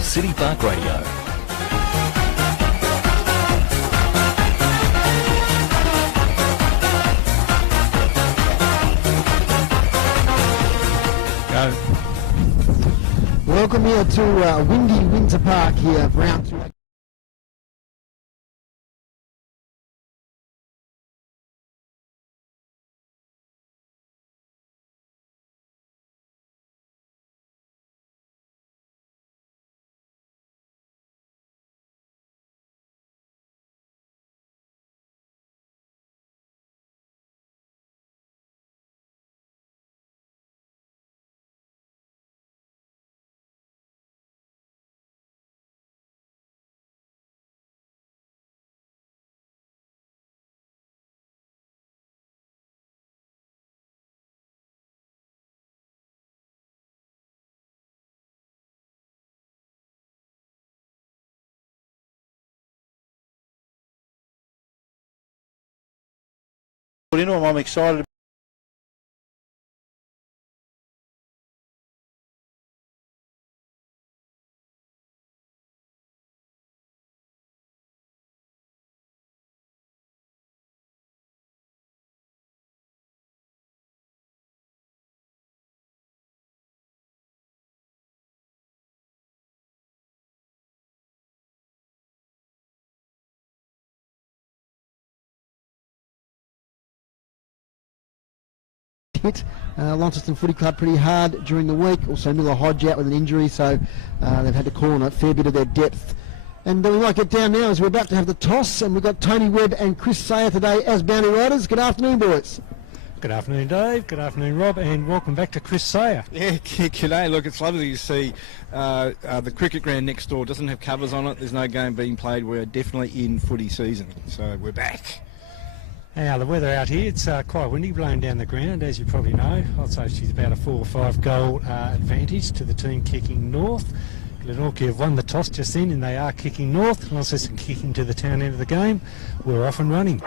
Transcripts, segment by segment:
to City Park Radio. Welcome here to windy Windsor Park here for round 2. Into them. I'm excited. Hit Launceston Footy Club pretty hard during the week. Also Miller Hodge out with an injury, so they've had to call on a fair bit of their depth. And we might get down now as we're about to have the toss, and we've got Tony Webb and Chris Sayer today as bounty riders. Good afternoon, boys. Good afternoon, Dave. Good afternoon, Rob, and welcome back to Chris Sayer. Yeah, g'day. Look, it's lovely to see the cricket ground next door doesn't have covers on it. There's no game being played. We're definitely in footy season, so we're back. Now, the weather out here, it's quite windy, blowing down the ground, as you probably know. I'd say she's about a 4 or 5 goal advantage to the team kicking north. Glenorchy have won the toss just then, and they are kicking north. Launceston kicking to the town end of the game. We're off and running.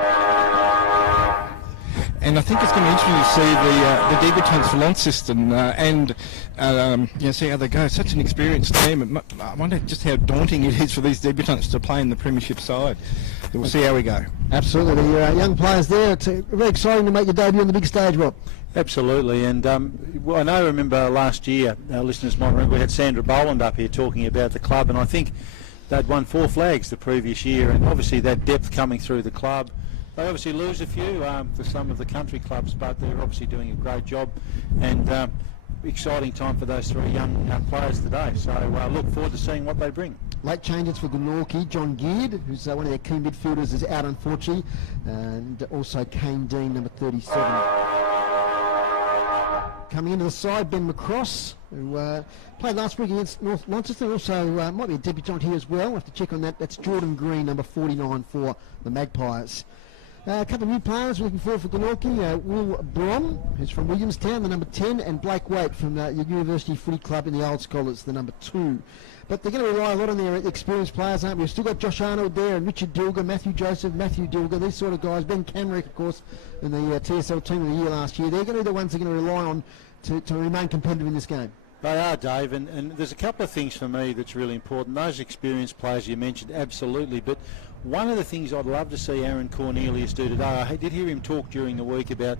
And I think it's going to be interesting to see the debutants for Launceston and see how they go. Such an experienced team. I wonder just how daunting it is for these debutants to play in the Premiership side. We'll see how we go. Absolutely. The young players there. It's very exciting to make your debut on the big stage, Rob. Absolutely, and I remember last year, our listeners might remember, we had Sandra Boland up here talking about the club, and I think they'd won 4 flags the previous year, and obviously that depth coming through the club. They obviously lose a few for some of the country clubs, but they're obviously doing a great job, and exciting time for those 3 young players today. So look forward to seeing what they bring. Late changes for Glenorchy. John Geard, who's one of their key midfielders, is out unfortunately, and also Kane Dean, number 37. Coming into the side, Ben McCross, who played last week against North Launceston. Also might be a debutant here as well. We'll have to check on that. That's Jordan Green, number 49 for the Magpies. A couple of new players we're looking forward for Glenorchy. Will Brom, who's from Williamstown, the number 10, and Blake Waite from the University Footy Club in the Old Scholars, the number 2. But they're going to rely a lot on their experienced players, aren't we? We've still got Josh Arnold there, and Richard Dilger, Matthew Joseph, Matthew Dilger, these sort of guys. Ben Camrick, of course, in the TSL team of the year last year. They're going to be the ones they're going to rely on to remain competitive in this game. They are, Dave, and there's a couple of things for me that's really important. Those experienced players you mentioned, absolutely, but one of the things I'd love to see Aaron Cornelius do today, I did hear him talk during the week about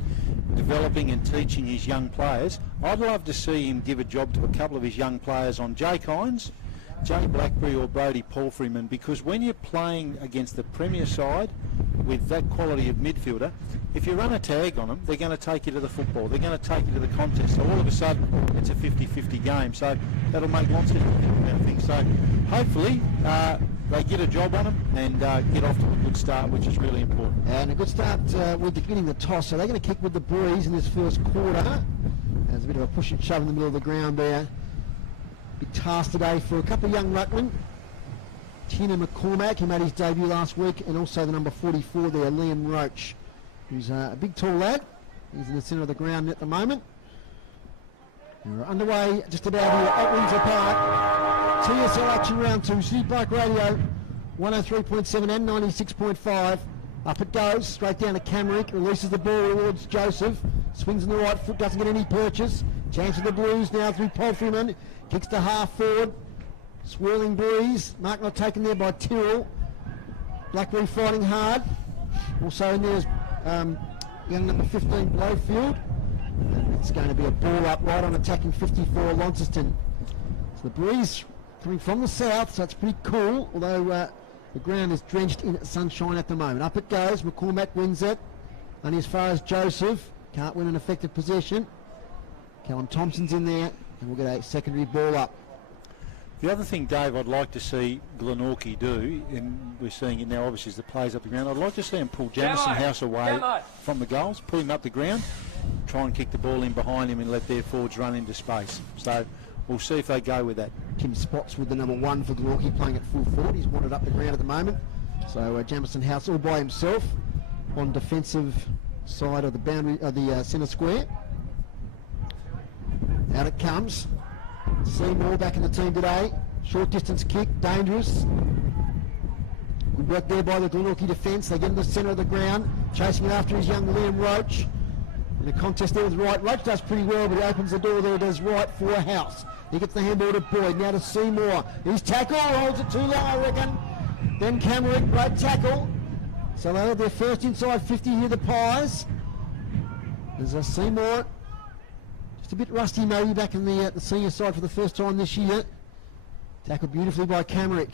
developing and teaching his young players. I'd love to see him give a job to a couple of his young players on Jake Hines, Jay Blackberry or Brody Palfreyman, because when you're playing against the Premier side with that quality of midfielder, if you run a tag on them, they're going to take you to the football. They're going to take you to the contest. So all of a sudden, it's a 50-50 game. So that'll make Launceston think about things. So hopefully they get a job on them and get off to a good start, which is really important. And a good start with getting the toss. So they're going to kick with the breeze in this first quarter. There's a bit of a push and shove in the middle of the ground there. Big task today for a couple of young ruckmen. Tina McCormack, who made his debut last week, and also the number 44 there, Liam Roach, who's a big tall lad. He's in the centre of the ground at the moment. We're underway just about here at Windsor Park. TSL action round 2, City Park Radio, 103.7 and 96.5. Up it goes, straight down to Camrick, releases the ball towards Joseph, swings on the right foot, doesn't get any purchase. Chance of the Blues now through Palfreyman, kicks to half forward. Swirling breeze. Mark not taken there by Tyrrell. Blackberry fighting hard. Also in there is young number 15 Blowfield. And it's going to be a ball up right on attacking 54 Launceston. So the breeze coming from the south, so it's pretty cool, although the ground is drenched in sunshine at the moment. Up it goes. McCormack wins it. Only as far as Joseph. Can't win an effective possession. Callum Thompson's in there, and we'll get a secondary ball up. The other thing, Dave, I'd like to see Glenorchy do, and we're seeing it now obviously as the play's up the ground, I'd like to see him pull Jamison House away from the goals, pull him up the ground, try and kick the ball in behind him and let their forwards run into space. So we'll see if they go with that. Tim Spots with the number 1 for Glenorchy playing at full forward. He's wanted up the ground at the moment. So Jamison House all by himself on defensive side of the boundary of the centre square. Out it comes. Seymour back in the team today. Short distance kick, dangerous. Good work there by the Glenorchy defence. They get in the centre of the ground, chasing after his young Liam Roach. In a contest there with Wright. Roach does pretty well, but he opens the door there, does Wright for House. He gets the handball to Boyd, now to Seymour. His tackle, holds it too long, I reckon. Then Cameron, great tackle. So they have their first inside 50 here, the Pies. There's a Seymour. Just a bit rusty maybe back in the senior side for the first time this year. Tackled beautifully by Camerick.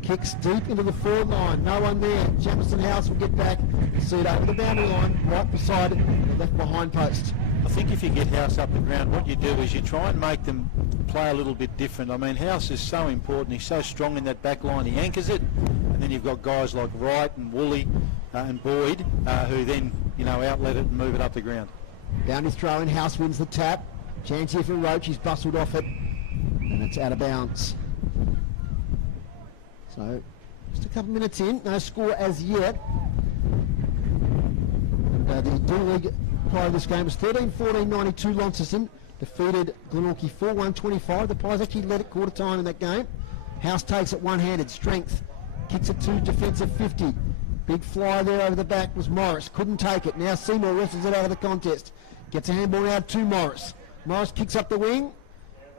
Kicks deep into the forward line. No one there. Jamison House will get back and see it over the boundary line, right beside the left behind post. I think if you get House up the ground, what you do is you try and make them play a little bit different. I mean, House is so important. He's so strong in that back line. He anchors it. And then you've got guys like Wright and Woolley and Boyd who then, outlet it and move it up the ground. Boundary throw in. House wins the tap. Chance here for Roach. He's bustled off it. And it's out of bounds. So, just a couple minutes in, no score as yet. And the D-League player of this game was 13-14-92 Launceston. Defeated Glenorchy 4-1-25. The Pies actually led at quarter time in that game. House takes it one-handed, strength. Kicks it to defensive 50. Big fly there over the back was Morris. Couldn't take it. Now Seymour wrestles it out of the contest. Gets a handball out to Morris. Morris kicks up the wing.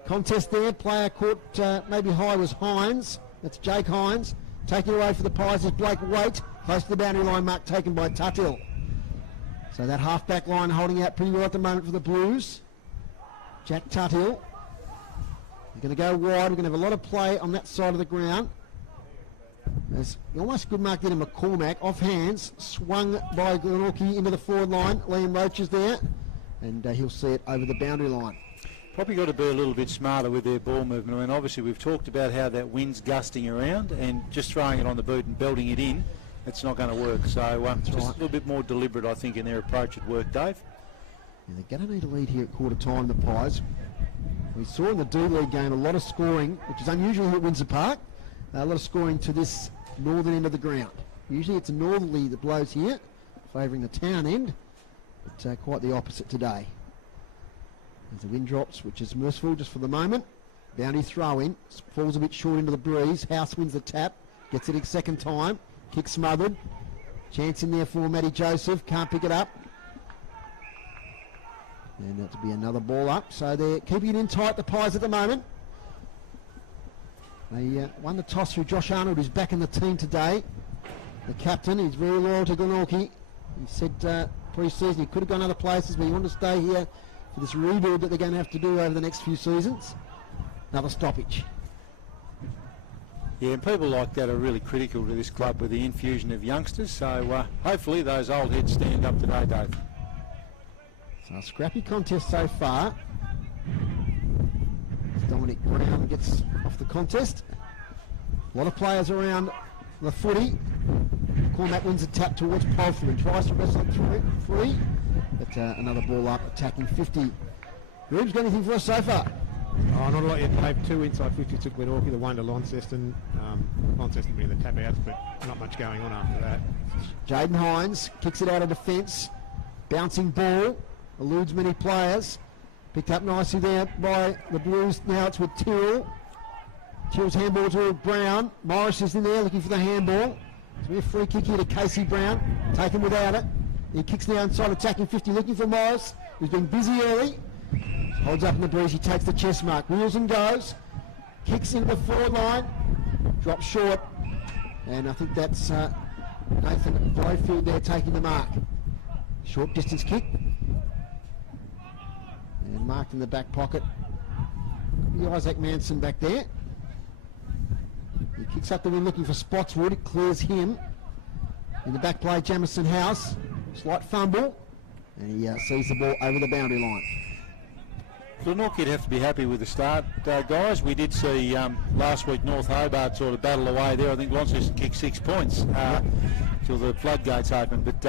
Contest there. Player caught maybe high was Hines. That's Jake Hines. Taking away for the Pies is Blake Waite. Close to the boundary line mark taken by Tuthill. So that half-back line holding out pretty well at the moment for the Blues. Jack Tuthill. They're going to go wide. We're going to have a lot of play on that side of the ground. There's almost good mark there to McCormack. Off hands. Swung by Glenorchy into the forward line. Liam Roach is there. And he'll see it over the boundary line. Probably got to be a little bit smarter with their ball movement. I mean, obviously we've talked about how that wind's gusting around and just throwing it on the boot and belting it in, it's not going to work. So just a little bit more deliberate, I think, in their approach at work, Dave. Yeah, they're going to need a lead here at quarter time, the Pies. We saw in the D-League game a lot of scoring, which is unusual here at Windsor Park. A lot of scoring to this northern end of the ground. Usually it's a northerly that blows here, favouring the town end, but quite the opposite today. There's the wind drops, which is merciful just for the moment. Boundary throw in, falls a bit short into the breeze. House wins the tap, gets it a second time. Kick smothered. Chance in there for Matty Joseph, can't pick it up. And that'll be another ball up. So they're keeping it in tight, the Pies at the moment. They won the toss through Josh Arnold, who's back in the team today. The captain, he's very loyal to Glenorchy. He said pre-season he could have gone other places, but he wanted to stay here for this rebuild that they're going to have to do over the next few seasons. Another stoppage. Yeah, and people like that are really critical to this club with the infusion of youngsters, so hopefully those old heads stand up today, Dave. So a scrappy contest so far. Dominic Brown gets off the contest. A lot of players around the footy. Cormac wins a tap towards Polford and tries to wrestle it through free. But another ball up, attacking 50. Rubes, got anything for us so far? Oh, not a lot yet, Dave. 2 inside 50 to Glenorchy, the 1 to Launceston. Launceston being the tap outs, but not much going on after that. Jaden Hines kicks it out of defence. Bouncing ball, eludes many players. Picked up nicely there by the Blues. Now it's with Tyrrell. Tyrrell's handball to Brown. Morris is in there looking for the handball. So a free kick here to Casey Brown. Taken without it. He kicks now inside, attacking 50, looking for Morris, who's been busy early. Holds up in the breeze, he takes the chest mark. Wheels and goes. kicks into the forward line, drops short, and I think that's Nathan Blowfield there taking the mark. Short distance kick, and marked in the back pocket. Isaac Manson back there. He kicks up the wing looking for Spotswood. It clears him. In the back play, Jamison House. Slight fumble. And he sees the ball over the boundary line. Glenorchy would have to be happy with the start, guys. We did see last week North Hobart sort of battle away there. I think Launceston kicked 6 points till the floodgates opened. But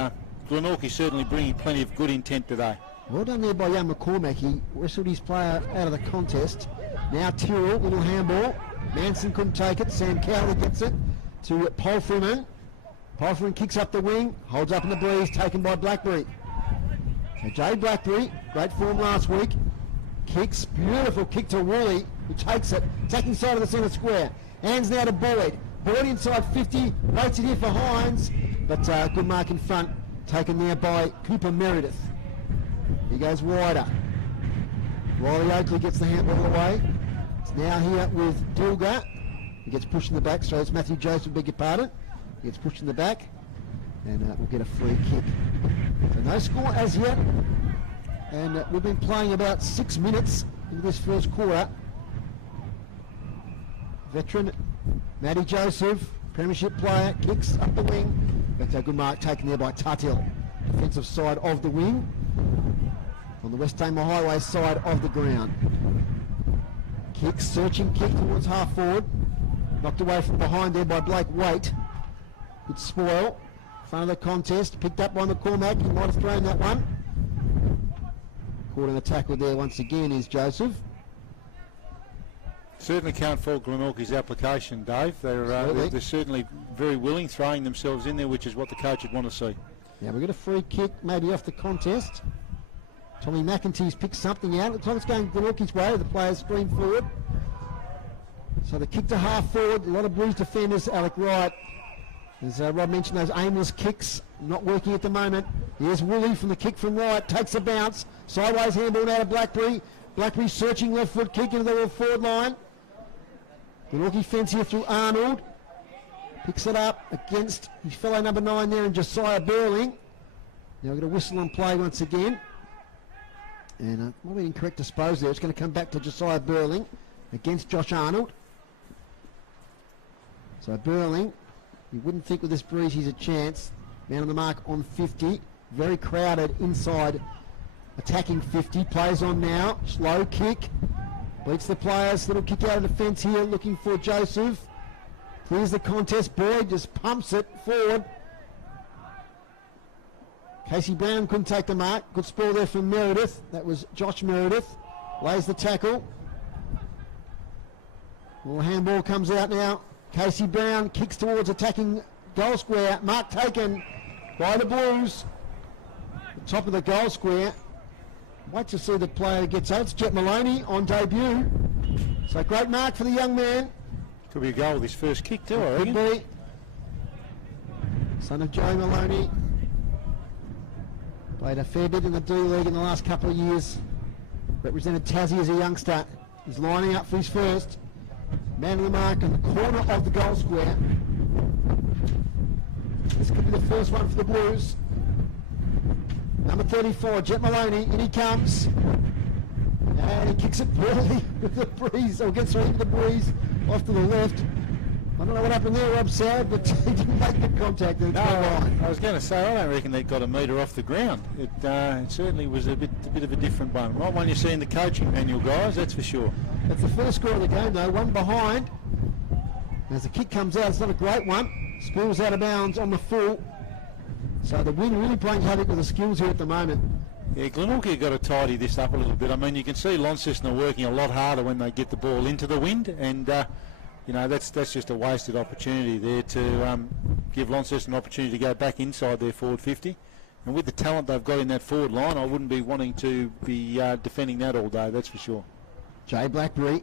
Glenorchy certainly bringing plenty of good intent today. Well done there by young McCormack. He wrestled his player out of the contest. Now Tyrrell, little handball. Manson couldn't take it. Sam Cowley gets it to Polfreeman. Polfreeman kicks up the wing, holds up in the breeze, taken by Blackberry. So Jay Blackberry, great form last week. Kicks, beautiful kick to Woolley, who takes it, attacking side of the centre square. Hands now to Boyd. Boyd inside 50, waits it here for Hines, but good mark in front, taken there by Cooper Meredith. He goes wider. Riley Oakley gets the handball away. It's now here with Dilger. He gets pushed in the back, so it's Matthew Joseph, beg your pardon. He gets pushed in the back, and we'll get a free kick. So no score as yet, and we've been playing about 6 minutes in this first quarter. Veteran Matty Joseph, premiership player, kicks up the wing, but a good mark taken there by Tuthill. Defensive side of the wing, on the West Tamar Highway side of the ground. Kicks, searching kick towards half forward, knocked away from behind there by Blake Waite. Good spoil, front of the contest, picked up by McCormack. He might have thrown that one. Caught in the tackle there once again is Joseph. Certainly can't fault Glenorchy's application, Dave. They're certainly very willing, throwing themselves in there, which is what the coach would want to see. Yeah, we've got a free kick, maybe off the contest. Tommy McEntee's picked something out. Looks like it's going Glenorchy's way. The players stream forward. So the kick to half forward. A lot of Blues defenders. Alec Wright, as Rob mentioned, those aimless kicks not working at the moment. Here's Woolley from the kick from Wright. Takes a bounce. Sideways handball now to Blackberry. Blackberry searching left foot kick into the forward line. Glenorchy fence here through Arnold. Picks it up against his fellow number 9 there in Josiah Burling. Now we've got a whistle on play once again. And might be incorrect dispose there. It's going to come back to Josiah Burling against Josh Arnold. So Burling, you wouldn't think with this breeze he's a chance. Man on the mark on 50. Very crowded inside, attacking 50. Plays on now. Slow kick. Beats the players. Little kick out of the fence here, looking for Joseph. Clears the contest. Boyd just pumps it forward. Casey Brown couldn't take the mark. Good spoil there from Meredith. That was Josh Meredith. Lays the tackle. Well, handball comes out now. Casey Brown kicks towards attacking goal square. Mark taken by the Blues. The top of the goal square. Wait to see the player gets out. It's Jet Maloney on debut. So great mark for the young man. Could be a goal with his first kick too, I reckon. Could be. Son of Joe Maloney. Played a fair bit in the D-League in the last couple of years. Represented Tassie as a youngster. He's lining up for his first. Man of the mark in the corner of the goal square. This could be the first one for the Blues. Number 34, Jet Maloney, in he comes. And he kicks it poorly with the breeze, or gets right into the breeze, off to the left. I don't know what happened there, Rob Sad, but he didn't make the contact. No, I was going to say, I don't reckon they got a metre off the ground. It certainly was a bit of a different one. Right one you see in the coaching manual, guys, that's for sure. That's the first score of the game, though. One behind. As the kick comes out, it's not a great one. Spills out of bounds on the full. So the win really playing havoc with the skills here at the moment. Yeah, Glenorchy got to tidy this up a little bit. I mean, you can see Launceston are working a lot harder when they get the ball into the wind, and you know, that's just a wasted opportunity there to give Launceston an opportunity to go back inside their forward 50. And with the talent they've got in that forward line, I wouldn't be wanting to be defending that all day, that's for sure. Jay Blackberry.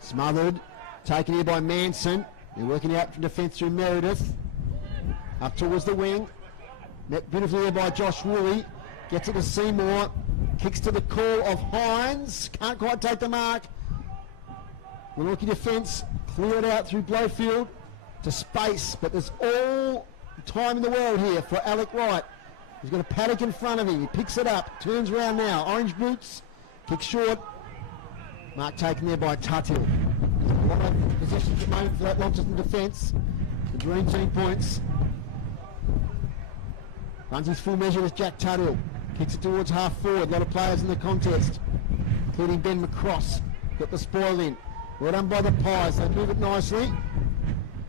Smothered. Taken here by Manson. They're working out from defence through Meredith. Up towards the wing. Met beautifully there by Josh Woolley. Gets it to Seymour. Kicks to the call of Hines. Can't quite take the mark. Glenorchy defence, clear it out through Blowfield to space, but there's all the time in the world here for Alec Wright. He's got a paddock in front of him. He picks it up, turns around now. Orange boots, kicks short. Mark taken there by Tuthill. There's a lot of possessions at the moment for that Launceston defence. The Green team points. Runs his full measure with Jack Tuthill. Kicks it towards half forward. A lot of players in the contest, including Ben McCross. Got the spoil in. Well done by the Pies. They move it nicely.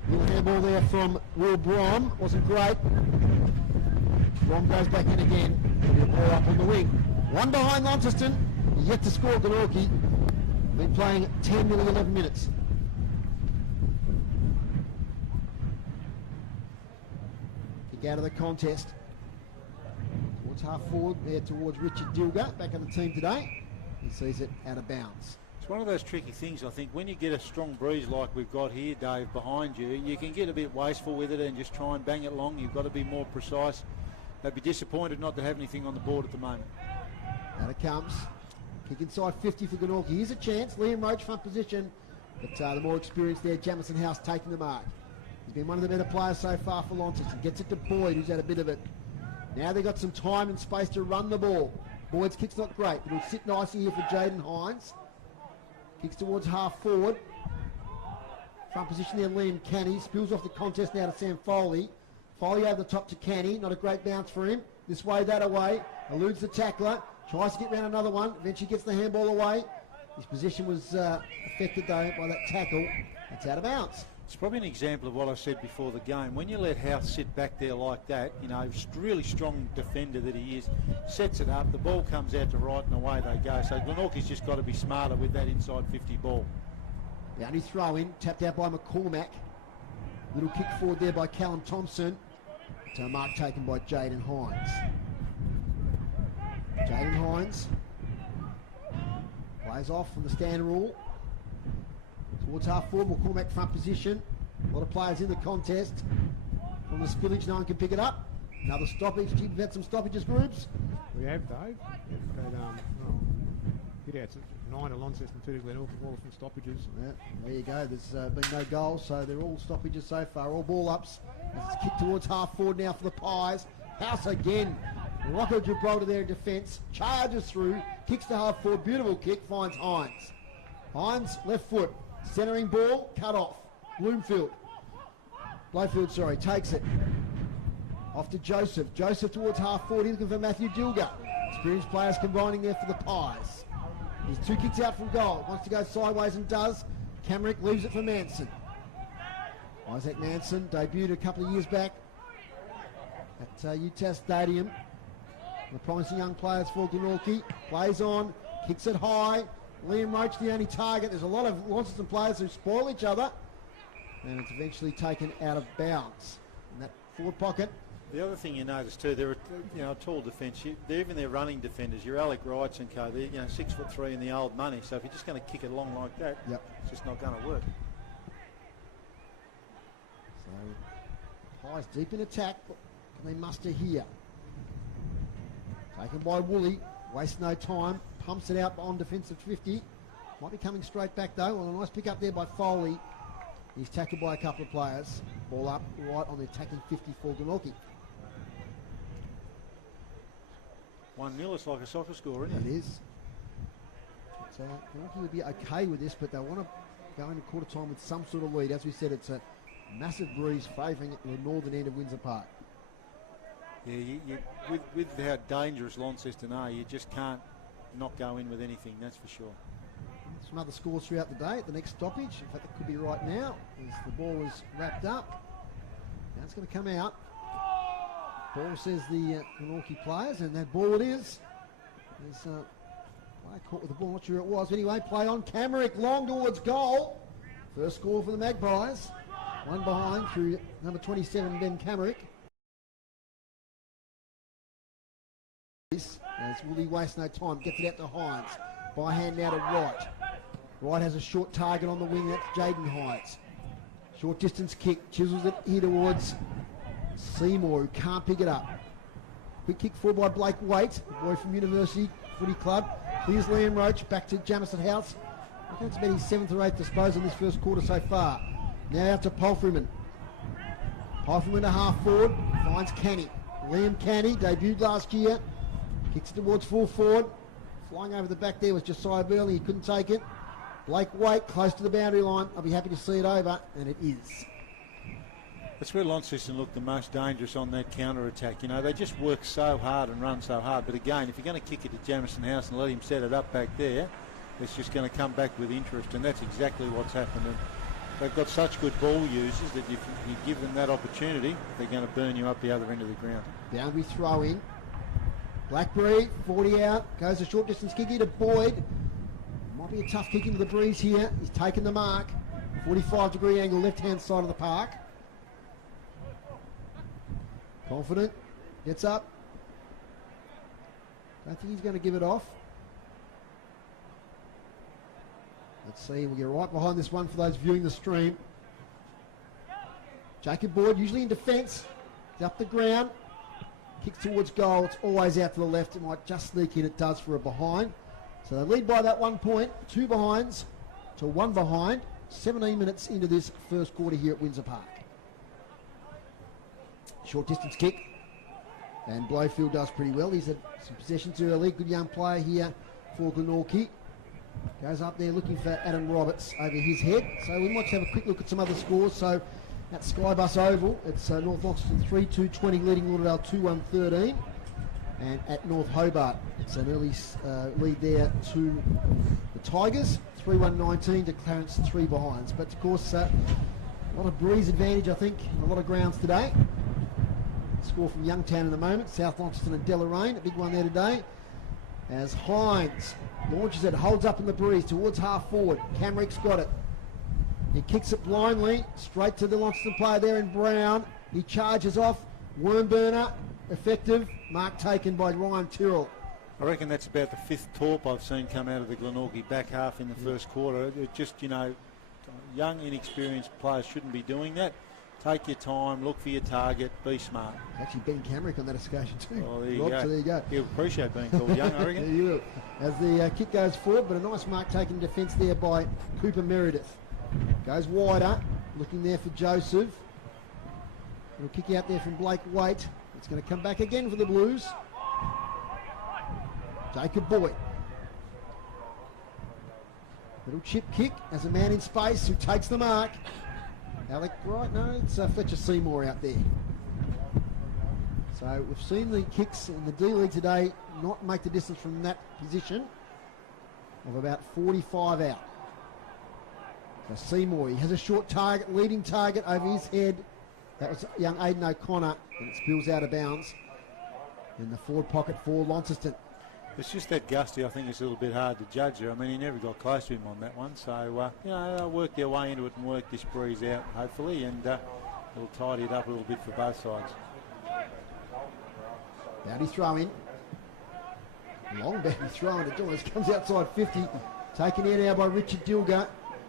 Little handball there from Will Brom. Wasn't great. Brom goes back in again. It'll be a ball up on the wing. One behind Launceston. Yet to score Glenorchy. Been playing 10, nearly 11 minutes. Kick out of the contest. Towards half forward, there towards Richard Dilger. Back on the team today. He sees it out of bounds. It's one of those tricky things, I think. When you get a strong breeze like we've got here, Dave, behind you, you can get a bit wasteful with it and just try and bang it long. You've got to be more precise. They'd be disappointed not to have anything on the board at the moment. Out it comes. Kick inside 50 for Glenorchy. Here's a chance. Liam Roach front position. But the more experienced there, Jamison House taking the mark. He's been one of the better players so far for Launceston. Gets it to Boyd, who's had a bit of it. Now they've got some time and space to run the ball. Boyd's kick's not great, but it'll sit nicely here for Jaden Hines. Kicks towards half forward. Front position there, Liam Canny. Spills off the contest now to Sam Foley. Foley over the top to Canny. Not a great bounce for him. This way, that away. Eludes the tackler. Tries to get round another one. Eventually gets the handball away. His position was affected, though, by that tackle. It's out of bounds. It's probably an example of what I said before the game. When you let House sit back there like that, you know, really strong defender that he is, sets it up, the ball comes out to right and away they go. So Glenorchy's just got to be smarter with that inside 50 ball. The only throw in, tapped out by McCormack. Little kick forward there by Callum Thompson. To a mark taken by Jaden Hines. Jaden Hines plays off from the stand rule. Towards half forward, McCormack front position. A lot of players in the contest. From the spillage, no one can pick it up. Another stoppage. We've had some stoppages, groups. We have, Dave. Hit out 9 to Launceston, 2 to Glenorchy, all from stoppages. Yeah, there you go. There's been no goals, so they're all stoppages so far. All ball ups. It's kicked towards half forward now for the Pies. House again. Rocco Gibraltar there in defence. Charges through. Kicks to half forward. Beautiful kick. Finds Hines. Hines, left foot. Centering ball. Cut off. Blowfield, sorry. Takes it. Off to Joseph. Joseph towards half forward. He's looking for Matthew Dilger. Experienced players combining there for the Pies. There's 2 kicks out from goal. Wants to go sideways and does. Camrick leaves it for Manson. Isaac Manson debuted a couple of years back at UTAS Stadium. The promising young players for Glenorchy. Plays on, kicks it high. Liam Roach the only target. There's a lot of Launceston players who spoil each other. And it's eventually taken out of bounds. In that forward pocket. The other thing you notice too, they're a tall defence. They're even their running defenders. Your Alec Wrights and co. They're 6'3" in the old money. So if you're just going to kick it along like that, it's just not going to work. So Pies deep in attack. What can they muster here? Taken by Woolley. Wastes no time. Pumps it out on defensive 50. Might be coming straight back though. Well, a nice pick up there by Foley. He's tackled by a couple of players. Ball up right on the attacking 50 for Glenorchy. 1-0, it's like a soccer score, isn't it? It is. Glenorchy will be okay with this, but they want to go into quarter time with some sort of lead. As we said, it's a massive breeze favouring the northern end of Windsor Park. Yeah, with how dangerous Launceston are, you just can't not go in with anything, that's for sure. Some other scores throughout the day at the next stoppage. In fact, it could be right now as the ball is wrapped up. Now it's going to come out. Ball says the Glenorchy players, and that ball it is. There's player caught with the ball, not sure it was. Anyway, play on. Camrick long towards goal. First score for the Magpies. One behind through number 27, Ben Camrick. As Woolley wastes no time, gets it out to Hines. By hand now to Wright. Wright has a short target on the wing, that's Jaden Hines. Short distance kick, chisels it here towards Seymour, who can't pick it up. Quick kick forward by Blake Waite, the boy from University Footy Club. Clears Liam Roach, back to Jamison House. I think it's about his 7th or 8th disposal in this first quarter so far. Now out to Palfreyman. Palfreyman to half forward, finds Canny. Liam Canny, debuted last year. Kicks it towards full forward. Flying over the back there was Josiah Burley, he couldn't take it. Blake Waite, close to the boundary line. I'll be happy to see it over, and it is. That's where Launceston looked the most dangerous on that counter-attack. You know, they just work so hard and run so hard. But again, if you're going to kick it to Jamison House and let him set it up back there, it's just going to come back with interest, and that's exactly what's happened. And they've got such good ball users that if you give them that opportunity, they're going to burn you up the other end of the ground. Boundary throw in. Blackberry, 40 out, goes a short distance kick here to Boyd. Might be a tough kick into the breeze here. He's taken the mark. 45-degree angle, left-hand side of the park. Confident, gets up. Don't think he's going to give it off. Let's see, we'll get right behind this one for those viewing the stream. Jacob Boyd, usually in defence. He's up the ground. Kicks towards goal. It's always out to the left. It might just sneak in. It does for a behind. So they lead by that 1 point. 2 behinds to 1 behind. 17 minutes into this first quarter here at Windsor Park. Short distance kick. And Blowfield does pretty well. He's had some possessions early. Good young player here for Glenorchy. Goes up there looking for Adam Roberts over his head. So we might have a quick look at some other scores. So at Skybus Oval, it's North Launceston 3-2-20 leading Lauderdale 2-1-13. And at North Hobart, it's an early lead there to the Tigers, 3-1-19 to Clarence 3 behinds. But of course, a lot of breeze advantage, I think, in a lot of grounds today. Score from Youngtown in a moment, South Launceston and Deloraine, a big one there today. As Hines launches it, holds up in the breeze towards half forward. Camrick's got it. He kicks it blindly, straight to the Launceston player there in Brown. He charges off. Wormburner, effective. Mark taken by Ryan Tyrrell. I reckon that's about the 5th torp I've seen come out of the Glenorchy back half in the first quarter. It just, you know, young, inexperienced players shouldn't be doing that. Take your time, look for your target, be smart. Actually, Ben Camrick on that occasion too. Oh, there you Rob, go. So there you go. He'll appreciate being called young, I reckon. You will. As the kick goes forward, but a nice mark taken defence there by Cooper Meredith. Goes wider, looking there for Joseph. It'll kick out there from Blake Waite. It's going to come back again for the Blues. Jacob Boyd. Little chip kick as a man in space who takes the mark. Alec, right, no, it's Fletcher Seymour out there. So we've seen the kicks in the D-League today not make the distance from that position of about 45 out. So Seymour, he has a short target, leading target over his head. That was young Aidan O'Connor, and it spills out of bounds in the forward pocket for Launceston. It's just that Gusty, I think, is a little bit hard to judge there. I mean, he never got close to him on that one. So, you know, they'll work their way into it and work this breeze out, hopefully, and it'll tidy it up a little bit for both sides. Boundary throw in. Long boundary throw in. It comes outside 50. Taken in now by Richard Dilger.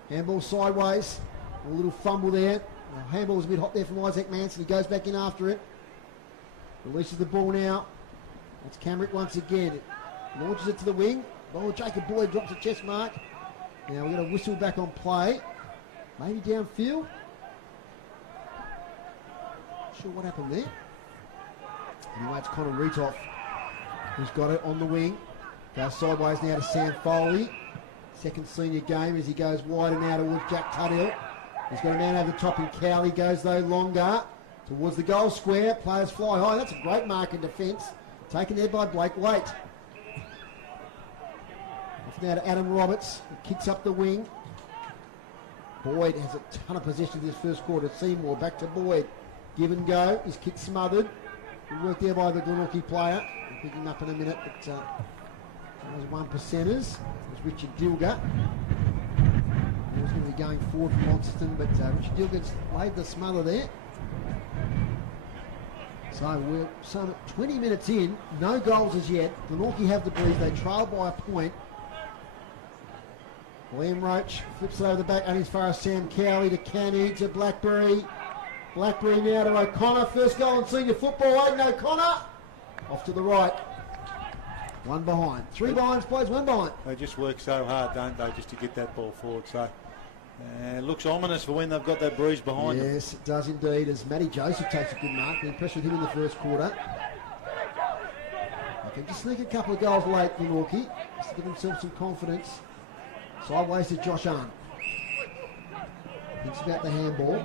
Handball sideways. A little fumble there. Handball was a bit hot there from Isaac Manson. He goes back in after it. Releases the ball now. It's Camrick once again. Launches it to the wing. Oh, Jacob Boyd drops a chest mark. Now we're going to whistle back on play. Maybe downfield. Not sure what happened there. Anyway, it's Connor Retoff who's got it on the wing. Goes sideways now to Sam Foley. Second senior game as he goes wider now towards Jack Tuthill. He's got a man over the top in Cowley. Goes though longer towards the goal square. Players fly high. That's a great mark in defence. Taken there by Blake Waite. Off now to Adam Roberts. He kicks up the wing. Boyd has a ton of possession in this first quarter. Seymour back to Boyd. Give and go. His kick smothered. Good work there by the Glenorchy player. We'll pick him up in a minute, but those 1%ers. There's Richard Dilger. He was going to be going forward from Launceston, but Richard Dilger's laid the smother there. So we're some 20 minutes in, no goals as yet. Glenorchy have the breeze, they trail by a point. Liam Roach flips it over the back, only as far as Sam Cowley to Canny to Blackberry. Blackberry now to O'Connor, first goal in senior football, Aidan O'Connor. Off to the right. One behind. Three behind, plays one behind. They just work so hard, don't they, just to get that ball forward. So it looks ominous for when they've got that bruise behind them. Yes, it does indeed, as Matty Joseph takes a good mark. Been impressed with him in the first quarter. I can just sneak a couple of goals late, Glenorchy, just to give himself some confidence. Sideways to Josh Arndt. Thinks about the handball.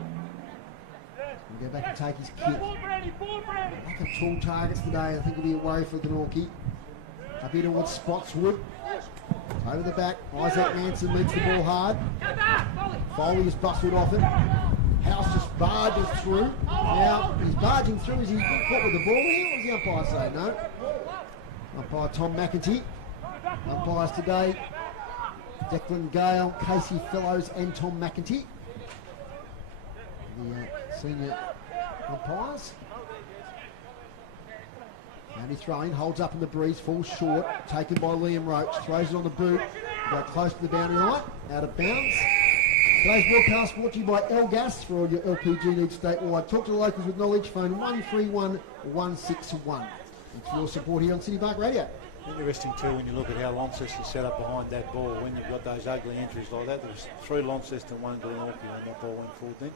He'll go back and take his kick. Lack of tall targets today. I think it'll be a worry for Glenorchy. Up here towards Spotswood. Over the back. Isaac Manson leads the ball hard. Foley is bustled off it. House just barges through. Now he's barging through. Is he caught with the ball here? What does the umpire say? No. Umpire Tom McEntee. Umpires today: Declan Gale, Casey Fellows, and Tom McEntee. The senior umpires. And he's throwing, holds up in the breeze, falls short, taken by Liam Roach, throws it on the boot, got close to the boundary line, out of bounds. Today's broadcast brought to you by Elgas for all your LPG needs statewide. Talk to the locals with knowledge, phone 131 161. Thanks for your support here on City Park Radio. Interesting too when you look at how Launceston set up behind that ball. When you've got those ugly entries like that, there was 3 Launceston, 1 Glenorchy when that ball went forward then.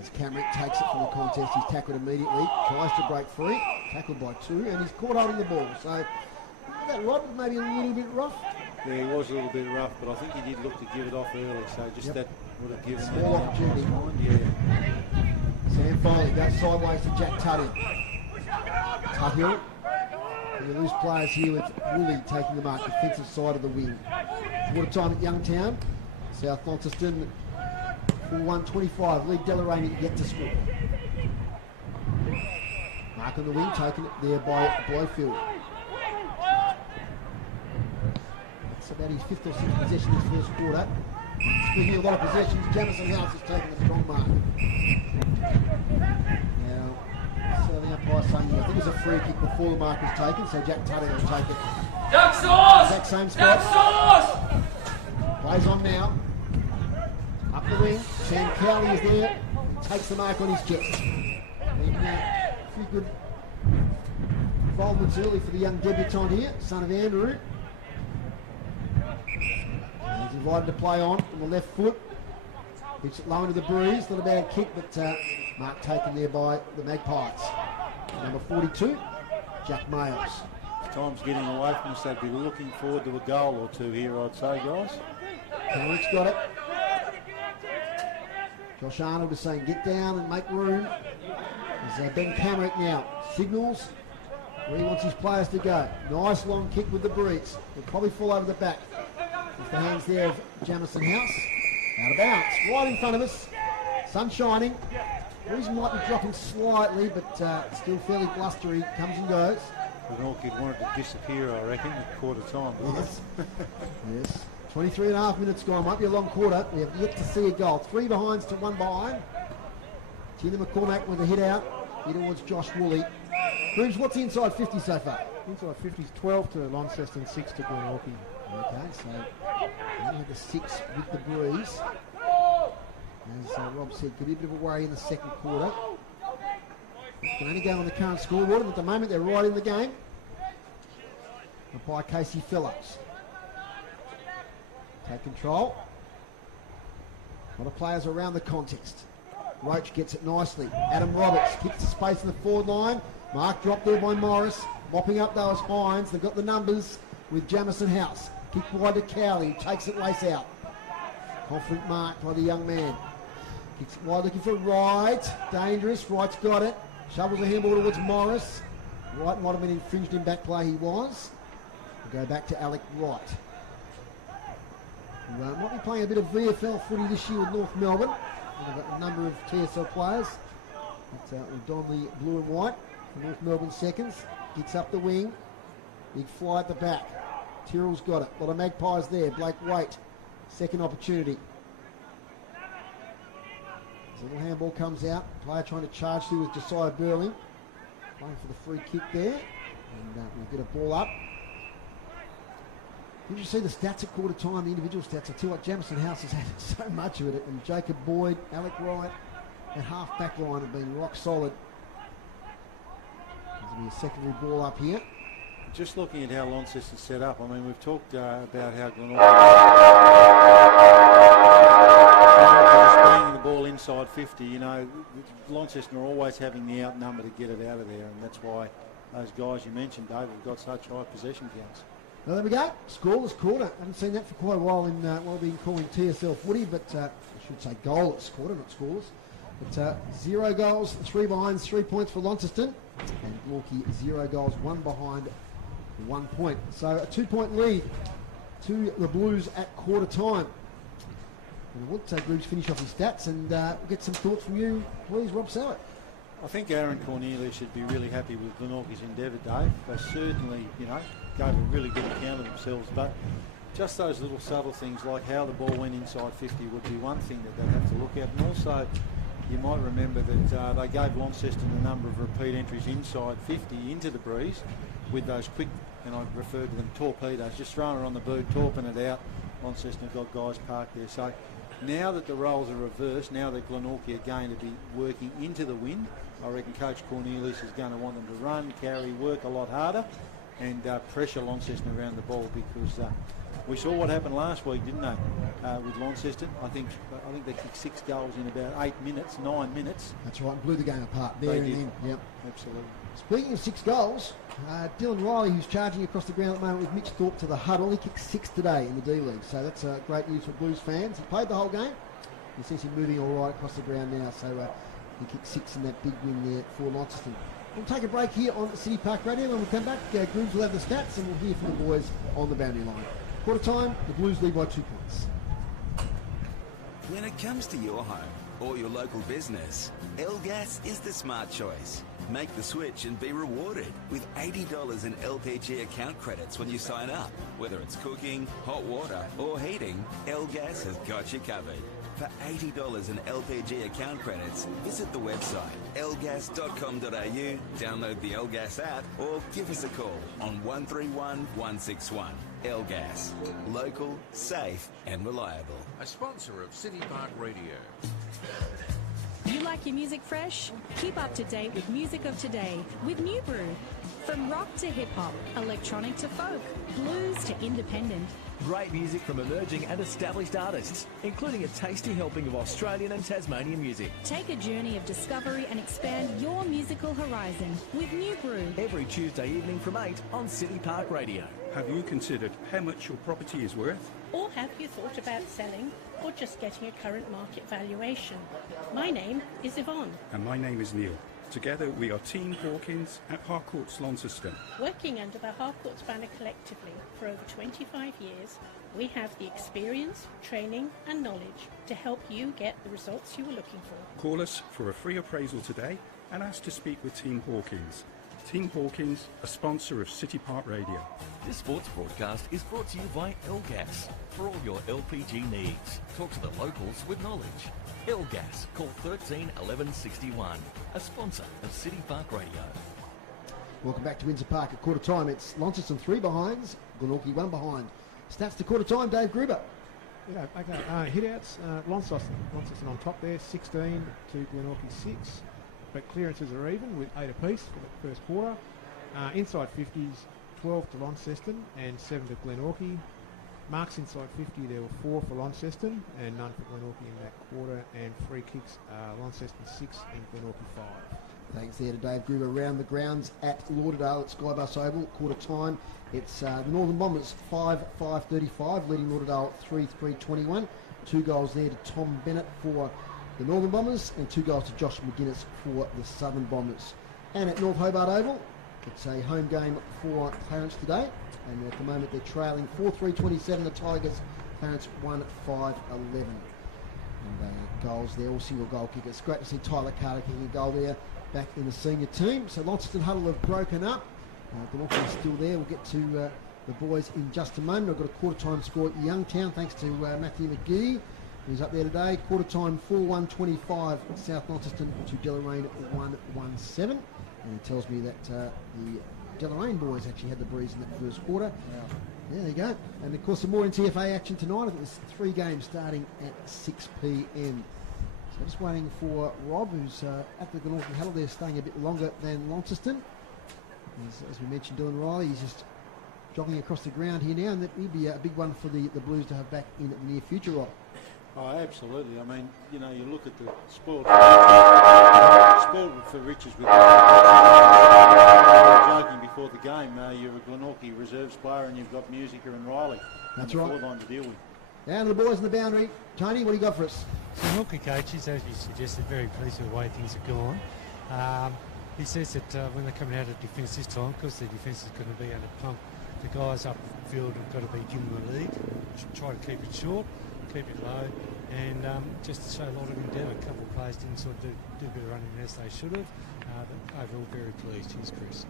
As Camrick takes it from the contest, he's tackled immediately, tries to break free, tackled by 2, and he's caught holding the ball. So that rod was maybe a little bit rough. Yeah, he was a little bit rough, but I think he did look to give it off early, so just that would have given small that opportunity. Yeah. Sam Foley goes sideways to Jack Tuthill. Tuthill. And you lose players here with Woolley taking the mark, defensive side of the wing. Quarter time at Youngtown. South Launceston 4-1-25. Lead Delaramy yet to score. Mark on the wing, taken it there by Blowfield. It's about his 5th or 6th possession this first quarter. Speaking of a lot of possessions, Jamison House has taken a strong mark. Now, so the umpire saying, I think it was a free kick before the mark was taken, so Jack Tuthill will take it. Duck sauce! Exact same spot. Duck sauce! Plays on now. Up the wing. Sam Cowley is there. Takes the mark on his chest. And, a few good involvements early for the young debutant here, son of Andrew. And he's invited to play on the left foot. Hits it low into the breeze. Not a bad kick, but mark taken there by the Magpies. Number 42, Jack Mayles. Time's getting away from us. They'd be looking forward to a goal or 2 here, I'd say, guys. Carrick's got it. Josh Arnold is saying, get down and make room. There's Ben Camrick now. Signals where he wants his players to go. Nice long kick with the breeze. Will probably fall over the back. With the hands there of Jamison House. Out of bounds. Right in front of us. Sun shining. Breeze might be dropping slightly, but still fairly blustery. Comes and goes. Glenorchy wanted to disappear, I reckon, at quarter time. Yes. Yes. 23.5 minutes gone. Might be a long quarter. We have yet to see a goal. 3 behinds to 1 behind. Tina McCormack with a hit out. Here towards Josh Woolley. Cruz, what's the inside 50 so far? Inside 50's 12 to Launceston, 6 to Glenorchy. Okay, so only had the 6 with the breeze. As Rob said, could be a bit of a worry in the second quarter. Can only go on the current scoreboard, and at the moment they're right in the game. By Casey Fellows. Take control. A lot of players around the context. Roach gets it nicely. Adam Roberts kicks the space in the forward line. Mark dropped there by Morris. Mopping up those Hines. They've got the numbers with Jamison House. Kick wide to Cowley, who takes it lace out. Confident mark by the young man. Kicks it wide, looking for Wright. Dangerous. Wright's got it. Shovels the handball towards Morris. Wright might have been infringed in back play. He was. We'll go back to Alec Wright. Might be playing a bit of VFL footy this year with North Melbourne. They've got a number of TSL players. We've donned the blue and white for North Melbourne seconds. Kicks up the wing. Big fly at the back. Tyrrell's got it. A lot of Magpies there. Blake Waite. Second opportunity. As a little handball comes out. Player trying to charge through with Josiah Burling. Playing for the free kick there. And we'll get a ball up. Did you see the stats at quarter time, the individual stats? I tell you what, Jamison House has had so much of it. And Jacob Boyd, Alec Wright, and half back line have been rock solid. There's going to be a secondary ball up here. just looking at how Launceston's set up, I mean, we've talked about how Glenorchy just banging the ball inside 50. You know, Launceston are always having the outnumber to get it out of there, and that's why those guys you mentioned, Dave, have got such high possession counts. Well, there we go. Scoreless quarter. Haven't seen that for quite a while in what we've been calling TSL footy, but I should say goalless quarter, not scoreless. But 0 goals, 3 behind, 3 points for Launceston. And Glenorchy 0 goals, 1 behind, 1 point. So a 2-point lead to the Blues at quarter time. And we'll let Grooves finish off his stats and we'll get some thoughts from you, please, Rob Sowett. I think Aaron Cornelius should be really happy with Glenorchy's endeavour, Dave. They certainly, you know, gave a really good account of themselves, but just those little subtle things like how the ball went inside 50 would be one thing that they'd have to look at. And also, you might remember that they gave Launceston a number of repeat entries inside 50 into the breeze with those quick, and I refer to them torpedoes, just throwing it on the boot, torping it out. Launceston have got guys parked there. So now that the roles are reversed, now that Glenorchy are going to be working into the wind, I reckon Coach Cornelius is going to want them to run, carry, work a lot harder and pressure Launceston around the ball, because we saw what happened last week, didn't they, with Launceston? I think they kicked 6 goals in about 9 minutes. That's right, blew the game apart there and then. Yep, absolutely. Speaking of 6 goals, Dylan Riley, who's charging across the ground at the moment with Mitch Thorpe to the huddle, he kicked 6 today in the D-League, so that's great news for Blues fans. He played the whole game. You see him moving all right across the ground now, so he kicked 6 in that big win there for Launceston. We'll take a break here on City Park Radio. When we come back, Grooms will have the stats and we'll hear from the boys on the boundary line. Quarter time, the Blues lead by 2 points. When it comes to your home or your local business, L-Gas is the smart choice. Make the switch and be rewarded with $80 in LPG account credits when you sign up. Whether it's cooking, hot water or heating, L-Gas has got you covered. For $80 in LPG account credits, visit the website lgas.com.au, download the L-Gas app or give us a call on 131 161. L-Gas. Local, safe and reliable. A sponsor of City Park Radio. You like your music fresh? Keep up to date with music of today with New Brew. From rock to hip-hop, electronic to folk, blues to independent. Great music from emerging and established artists, including a tasty helping of Australian and Tasmanian music. Take a journey of discovery and expand your musical horizon with New Brew. Every Tuesday evening from 8 on City Park Radio. Have you considered how much your property is worth? Or have you thought about selling or just getting a current market valuation? My name is Yvonne. And my name is Neil. Together we are Team Hawkins at Harcourts Launceston. Working under the Harcourts banner collectively for over 25 years, we have the experience, training and knowledge to help you get the results you are looking for. Call us for a free appraisal today and ask to speak with Team Hawkins. Team Hawkins, a sponsor of City Park Radio. This sports broadcast is brought to you by L-Gas. For all your LPG needs, talk to the locals with knowledge. L-Gas, call 13 11 61, a sponsor of City Park Radio. Welcome back to Windsor Park at quarter time. It's Launceston 3 behinds, Glenorchy 1 behind. Stats to quarter time, Dave Gruber. Yeah, okay. Hit-outs, Launceston on top there, 16 to Glenorchy 6. But clearances are even with 8 apiece for the first quarter. Inside 50s, 12 to Launceston and 7 to Glenorchy. Marks inside 50, there were 4 for Launceston and none for Glenorchy in that quarter. And free kicks, Launceston 6 and Glenorchy 5. Thanks there to Dave Gruber. Around the grounds at Lauderdale at Skybus Oval, quarter time. It's the Northern Bombers 5-5-35, leading Lauderdale 3-3-21. 2 goals there to Tom Bennett for the Northern Bombers and 2 goals to Josh McGuinness for the Southern Bombers. And at North Hobart Oval, it's a home game for Clarence today. And at the moment they're trailing 4-3-27, the Tigers. Clarence 1-5-11. And goals there, all single goal kickers. Great to see Tyler Carter kicking a goal there back in the senior team. So Launceston Huddle have broken up. Glenorchy is still there. We'll get to the boys in just a moment. I've got a quarter time score at Youngtown thanks to Matthew McGee. He's up there today. Quarter time 4-1-25 South Launceston to Deloraine 1-1-7. And he tells me that the Deloraine boys actually had the breeze in that first quarter. Wow. Yeah, there you go. And of course some more in TFA action tonight. I think there's 3 games starting at 6 p.m. So just waiting for Rob, who's at the Glenorchy Huddle there, staying a bit longer than Launceston. As we mentioned, Dylan Riley, he's just jogging across the ground here now, and that would be a big one for the Blues to have back in the near future, Rob. Oh, absolutely. I mean, you know, you look at the spoiled for riches with joking before the game. You're a Glenorchy reserves player and you've got Musica and Riley. That's on the right. forward line to deal with. Down to the boys in the boundary. Tony, what do you got for us? Glenorchy coaches, as you suggested, very pleased with the way things have gone. He says that when they're coming out of defence this time, because the defence is going to be under pump, the guys up the field have got to be given the lead, try to keep it short, keep it low, and just to show a lot of endeavour. A couple of players didn't sort of do a bit of running as they should have, but overall very pleased. Here's Chris.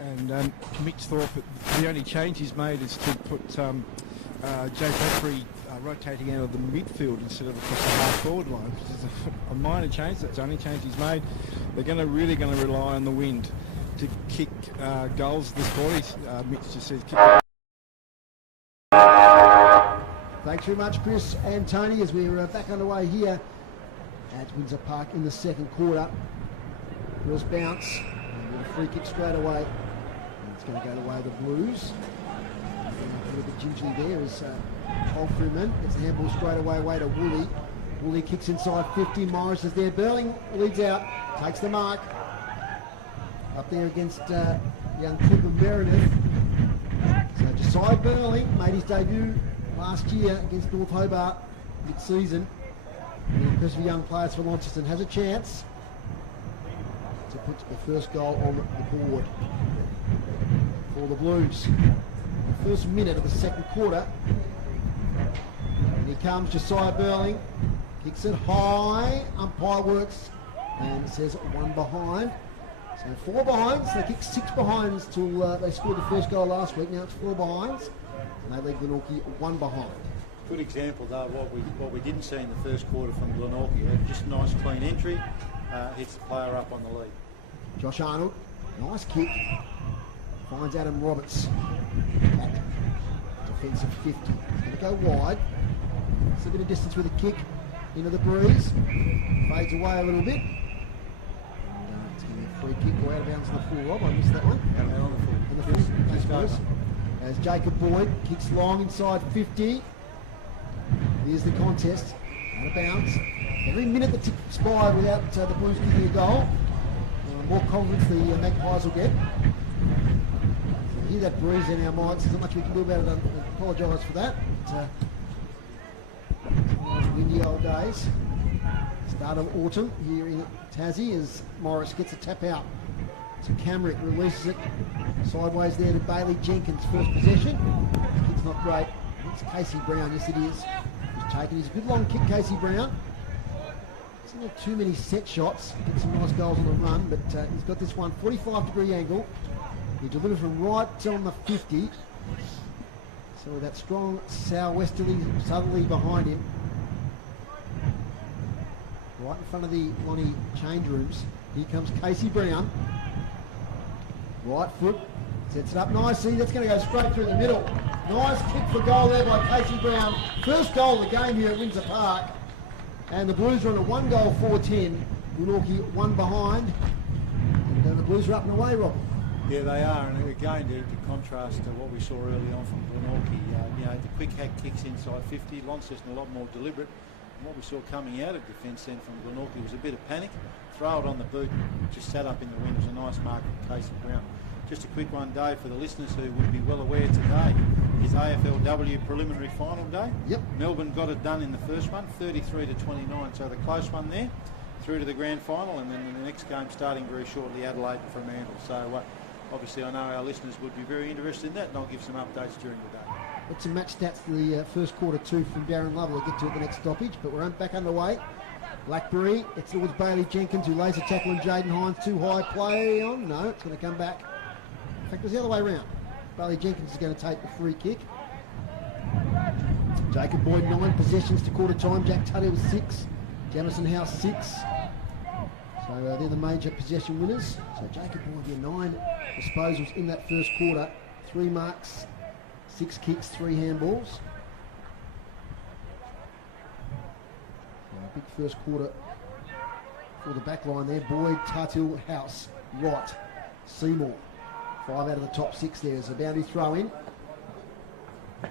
And Mitch Thorpe, the only change he's made is to put Joe Godfrey rotating out of the midfield instead of across the half-forward line, which is a minor change. That's the only change he's made. They're really going to rely on the wind to kick goals this quarter. Mitch just says kick. Thanks very much, Chris and Tony, as we're back underway here at Windsor Park in the second quarter. First bounce, and a free kick straight away. And it's going to go the way of the Blues. A little bit gingerly there as Freeman gets the handball straight away to Woolley. Woolley kicks inside 50, Morris is there. Burling leads out, takes the mark. Up there against young Clipper Meredith. So Josiah Burling made his debut last year against North Hobart mid-season. The impressive young players for Launceston has a chance to put the first goal on the board for the Blues. The first minute of the second quarter. And here comes Josiah Burling. Kicks it high. Umpire works and says one behind. So 4 behinds. They kicked 6 behinds till they scored the first goal last week. Now it's 4 behinds. And they leave Glenorchy 1 behind. Good example, though, what we didn't see in the first quarter from Glenorchy. Just a nice clean entry, hits the player up on the lead. Josh Arnold, nice kick, finds Adam Roberts at defensive 50. He's going to go wide. It's a bit of distance with a kick into the breeze. Fades away a little bit. It's going to be a free kick or out of bounds on the full. Rob, I missed that one. Out of bounds on the full. Thanks, boys. As Jacob Boyd kicks long inside 50. Here's the contest. Out of bounds. Every minute that ticks by without the Blues kicking a goal, more confidence the Magpies will get. So hear that breeze in our minds. There's not much we can do about it. I apologise for that. Windy old days. Start of autumn here in Tassie as Morris gets a tap out. So Camrick releases it sideways there to Bailey Jenkins. First possession. This kick's not great. It's Casey Brown. Yes, it is. He's taken his good long kick, Casey Brown. He's not too many set shots. Get some nice goals on the run, but he's got this one 45-degree angle. He delivered from right on the 50. So with that strong southwesterly southerly behind him, right in front of the Lonnie change rooms, here comes Casey Brown. Right foot, sets it up nicely. That's going to go straight through the middle. Nice kick for goal there by Casey Brown. First goal of the game here at Windsor Park. And the Blues are on a 1-goal 4-10. Glenorchy 1 behind. And then the Blues are up and away, Rob. Yeah, they are. And again, to contrast to what we saw early on from Glenorchy, the quick hack kicks inside 50. Launceston a lot more deliberate. And what we saw coming out of defence then from Glenorchy was a bit of panic. Throw it on the boot, just sat up in the wind. It was a nice mark from Casey Brown. Just a quick one, Dave, for the listeners who would be well aware today is AFLW preliminary final day. Yep. Melbourne got it done in the first one, 33-29, so the close one there, through to the grand final, and then the next game starting very shortly, Adelaide and Fremantle. So obviously I know our listeners would be very interested in that, and I'll give some updates during the day. Got some match stats for the first quarter too from Darren Love. We'll get to at the next stoppage, but we're back underway. Blackberry, it's towards Bailey Jenkins, who lays a tackle on Jaden Hines. Too high play on. No, it's going to come back. In fact, it was the other way around. Bailey Jenkins is going to take the free kick. Jacob Boyd 9 possessions to quarter time. Jack Tuddy was 6. Jamison House 6. So they're the major possession winners. So Jacob Boyd here 9 disposals in that first quarter. 3 marks, 6 kicks, 3 handballs. Big first quarter for the back line there. Boyd, Tartil, House, Wright, Seymour. 5 out of the top 6 there. There's a boundary throw in.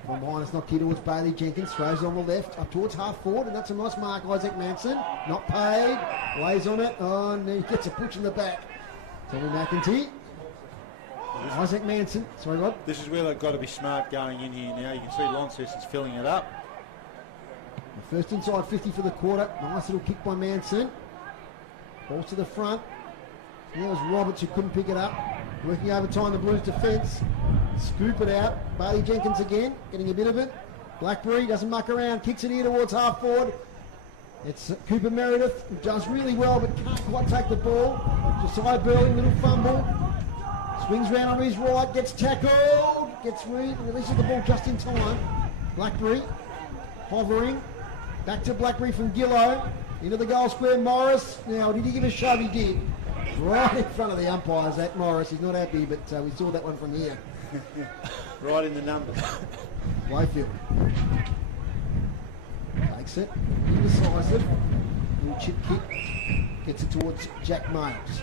From behind, it's knocked here towards Bailey Jenkins. Throws it on the left, up towards half forward, and that's a nice mark. Isaac Manson, not paid. Lays on it. Oh, and he gets a push in the back. Tommy McEntee. Isaac Manson. Sorry, Rob. This is where they've got to be smart going in here now. You can see Launceston's filling it up. The first inside 50 for the quarter. Nice little kick by Manson. Ball to the front. There was Roberts who couldn't pick it up. Working overtime, the Blues defence. Scoop it out. Bailey Jenkins again, getting a bit of it. Blackberry doesn't muck around, kicks it here towards half forward. It's Cooper Meredith, who does really well but can't quite take the ball. Josiah Burling, little fumble. Swings round on his right, gets tackled. Releases the ball just in time. Blackberry hovering. Back to Blackberry from Gillow. Into the goal square, Morris. Now, did he give a shove? He did. Right in front of the umpires, that Morris. He's not happy, but we saw that one from here. Right in the numbers. Layfield takes it, indecisive, little chip kick, gets it towards Jack Miles.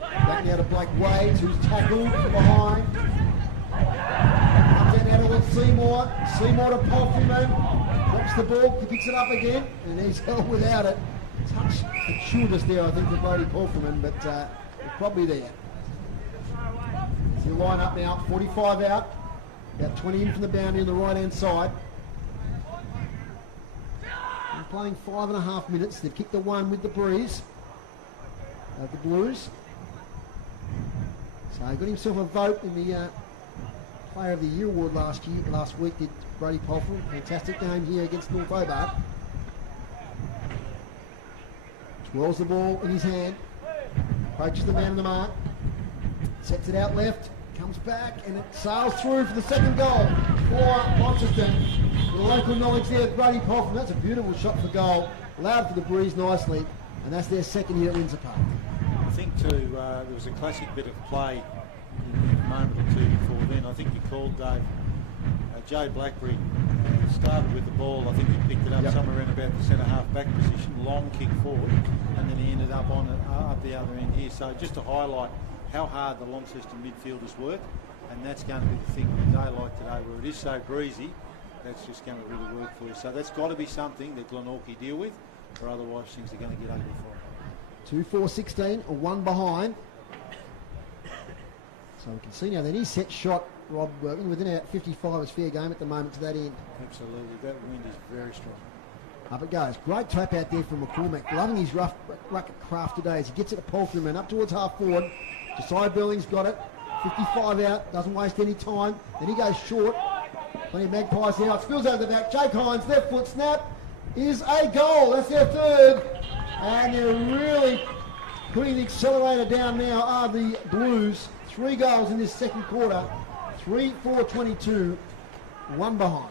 Back now to Blake Wade, who's tackled from behind. Comes out now towards Seymour. Seymour to Pofferman, drops the ball, he picks it up again, and he's held without it. Touch fortuitous there, I think, for Brody Pofferman, but probably there. He'll line up now, 45 out, about 20 in from the boundary on the right-hand side. They're playing 5.5 minutes. They've kicked the one with the breeze of the Blues. So he got himself a vote in the Player of the Year award last week, did Brody Pofferman. Fantastic game here against North Hobart. Twirls the ball in his hand, approaches the man on the mark. Sets it out left, comes back, and it sails through for the second goal for Launceston. With the local knowledge there, Brady Pofferman. That's a beautiful shot for goal. Allowed for the breeze nicely, and that's their second here at Windsor Park. I think too, there was a classic bit of play a moment or two before then. I think you called Dave. Joe Blackberry started with the ball. I think he picked it up somewhere around about the centre half back position, long kick forward, and then he ended up on it up the other end here. So just to highlight how hard the Launceston midfielders work, and that's going to be the thing on a day like today where it is so breezy. That's just going to really work for you. So that's got to be something that Glenorchy deal with, or otherwise things are going to get ugly for them. 2-4-16, or one behind. So we can see now that he's set shot, Rob, within about 55 is fair game at the moment to that end. Absolutely, that wind is very strong. Up it goes. Great tap out there from McCormack. Loving his rough rucket craft today as he gets it to Pofferman up towards half forward. Josiah Burling's got it. 55 out, doesn't waste any time. Then he goes short. Plenty of Magpies now. It spills over the back. Jake Hines, left foot snap is a goal. That's their third. And they're really putting the accelerator down now are the Blues. 3 goals in this second quarter. 3-4-22. One behind.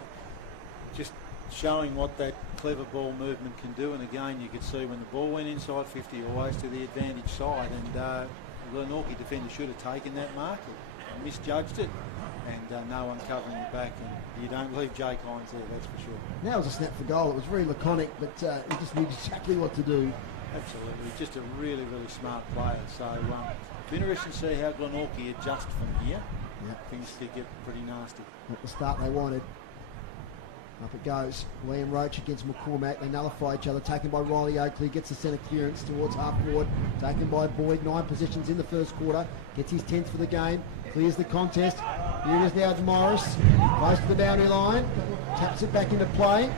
Just showing what that clever ball movement can do, and again you could see when the ball went inside 50 always to the advantage side, and Glenorchy defender should have taken that mark, misjudged it, and no one covering it back, and you don't leave Jake Hines there, that's for sure. Now it was a snap for goal. It was very laconic, but he just knew exactly what to do. Absolutely, just a really, really smart player. So it's interesting to see how Glenorchy adjust from here. Yep. Things could get pretty nasty. At the start they wanted. Up it goes. Liam Roach against McCormack. They nullify each other. Taken by Riley Oakley. Gets the centre clearance towards half forward. Taken by Boyd. 9 possessions in the first quarter. Gets his 10th for the game. Clears the contest. Here it is now to Morris. Close to the boundary line. Taps it back into play.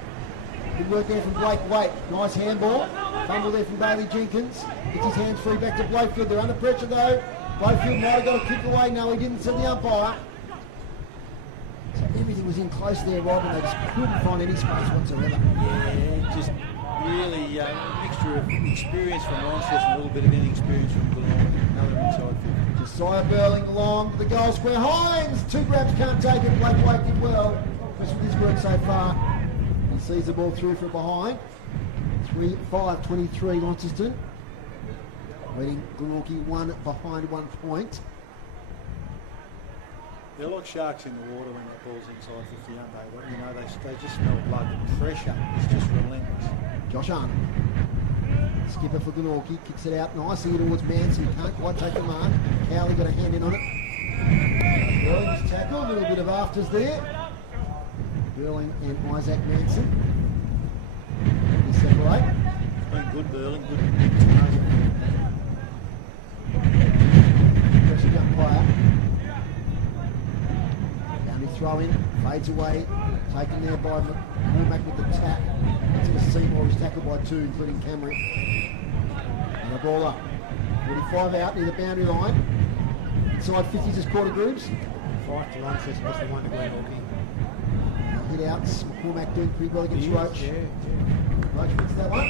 Good work there from Blake Waite. Nice handball. Fumble there from Bailey Jenkins. Gets his hands free back to Blakfield. They're under pressure though. Blakfield might have got a kick away. No, he didn't. Said the umpire. So everything was in close there, Rob, and they just couldn't find any space whatsoever. Yeah, just really a mixture of experience from Launceston and a little bit of inexperience from Glenorchy. Another inside 50. Josiah Burling along the goal square. Hines! 2 grabs, can't take it. Blake White did well. Impressed with his work so far. He sees the ball through from behind. 5-23 Launceston. Leading Glenorchy 1 behind 1 point. They're like sharks in the water when that ball's inside 50, aren't they? You know, they just smell blood. The pressure is just relentless. Josh Arnold. Skipper for Glenorchy kicks it out nicely towards Manson. Can't quite take the mark. Cowley got a hand in on it. Burling's tackle, a little bit of afters there. Burling and Isaac Manson. They separate. It's been good, Burling. Good. Pressure young player. Downey throw in, fades away. Taken there by Cormac with the tap. It's in a Seymour, he's tackled by two, including Camrick. And a ball up. 45 out near the boundary line. Inside 50s is quarter grooves. 5 to Launceston, just the one to Glenorchy. Hit outs. McCormack doing pretty well against Roach. Yeah. Roach wins that one.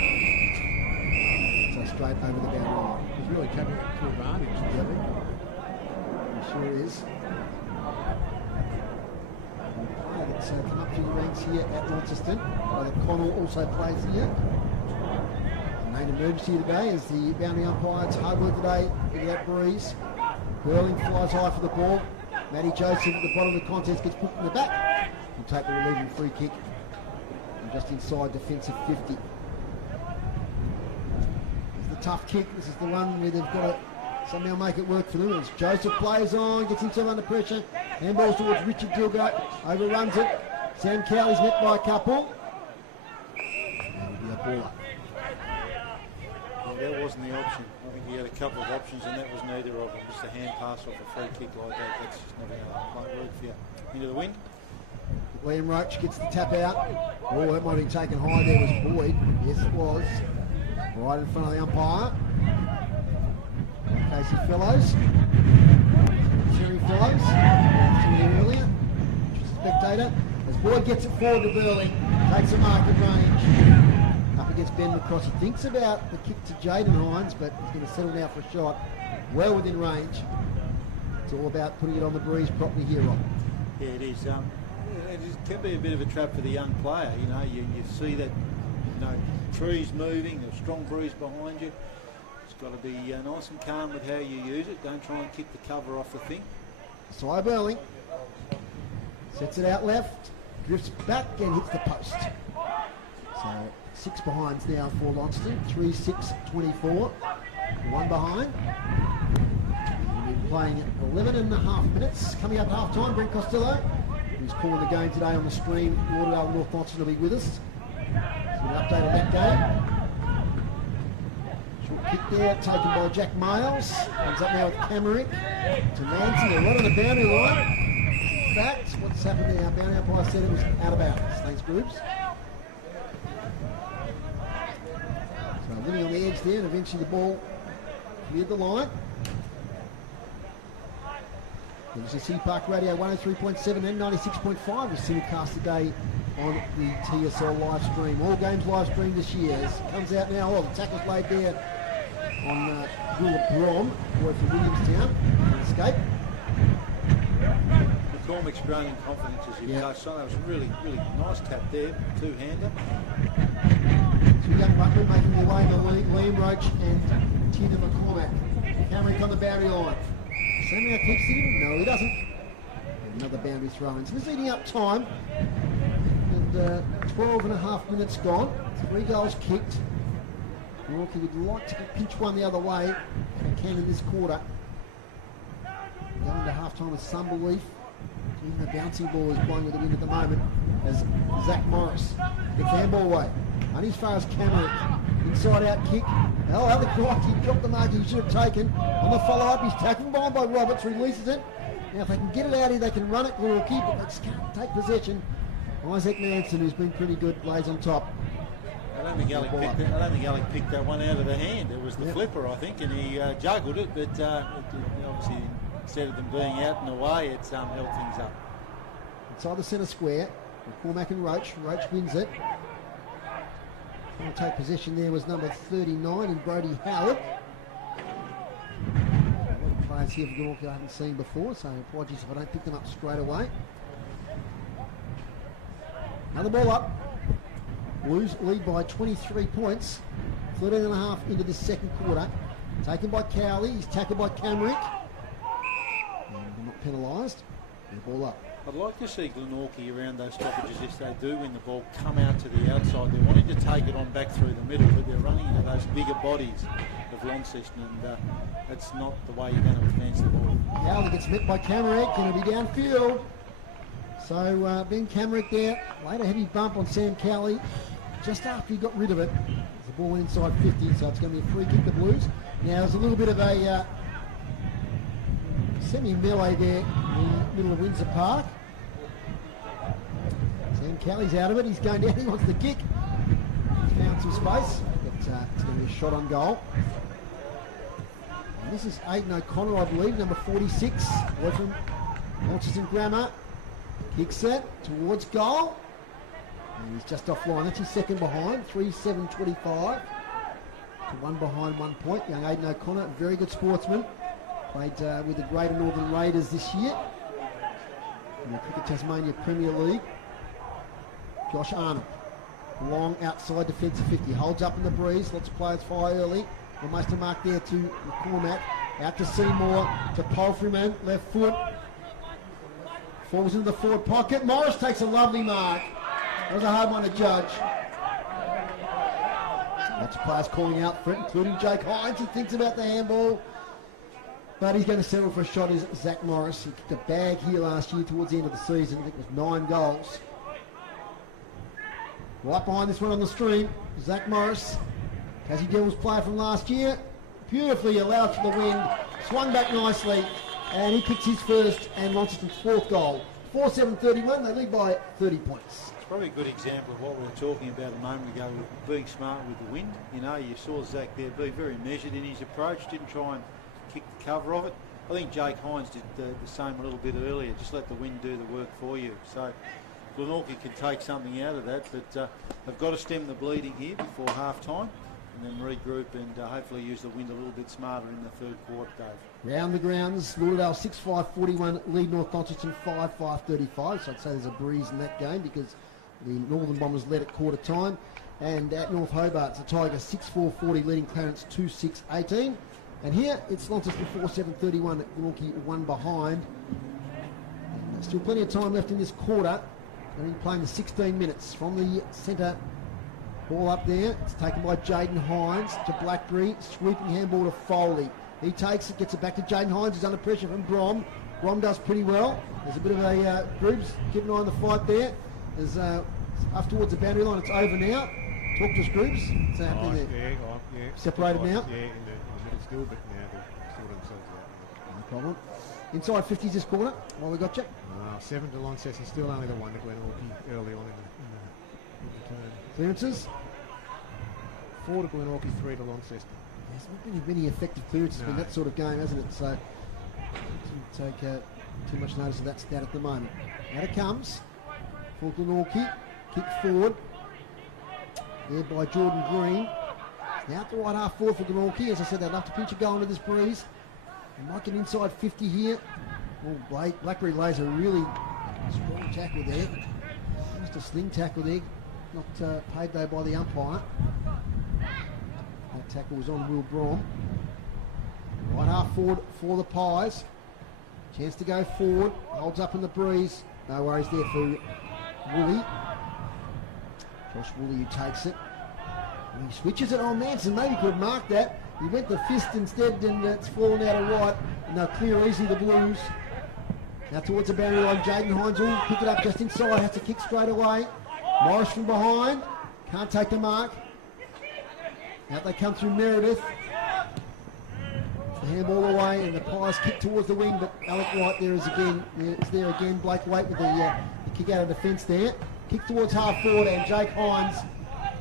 So straight over the boundary line. He's really taking it to advantage. Yep. He sure is. That's come up through the ranks here at Launceston. Brother Connell also plays here. Main emergency today is the boundary umpire. It's hard work today. Look at that breeze. Burling flies high for the ball. Matty Joseph at the bottom of the contest gets put in the back. He'll take the relieving free kick. And just inside defensive 50. It's the tough kick. This is the one where they've got to somehow make it work for them. As Joseph plays on, gets himself under pressure. Handballs towards Richard Dilgo. Overruns it. Sam Cowley's met by a couple. That'll be a baller. Well, that wasn't the option. I think he had a couple of options and that was neither of them. Just a hand pass off a free kick like that. That's just not going to work for you. Into the wind. Liam Roach gets the tap out. Oh, that might have been taken high there, was Boyd. Yes, it was. Right in front of the umpire. Casey Fellows. Sherry Fellows. Earlier. Spectator. As Boyd gets it forward to Burling. Takes a mark at range. Up against Ben McCross. He thinks about the kick to Jaden Hines, but he's going to settle now for a shot. Well within range. It's all about putting it on the breeze properly here, Rob. Yeah, it is. It can be a bit of a trap for the young player. You know, you see that, trees moving, a strong breeze behind you. It's got to be nice and calm with how you use it. Don't try and kick the cover off the thing. Cy Burling sets it out left, drifts back and hits the post. So 6 behinds now for Launceston. 3-6-24. 1 behind. We've been playing 11 and a half minutes. Coming up half time, Brent Costello, who's calling the game today on the screen. Lauderdale and North Launceston will be with us. So an update on that game. Short kick there, taken by Jack Miles. Comes up now with Camerick to Nancy. They're right on the boundary line. In fact, what's happened there? Our boundary umpire said it was out of bounds. Thanks, groups. So winning on the edge there, and eventually the ball cleared the line. There's the City Park Radio 103.7 and 96.5 is simulcast today on the TSL live stream. All games live streamed this year. As it comes out now, the tackle's laid there on Gula Brom, boy from Williamstown. Escape. McCormick's grown in confidence as he touched on. That was a really, really nice tap there, two-hander. Two young ruckmen making their way to Liam Roach and Tina McCormack. Camerick on the boundary line. Somehow keeps it. No, he doesn't. Another boundary throw in. So this is eating up time. And 12 and a half minutes gone. 3 goals kicked. Glenorchy would like to pinch one the other way. And can in this quarter. Going to half time with some belief. Even the bouncing ball is blowing with the wind at the moment. As Zach Morris gets the handball away. Only as far as Camerick. Inside out kick. Oh, how the Crikey, he dropped the mark he should have taken. On the follow up, he's tackled by Roberts, releases it. Now if they can get it out here, they can run it, Glenorchy, but they just can't take possession. Isaac Manson, who's been pretty good, lays on top. I don't think Alec picked that one out of the hand. It was the flipper, I think, and he juggled it, but obviously instead of them being out and away, it's held things up. Inside the centre square, McCormack and Roach. Roach wins it. Trying to take possession there was number 39 and Brody Howard. A lot of players here for Glenorchy I haven't seen before, so apologies if I don't pick them up straight away. Another ball up. Blues lead by 23 points. 13 and a half into the second quarter. Taken by Cowley. He's tackled by Camerick. And not penalised. And the ball up. I'd like to see Glenorchy around those stoppages, if they do win the ball, come out to the outside. They're wanting to take it on back through the middle, but they're running into those bigger bodies of Launceston, and that's not the way you're going to advance the ball. Cowley gets met by Camerick, going to be downfield. So Ben Camerick there, later heavy bump on Sam Cowley just after he got rid of it. The ball went inside 50, so it's going to be a free kick to Blues. Now there's a little bit of a semi-melee there in the middle of Windsor Park. Sam Cowley's out of it, he's going down, he wants the kick. He's found some space, but it's going to be a shot on goal. And this is Aidan O'Connor, I believe, number 46, away from Launceston Grammar. Kicks it towards goal. And he's just offline. That's his second behind. 3-7-25. To one behind 1 point. Young Aidan O'Connor, very good sportsman. Played with the Greater Northern Raiders this year in the Cricket Tasmania Premier League. Josh Arnold. Long outside defensive 50. Holds up in the breeze. Lots of players fire early. Almost a mark there to McCormack. Out to Seymour. To Palfreyman. Left foot. Falls into the forward pocket. Morris takes a lovely mark. That was a hard one to judge. Lots of players calling out for it, including Jake Hines. He thinks about the handball. But he's going to settle for a shot is Zach Morris. He kicked a bag here last year towards the end of the season. I think it was 9 goals. Right behind this one on the stream, Zach Morris. Tassie Devils player from last year. Beautifully allowed for the wind. Swung back nicely. And he kicks his first and Launceston's 4th goal. 4-7-31, they lead by 30 points. It's probably a good example of what we were talking about a moment ago with being smart with the wind. You know, you saw Zach there be very measured in his approach, didn't try and kick the cover of it. I think Jake Hines did the same a little bit earlier, just let the wind do the work for you. So Glenorchy can take something out of that, but they've got to stem the bleeding here before half-time and then regroup and hopefully use the wind a little bit smarter in the 3rd quarter, Dave. Round the grounds, Lauderdale 6-5-41, lead North Launceston 5-5-35. So I'd say there's a breeze in that game because the Northern Bombers led at quarter time. And at North Hobart, it's the Tigers 6-4-40, leading Clarence 2-6-18. And here it's Launceston 4-7-31, Glenorchy 1 behind. And there's still plenty of time left in this quarter. They've been playing the 16 minutes from the centre. Ball up there, it's taken by Jaden Hines to Blackberry, sweeping handball to Foley. He takes it, gets it back to Jaden Hines, who's under pressure from Brom. Brom does pretty well. There's a bit of a Grooves, keep an eye on the fight there. There's up towards the boundary line, it's over now. Talk to us, Grooves. What's happening there? Yeah. Separated now? Yeah, in the middle still, but now they're sorting themselves out. No problem. Inside 50s this quarter, while we got you. 7 to Launceston, still only the one that went early on in the turn. Clearances? 4 to Glenorchy, 3 to Launceston. There's not been many effective clearances in that sort of game, hasn't it? So, shouldn't take too much notice of that stat at the moment. Out it comes for Glenorchy. Kick forward. There by Jordan Green. Now at the right half forward for Glenorchy. As I said, they'd love to pinch a goal into this breeze. They might get inside 50 here. Oh, Blackberry lays a really strong tackle there. Just a sling tackle there. Not paid though by the umpire. That tackle was on Will Brom. Right half forward for the Pies. Chance to go forward. Holds up in the breeze. No worries there for Woolley. Josh Woolley who takes it. And he switches it on Manson. Maybe could have marked that. He went the fist instead and it's fallen out of right. And they'll clear easy the Blues. Now towards the boundary line. Jaden Hines will pick it up just inside. Has to kick straight away. Morris from behind. Can't take the mark. Out they come through Meredith. The handball away and the Pies kick towards the wing, but Alec White there is there again. Blake Waite with the kick out of defence there. Kick towards half forward and Jake Hines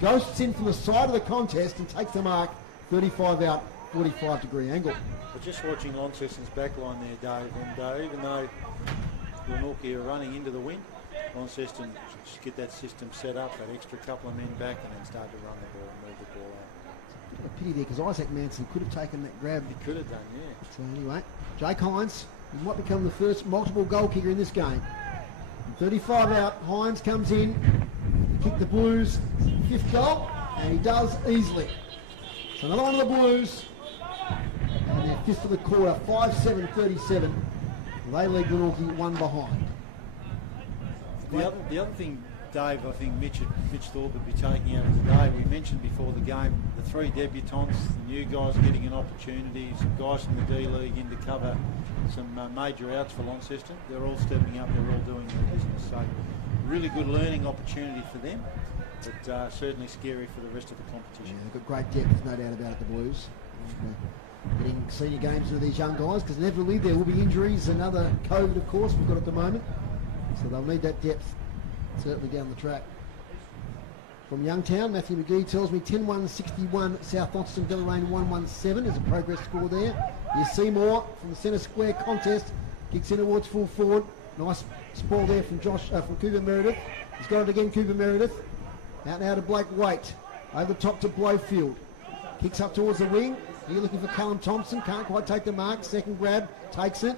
ghosts in from the side of the contest and takes the mark. 35 out, 45 degree angle. But just watching Launceston's back line there, Dave, and even though Glenorchy are running into the wind, Launceston just get that system set up, that extra couple of men back and then start to run the ball and move the ball out. A pity there because Isaac Manson could have taken that grab. He could have done, yeah. So anyway, Jake Hines, he might become the first multiple goal kicker in this game. 35 out, Hines comes in, kick the Blues, 5th goal, and he does easily. So another one of the Blues, and their 5th of the quarter, 5-7-37. They lead Glenorchy 1 behind. The other thing, Dave, I think Mitch Thorpe would be taking out of the day. We mentioned before the game the 3 debutants, the new guys getting an opportunity, some guys from the D-League in to cover some major outs for Launceston. They're all stepping up, they're all doing their business. So really good learning opportunity for them, but certainly scary for the rest of the competition. Yeah, they've got great depth, no doubt about it, the Blues. Getting senior games with these young guys, because inevitably there will be injuries, another COVID of course we've got at the moment, so they'll need that depth certainly down the track. From Youngtown, Matthew McGee tells me 10-1-61 South Launceston, Deloraine 1-1-7 is a progress score there. Here's Seymour from the centre square contest, kicks in towards full forward, nice ball there from Cooper Meredith. He's got it again, Cooper Meredith, out now to Blake Waite, over the top to Blowfield, kicks up towards the wing. Here looking for Callum Thompson, can't quite take the mark, second grab, takes it.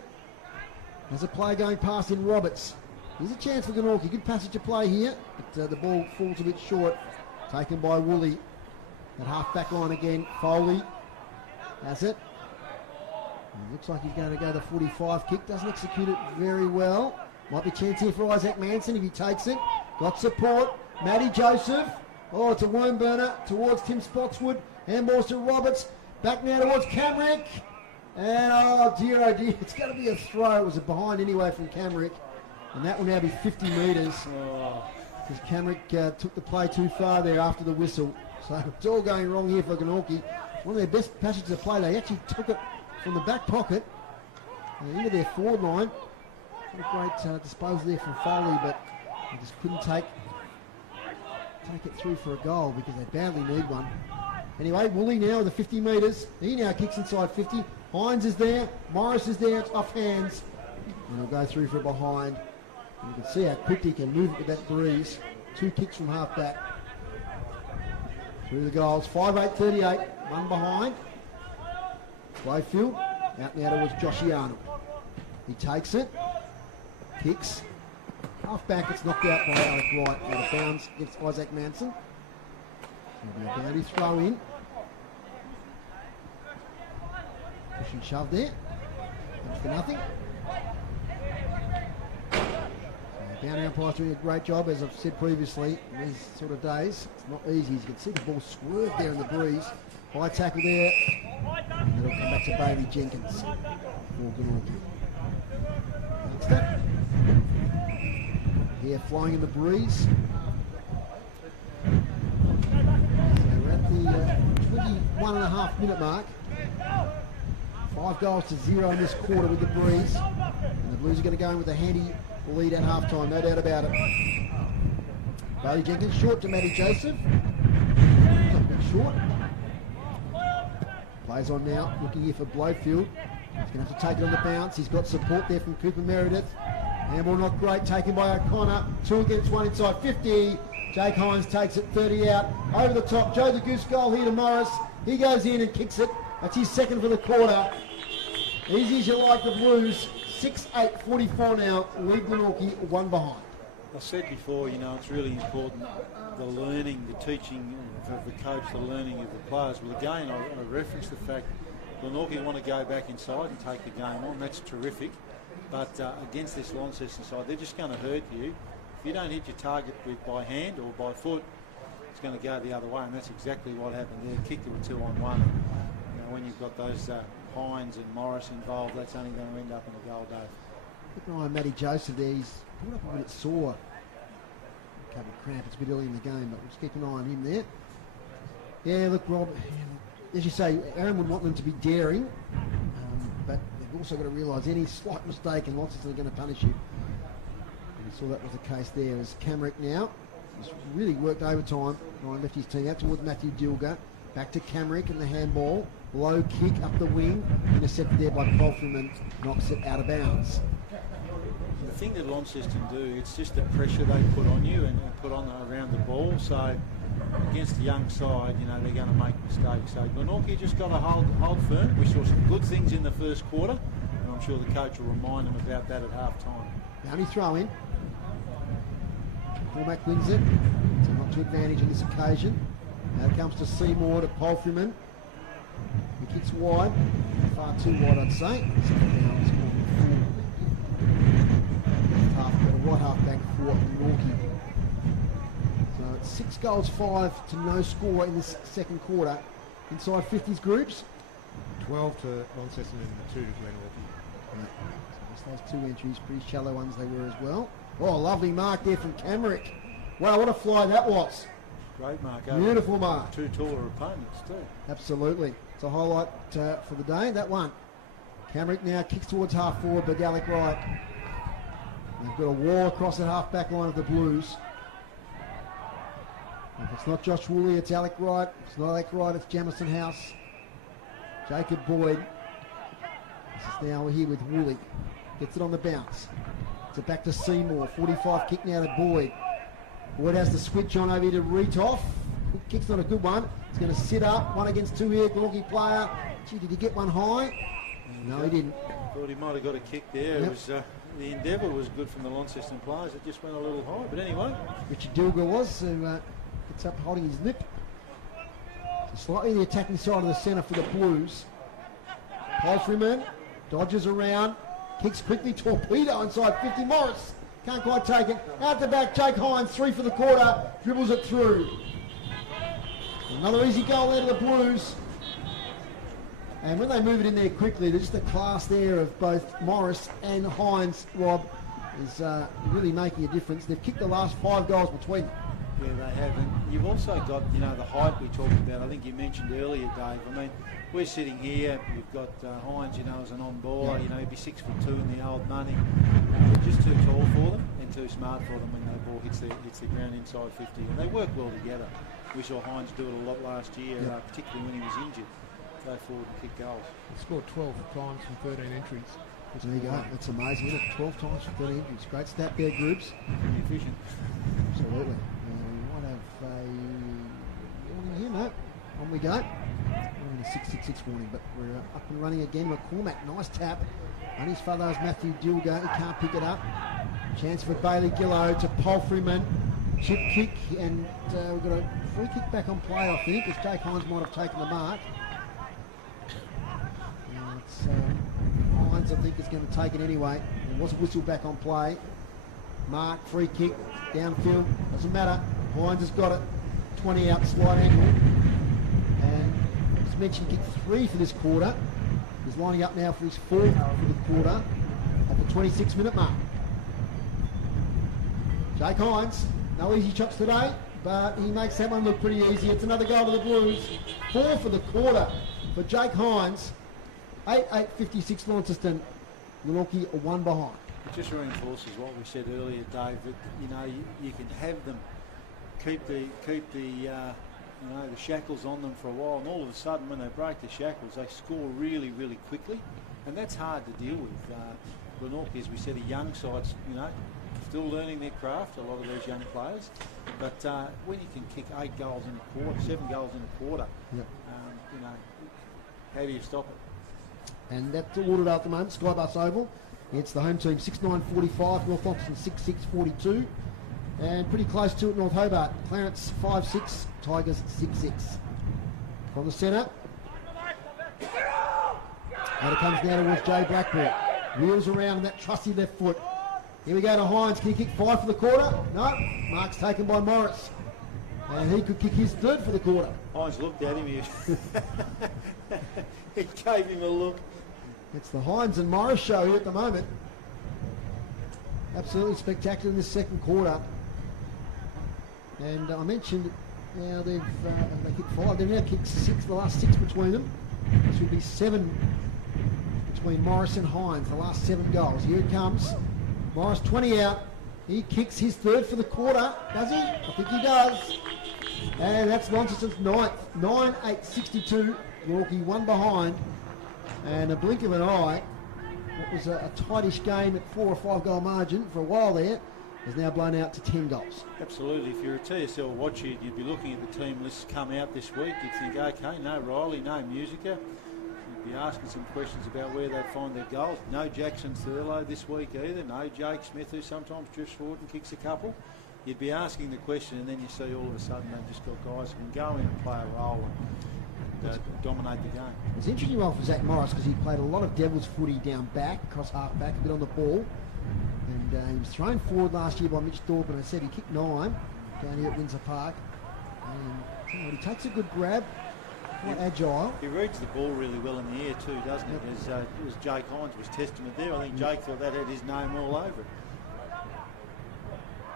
There's a player going past in Roberts. Here's a chance for Glenorchy, good passage of play here, but the ball falls a bit short, taken by Woolley. At half back line again, Foley, that's it. And looks like he's going to go the 45 kick, doesn't execute it very well. Might be a chance here for Isaac Manson if he takes it. Got support, Matty Joseph. Oh, it's a worm burner towards Tim Spotswood. Handballs to Roberts. Back now towards Camrick. And oh dear, it's going to be a throw. It was a behind anyway from Camrick. And that will now be 50 metres. Because Camrick took the play too far there after the whistle. So it's all going wrong here for Glenorchy. One of their best passages of play. They actually took it from the back pocket into their forward line. What a great disposal there from Foley, but they just couldn't take it through for a goal because they badly need one. Anyway, Woolley now with the 50 metres. He now kicks inside 50. Hines is there. Morris is there. It's off hands. And he'll go through for a behind. And you can see how quick he can move it with that breeze. 2 kicks from half back. Through the goals. 5-8-38. One behind. Blowfield. Out now towards Joshy Arnold. He takes it. Kicks. Half back. It's knocked out by Alec Wright. Out of bounds against Isaac Manson. There'll be a bounty throw in. Push and shove there. That's for nothing. So bounty umpire's doing a great job, as I've said previously, in these sort of days. It's not easy. As you can see the ball swerve there in the breeze. High tackle there. And it'll come back to Bailey Jenkins for Glenorchy. Here flowing in the breeze. The 21.5 minute mark. 5 goals to 0 in this quarter with the breeze. And the Blues are going to go in with a handy lead at half time, no doubt about it. Bailey Jenkins short to Matty Joseph. A bit short. Plays on now, looking here for Blowfield. He's going to have to take it on the bounce. He's got support there from Cooper Meredith. Handball not great, taken by O'Connor. 2 against 1 inside 50. Jake Hines takes it 30 out. Over the top, Joe the Goose goal here to Morris. He goes in and kicks it. That's his second for the quarter. Easy as you like the Blues. 6-8-44 now. Lead Glenorchy, 1 behind. I said before, it's really important, the learning, the teaching of the coach, the learning of the players. Well, again, I reference the fact Glenorchy want to go back inside and take the game on. That's terrific. But against this Launceston side, they're just going to hurt you. If you don't hit your target by hand or by foot, it's going to go the other way, and that's exactly what happened there. Kicked it with 2-on-1. When you've got those Hines and Morris involved, that's only going to end up in a goal, Dave. Keep an eye on Matty Joseph there. He's pulled up a bit sore. A couple of cramp. It's a bit early in the game, but we'll just keep an eye on him there. Yeah, look, Rob, as you say, Aaron would want them to be daring, but they've also got to realise any slight mistake and Launceston are going to punish you. We saw that was the case there as Camrick now. He's really worked overtime. Ryan left his team out towards Matthew Dilger. Back to Camrick and the handball. Low kick up the wing. Intercepted there by Colfram and knocks it out of bounds. The thing that Launceston do, it's just the pressure they put on you and put on around the ball. So against the young side, they're going to make mistakes. So Glenorchy just got to hold firm. We saw some good things in the first quarter, and I'm sure the coach will remind them about that at half time. Bounty throw in. Cormac wins it. So not to advantage on this occasion. Now it comes to Seymour to Polfriman. He kicks wide. Far too wide, I'd say. Half got right half-back for Glenorchy. So it's 6 goals, 5 to no score in this second quarter. Inside 50s groups. 12 to Launceston and 2 to Glenorchy. Right. So just those 2 entries, pretty shallow ones they were as well. Oh, lovely mark there from Camrick. Wow, what a fly that was. Great mark. Beautiful mark. 2 taller opponents too. Absolutely. It's a highlight for the day, that one. Camrick now kicks towards half forward, but Alec right. They've got a wall across the half-back line of the Blues. If it's not Josh Woolley, it's Alec Wright. If it's not Alec Wright, it's Jamison House. Jacob Boyd. This is now here with Woolley. Gets it on the bounce. It's a back to Seymour. 45 kick now to Boyd. Boyd has to switch on over here to Retoff. Kick's not a good one. He's going to sit up. 1 against 2 here. Glenorchy player. Gee, did he get one high? No, he didn't. Thought he might have got a kick there. Yep. It was, the endeavour was good from the Launceston players. It just went a little high. But anyway. Richard Dilger was, who gets up holding his lip. So slightly the attacking side of the centre for the Blues. Palfreyman dodges around. Kicks quickly. Torpedo inside 50. Morris can't quite take it. Out the back, Jake Hines, 3 for the quarter. Dribbles it through. Another easy goal there to the Blues. And when they move it in there quickly, there's just the class there of both Morris and Hines, Rob, is really making a difference. They've kicked the last 5 goals between them. Yeah, they have. And you've also got, you know, the height we talked about. I think you mentioned earlier, Dave. I mean, we're sitting here. You've got Hines, you know, as an on-baller. You know, he'd be 6'2" in the old money. Just too tall for them and too smart for them when the ball hits the ground inside 50. And they work well together. We saw Hines do it a lot last year, particularly when he was injured. Go forward and kick goals. He scored 12 times from 13 entries. There you go. That's amazing, isn't it? 12 times from 13 entries. Great stat there, groups. Pretty efficient. Absolutely. We might have a warning here. No. On we go. We're in a 666 warning, but we're up and running again. McCormack, nice tap. On his father's Matthew Dilger. He can't pick it up. Chance for Bailey Gillow to Palfreyman. Chip kick, and we've got a free kick back on play, I think, as Jake Hines might have taken the mark. It's Hines, I think, is going to take it anyway. There was a whistle back on play. Mark, free kick, downfield, doesn't matter. Hines has got it. 20 out, slight angle. And as mentioned, kick 3 for this quarter. He's lining up now for his 4th for the quarter at the 26-minute mark. Jake Hines, no easy shots today, but he makes that one look pretty easy. It's another goal to the Blues. 4 for the quarter for Jake Hines. 8-8-56 Launceston. Glenorchy 1 behind. It just reinforces what we said earlier, Dave. That you know you can have them keep the you know the shackles on them for a while, and all of a sudden when they break the shackles, they score really, really quickly, and that's hard to deal with. Glenorchy, as we said, a young side, you know, still learning their craft. A lot of these young players, but when you can kick 8 goals in a quarter, 7 goals in a quarter, yep. You know, how do you stop it? And that's ordered at the moment. Skybus Oval. It's the home team 6-9-45, North Launceston 6-6-42. And pretty close to it, North Hobart. Clarence 5-6, Tigers 6-6. From the centre. And it comes now towards Jay Blackburn. Wheels around on that trusty left foot. Here we go to Hines. Can he kick 5 for the quarter? No. Mark's taken by Morris. And he could kick his 3rd for the quarter. Hines looked at him. He gave him a look. It's the Hines and Morris show here at the moment. Absolutely spectacular in this second quarter. And I mentioned now they kicked 5. They've now kicked 6, the last 6 between them. This would be 7 between Morris and Hines, the last 7 goals. Here it comes. Morris 20 out. He kicks his 3rd for the quarter, does he? I think he does. And that's Launceston's 9th. 9-8-62. Glenorchy 1 behind. And a blink of an eye, what was a tightish game at 4 or 5 goal margin for a while there, is now blown out to 10 goals. Absolutely. If you're a TSL watcher, you'd be looking at the team lists come out this week. You'd think, okay, no Riley, no Musica. You'd be asking some questions about where they'd find their goals. No Jackson Thurlow this week either. No Jake Smith, who sometimes drifts forward and kicks a couple. You'd be asking the question, and then you see all of a sudden they've just got guys who can go in and play a role and dominate the game. It's an interesting role for Zach Morris because he played a lot of Devils footy down back, across half back, a bit on the ball. And And he was thrown forward last year by Mitch Thorpe, I said he kicked 9 down here at Windsor Park. And he takes a good grab, quite agile. He reads the ball really well in the air too, doesn't he? As Jake Hines was testament there. I think Jake thought that had his name all over it.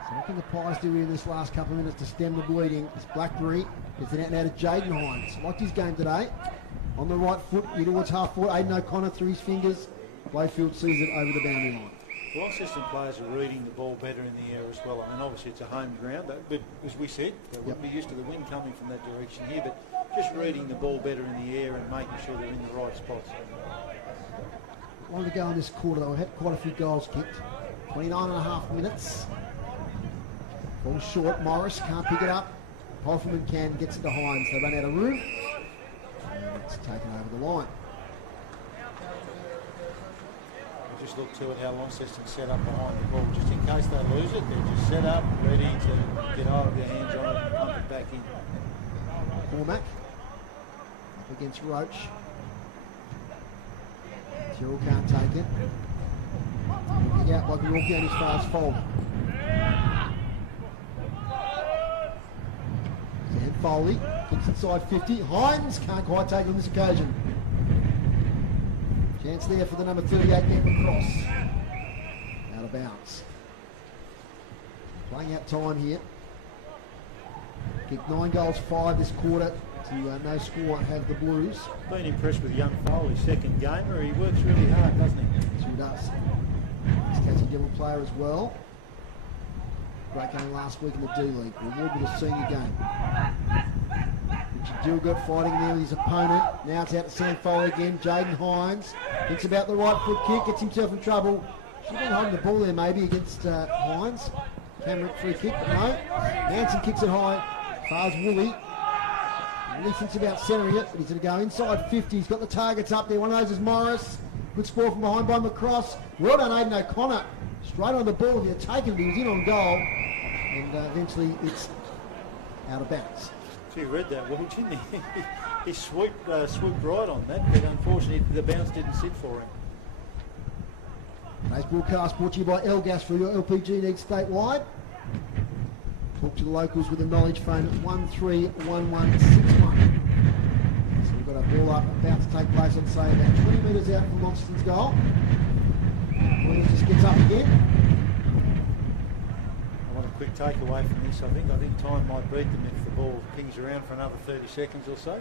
So what can the Pies do here in this last couple of minutes to stem the bleeding? It's Blackberry. Gets it out now to Jaden Hines. Liked his game today. On the right foot, here towards half forward. Aidan O'Connor through his fingers. Blayfield sees it over the boundary line. The Launceston players are reading the ball better in the air as well. I mean, obviously it's a home ground, but as we said, they wouldn't be used to the wind coming from that direction here, but just reading the ball better in the air and making sure they're in the right spots. Long to go in this quarter, though. We've had quite a few goals kicked. 29.5 minutes. Ball short. Morris can't pick it up. Hoffman can, gets it to Hines. They run out of room. And it's taken over the line. Just look to it how Launceston set up behind the ball. Just in case they lose it, they're just set up, ready to get hold of their hands on it and pump it back in. Cormac against Roach. Tyrrell can't take it. Looking out by Glenorchy and his fast fold. Dan Foley kicks inside 50. Hines can't quite take it on this occasion. Chance there for the number 38, getting across. Out of bounds. Playing out time here. Kicked 9 goals, 5 this quarter to no score have the Blues. Been impressed with young Foley's second gamer. He works really hard, doesn't he? Yes, he does. He's catching Devil player as well. Great game last week in the D-League. Reward with a senior game. Richard Dilgert fighting there with his opponent. Now it's out to Sam Foley again. Jaden Hines thinks about the right foot kick, gets himself in trouble. Should have been holding the ball there maybe against Hines. Cameron free kick, but no. Manson kicks it high. Fars Woolley. Woolley thinks about centering it, but he's going to go inside 50. He's got the targets up there. One of those is Morris. Good score from behind by McCross. Well done, Aidan O'Connor. Straight on the ball. If he'd taken it, he was in on goal. And eventually it's out of bounds. He read that well, didn't he? He swooped right on that, but unfortunately the bounce didn't sit for him. Today's broadcast brought to you by Elgas for your LPG needs statewide. Talk to the locals with the knowledge phone at 131161. So we've got a ball up about to take place on, say, about 20 metres out from Launceston's goal. Williams just gets up again. I want a quick takeaway from this. I think time might beat them if the ball pings around for another 30 seconds or so.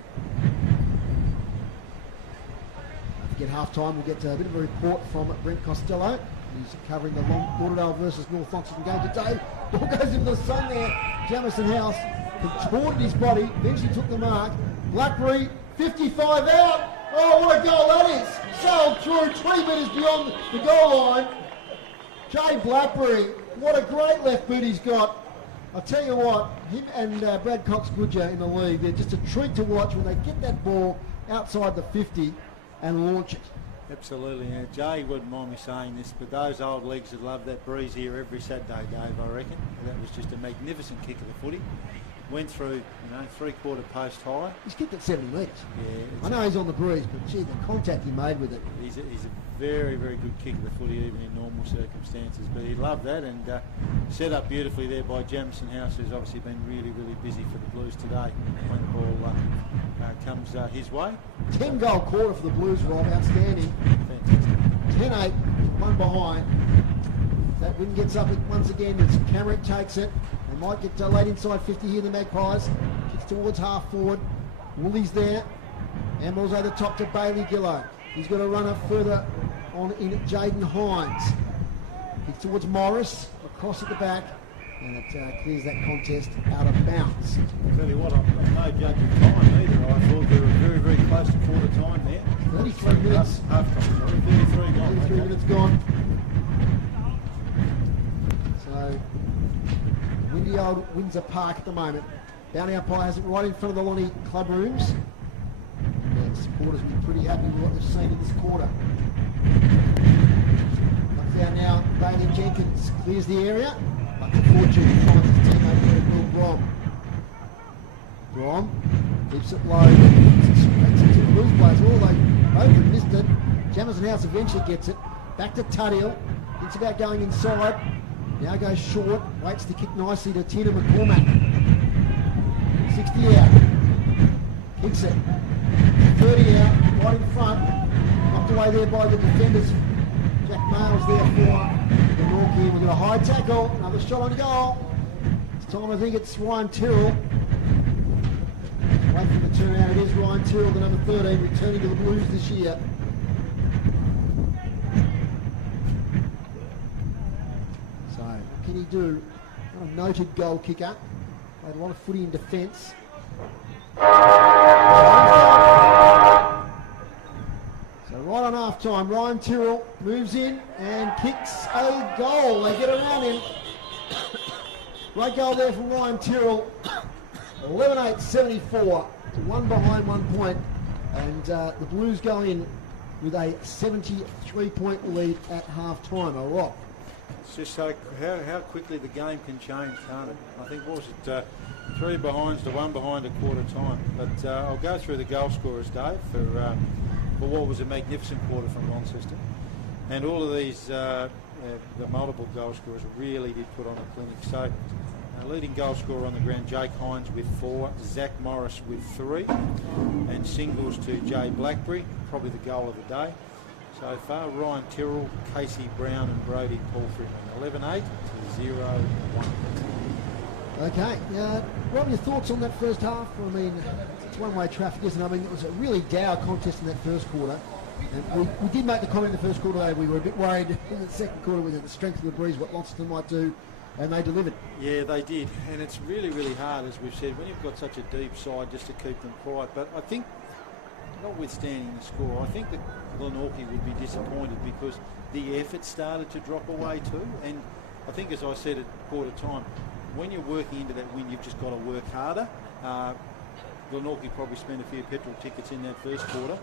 Don't forget half time, we'll get a bit of a report from Brent Costello. He's covering the Lauderdale versus North Launceston game today. Ball goes into the sun there. Jamison House contorted his body, eventually took the mark. Blackberry, 55 out. Oh, what a goal that is. Sailed through 20 metres beyond the goal line. Jay Blackberry, what a great left boot he's got. I'll tell you what, him and Brad Cox-Goodger in the league, they're just a treat to watch when they get that ball outside the 50 and launch it. Absolutely. Now, Jay wouldn't mind me saying this, but those old legs would love that breeze here every Saturday, Dave, I reckon. That was just a magnificent kick of the footy. Went through, three-quarter post high. He's kicked it 70 metres. Yeah. I know he's on the breeze, but gee, the contact he made with it. He's a very, very good kick of the footy, even in normal circumstances. But he loved that and set up beautifully there by Jamison House, who's obviously been really, really busy for the Blues today when the ball comes his way. 10-goal quarter for the Blues, Rob. Outstanding. Fantastic. 10-8, one behind. That win gets up once again. It's Camrick takes it. They might get late inside 50 here, the Magpies. Kicks towards half forward. Woolley's there. Ambles over the top to Bailey Gillow. He's got a runner further on in at Jaden Hines. Kicks towards Morris. Across at the back. And it clears that contest out of bounds. I'll tell you what, I'm no judge of time either. I thought we were very, very close to quarter time there. 33 minutes. Half time. 33 gone. 33 minutes gone. So, windy old Windsor Park at the moment. Bounty umpire has it right in front of the Lonnie club rooms. And the supporters will be pretty happy with what they've seen in this quarter. Comes down now, Bailey Jenkins clears the area. But the fortune finds his teammate there, Will Brom. Brom keeps it low. Straight into the Blues players. Although over and missed it. Jamison House eventually gets it. Back to Tuddill. It's about going inside. Now goes short. Waits to kick nicely to Tina McCormack. 60 out. Kicks it. 30 out. Right in front. Knocked away there by the defenders. Jack Mayles there for Glenorchy. We've got a high tackle. Another shot on goal. This time I think it's Ryan Tyrrell. Wait for the turnaround. It is Ryan Tyrrell, the number 13, returning to the Blues this year. So, what can he do? Not a noted goal kicker. Played a lot of footy in defence. So right on half time, Ryan Tyrrell moves in and kicks a goal. They get around him. Great goal there from Ryan Tyrrell. 11-8-74. One behind 1 point. And the Blues go in with a 73-point lead at half time. A rock. It's just so how quickly the game can change, can't it? I think, what was it, 3 behinds to 1 behind a quarter time. But I'll go through the goal scorers, Dave, for what was a magnificent quarter from Launceston. And all of these, the multiple goal scorers really did put on a clinic. So, leading goal scorer on the ground, Jake Hines with 4, Zach Morris with 3, and singles to Jay Blackberry, probably the goal of the day. So far, Ryan Tyrrell, Casey Brown and Brody Palfrey. 11-8 to 0-1. Okay, Rob, your thoughts on that first half? I mean, it's one-way traffic, isn't it? I mean, it was a really dour contest in that first quarter. And we did make the comment in the first quarter, though, we were a bit worried in the second quarter with the strength of the breeze, what Launceston might do, and they delivered. Yeah, they did. And it's really, really hard, as we've said, when you've got such a deep side, just to keep them quiet. But I think, notwithstanding the score, I think that Glenorchy would be disappointed because the effort started to drop away too. And I think, as I said at quarter time, when you're working into that win, you've just got to work harder. Glenorchy probably spent a few petrol tickets in that first quarter,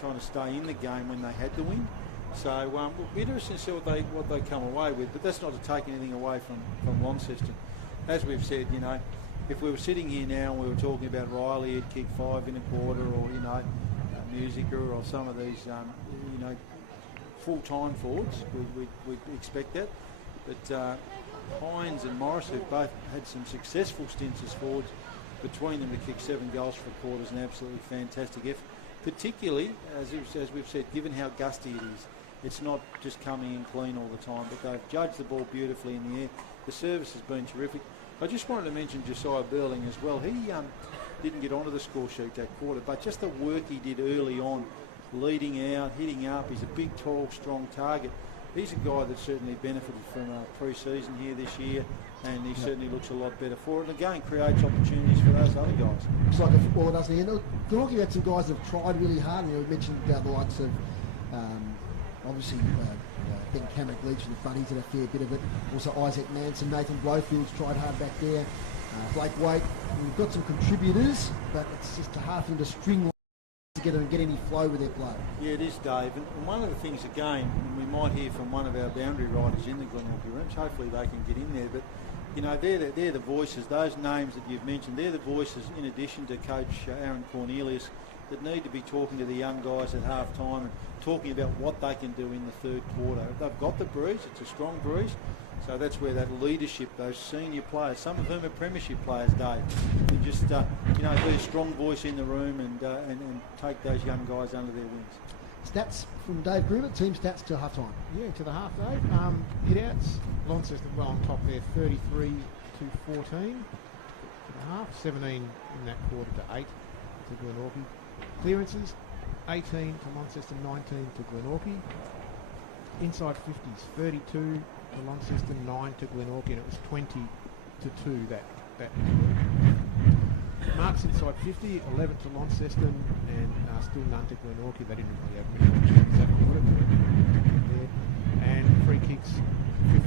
trying to stay in the game when they had the win. So we'll be interested to see what they come away with, but that's not to take anything away from Launceston. As we've said, you know, if we were sitting here now and we were talking about Riley had kicked 5 in a quarter, or Musica or some of these full-time forwards, we'd expect that. But Hines and Morris have both had some successful stints as forwards. Between them to kick 7 goals for a quarter is an absolutely fantastic effort. Particularly, as we've said, given how gusty it is. It's not just coming in clean all the time, but they've judged the ball beautifully in the air. The service has been terrific. I just wanted to mention Josiah Burling as well. He didn't get onto the score sheet that quarter, but just the work he did early on, leading out, hitting up. He's a big, tall, strong target. He's a guy that certainly benefited from pre-season here this year, and he certainly looks a lot better for it. And again, creates opportunities for those other guys. Looks like a footballer, doesn't he? And Glenorchy had some guys that have tried really hard. We mentioned the likes of, obviously, Ben Cameron Leach and the Bunnies did a fair bit of it. Also Isaac Manson, Nathan Blowfield's tried hard back there. Blake Waite. We've got some contributors, but it's just hard for them to string together and get any flow with their play. Yeah, it is, Dave. And one of the things, again, and we might hear from one of our boundary riders in the Glenorchy rooms, hopefully they can get in there, but they're the voices, those names that you've mentioned, they're the voices, in addition to Coach Aaron Cornelius, that need to be talking to the young guys at half time and talking about what they can do in the third quarter. They've got the breeze, it's a strong breeze, so that's where that leadership, those senior players, some of whom are premiership players, Dave, can just be a strong voice in the room and take those young guys under their wings. Stats from Dave Gruber, team stats to half time. Yeah, to the half, Dave. Hit-outs, Launceston well on top there, 33-14 to the half, 17 in that quarter to 8 to Glenorchy. Clearances, 18 to Launceston, 19 to Glenorchy. Inside 50s, 32 to Launceston, 9 to Glenorchy, and it was 20-2 that marks inside 50, 11 to Launceston, and still none to Glenorchy. They didn't really have many opportunities that quarter there. And free kicks, 15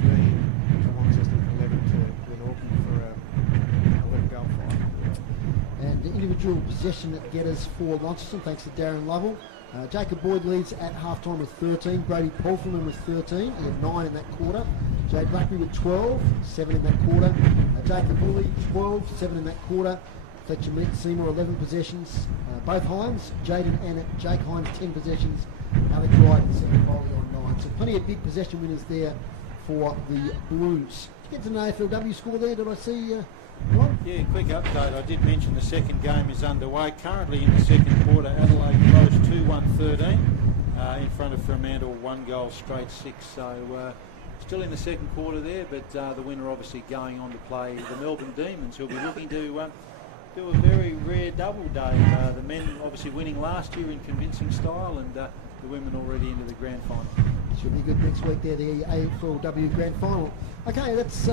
to Launceston, 11 to Glenorchy for a 11-goal fight. And the individual possession getters for Launceston, thanks to Darren Lovell. Jacob Boyd leads at half-time with 13. Brady Paulfman with 13. He had 9 in that quarter. Jade Blackberry with 12, 7 in that quarter. Jacob Woolley, 12, 7 in that quarter. Fletcher Seymour 11 possessions. Both Hines, Jaden and Jake Hines 10 possessions. Alec Wright and Sam Foley on 9. So plenty of big possession winners there for the Blues. Did you get to the AFLW score there? Did I see Ron? Yeah, quick update. I did mention the second game is underway. Currently in the second quarter, Adelaide closed 2-1-13 in front of Fremantle, 1 goal straight 6. So still in the second quarter there, but the winner obviously going on to play the Melbourne Demons, who'll be looking to do a very rare double day. The men obviously winning last year in convincing style, and the women already into the grand final. Should be good next week there, the AFLW grand final. Okay, let's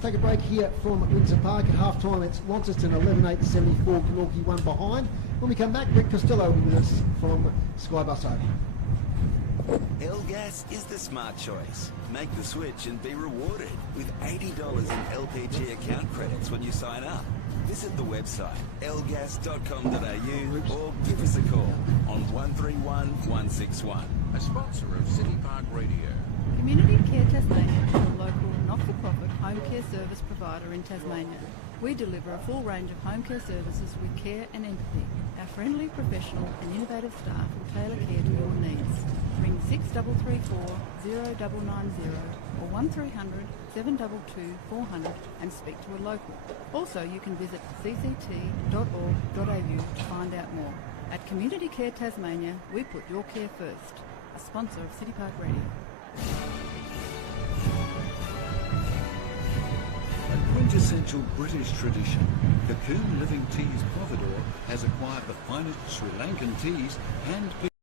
take a break here from Windsor Park. At half time it's Launceston 11-8 74, Glenorchy 1 behind. When we come back, Rick Costello will be with us from Skybus Oval. L-Gas is the smart choice. Make the switch and be rewarded with $80 in LPG account credits when you sign up. Visit the website lgas.com.au or give us a call on 131 161. A sponsor of City Park Radio. Community Care Tasmania is a local not-for-profit home care service provider in Tasmania. We deliver a full range of home care services with care and empathy. Our friendly, professional and innovative staff will tailor care to your needs. Ring 6334 0990 or 1300 722 400 and speak to a local. Also, you can visit cct.org.au to find out more. At Community Care Tasmania, we put your care first. A sponsor of City Park Radio. A quintessential British tradition, Cocoon Living Teas Providore has acquired the finest Sri Lankan teas hand-picked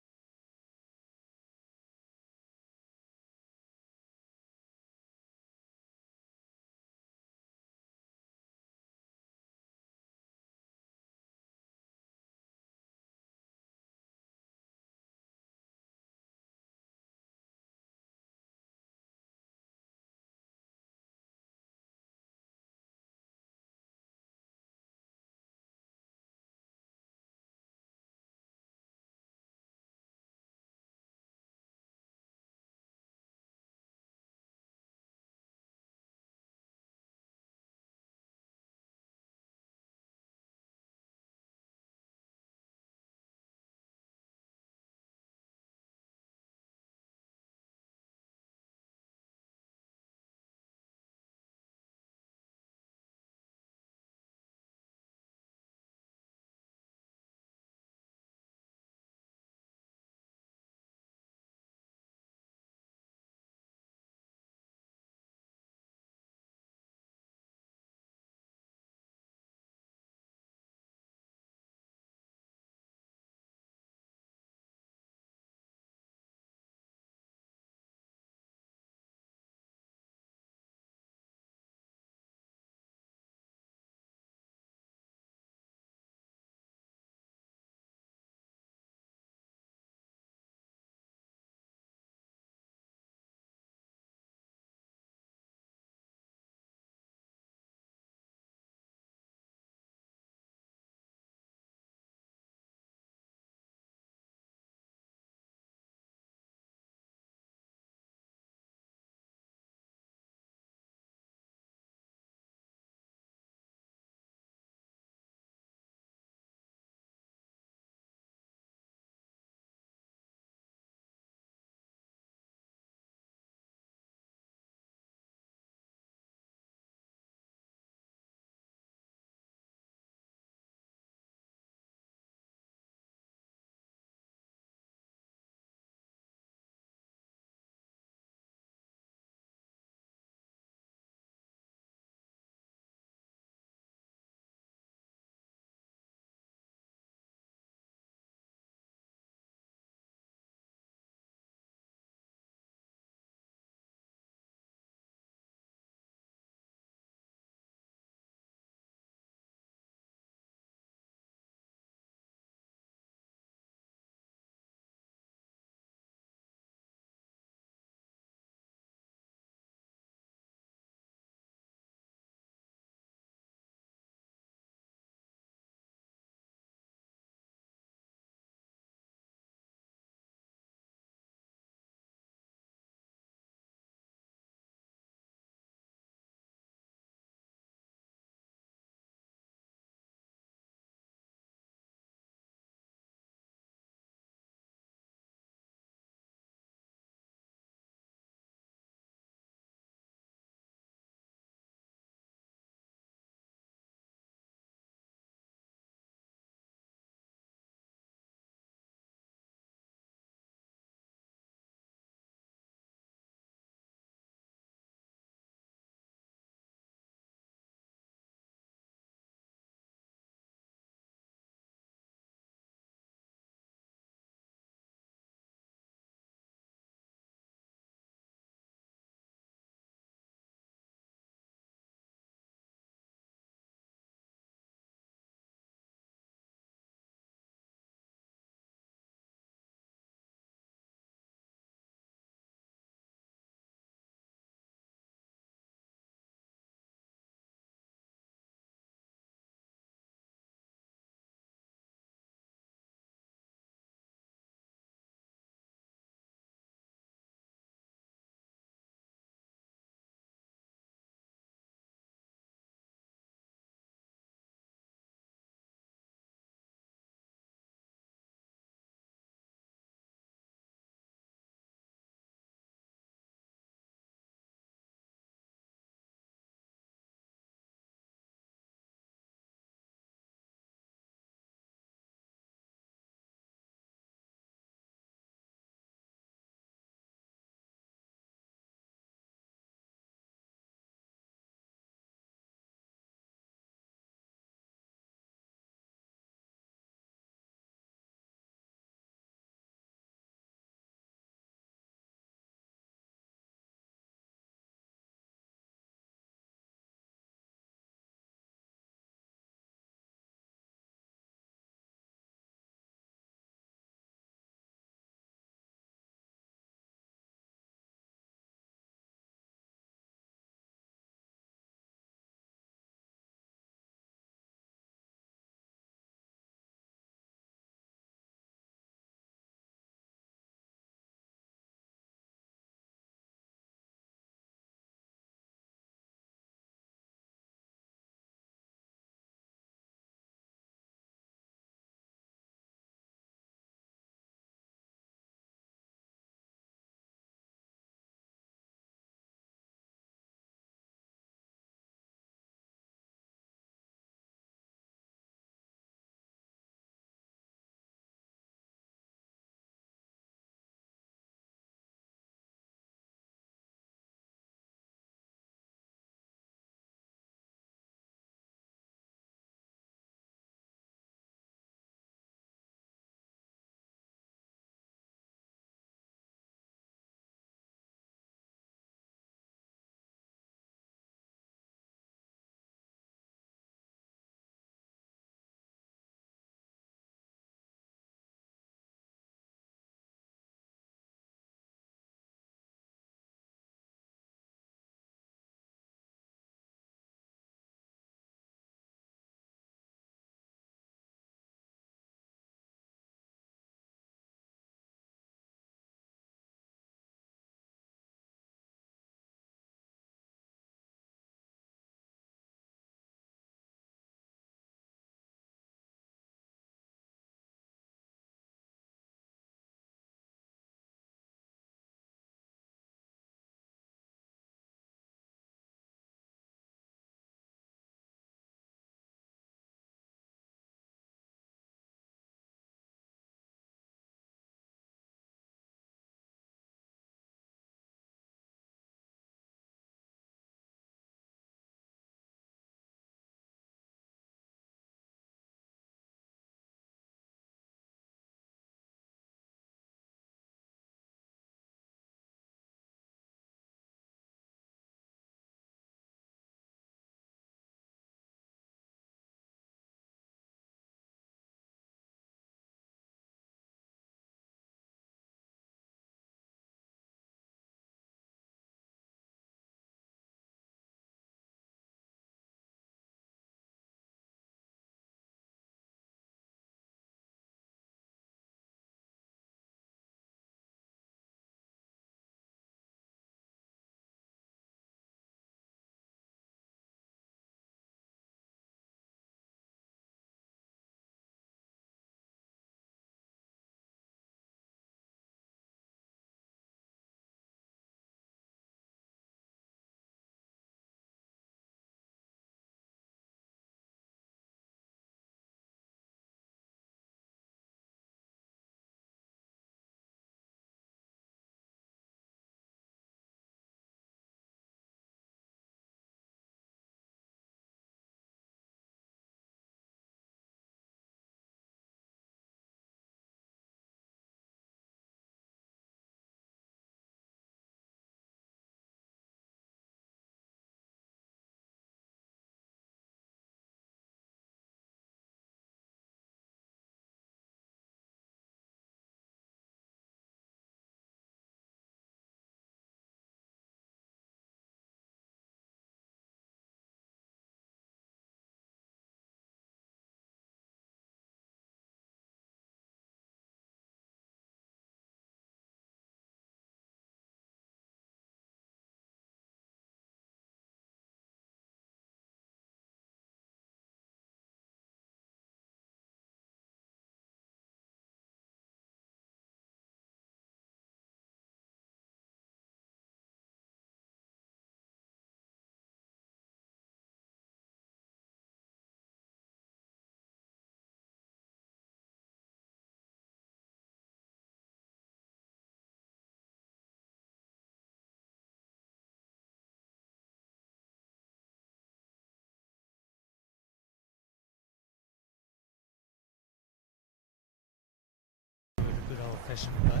old-fashioned boat.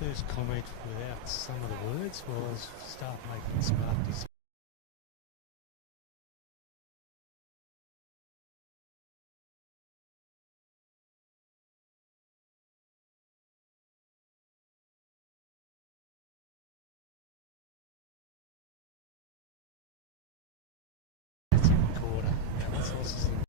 The first comment without some of the words was start making smart decisions. That's in the quarter. That's horses in.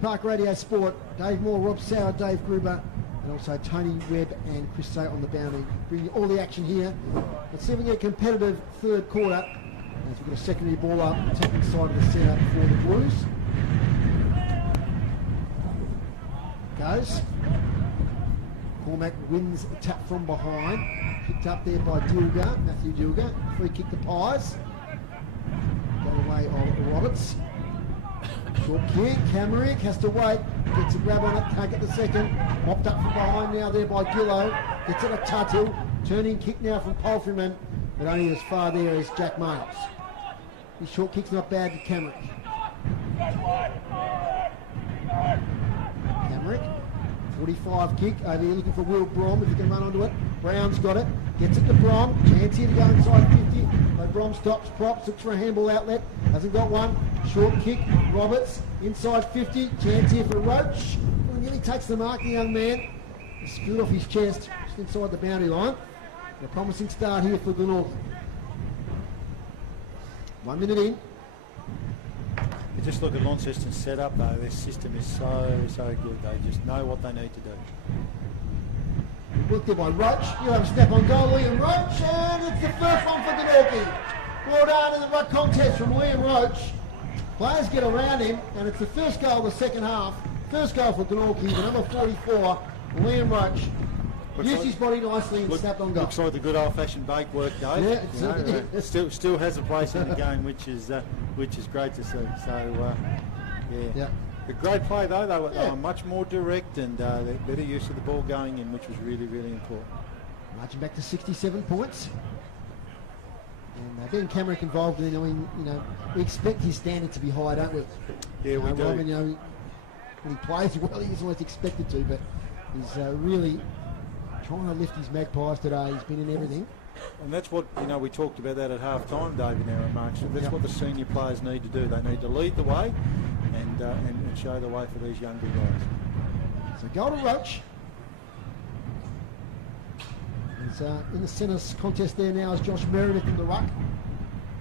Park Radio Sport, Dave Moore, Rob Sauer, Dave Gruber, and also Tony Webb and Chris Say on the boundary. Bring you all the action here. Let's see if we get a competitive third quarter as we've got a secondary ball up, attacking side of the centre for the Blues. Goes. Cormac wins a tap from behind. Picked up there by Dilger, Matthew Dilger. Free kick to Pies. Got away of Roberts. Short kick, Camerick has to wait, gets a grab on it, can't get the second. Mopped up from behind now there by Gillow. Gets it a Tuttle. Turning kick now from Palfreyman, but only as far there as Jack Miles. His short kick's not bad to Camerick. Camerick, 45 kick over here looking for Will Brom if he can run onto it. Brown's got it, gets it to Brom. Chance here to go inside 50. But Brom stops, props, looks for a handball outlet. Hasn't got one. Short kick, Roberts, inside 50. Chance here for Roach. Well, nearly takes the mark, the young man. He screwed off his chest, just inside the boundary line. A promising start here for Glenorchy. 1 minute in. You just look at Launceston's setup though, their system is so good. They just know what they need to do. Looked there by Roach. You'll have a step on goal, Liam Roach, and it's the first one for Glenorchy. Well done in the ruck contest from Liam Roach. Players get around him, and it's the first goal of the second half. First goal for Glenorchy, the number 44, Liam Roach. Used his body nicely and snapped on goal. Looks like the good old-fashioned bake work, Dave. Yeah, still has a place in the game, which is great to see. So, yeah. A great play though. They were much more direct and better use of the ball going in, which was really, really important. Marching back to 67 points. And Ben Camerick involved in, we expect his standard to be high, don't we? Yeah, we do. Robin, when he plays well, he's always expected to, but he's really trying to lift his Magpies today. He's been in everything. And that's what, we talked about that at half-time, Dave, in our remarks. That's what the senior players need to do. They need to lead the way and show the way for these younger guys. So goal to Roach. He's in the centre contest there now is Josh Meredith in the ruck.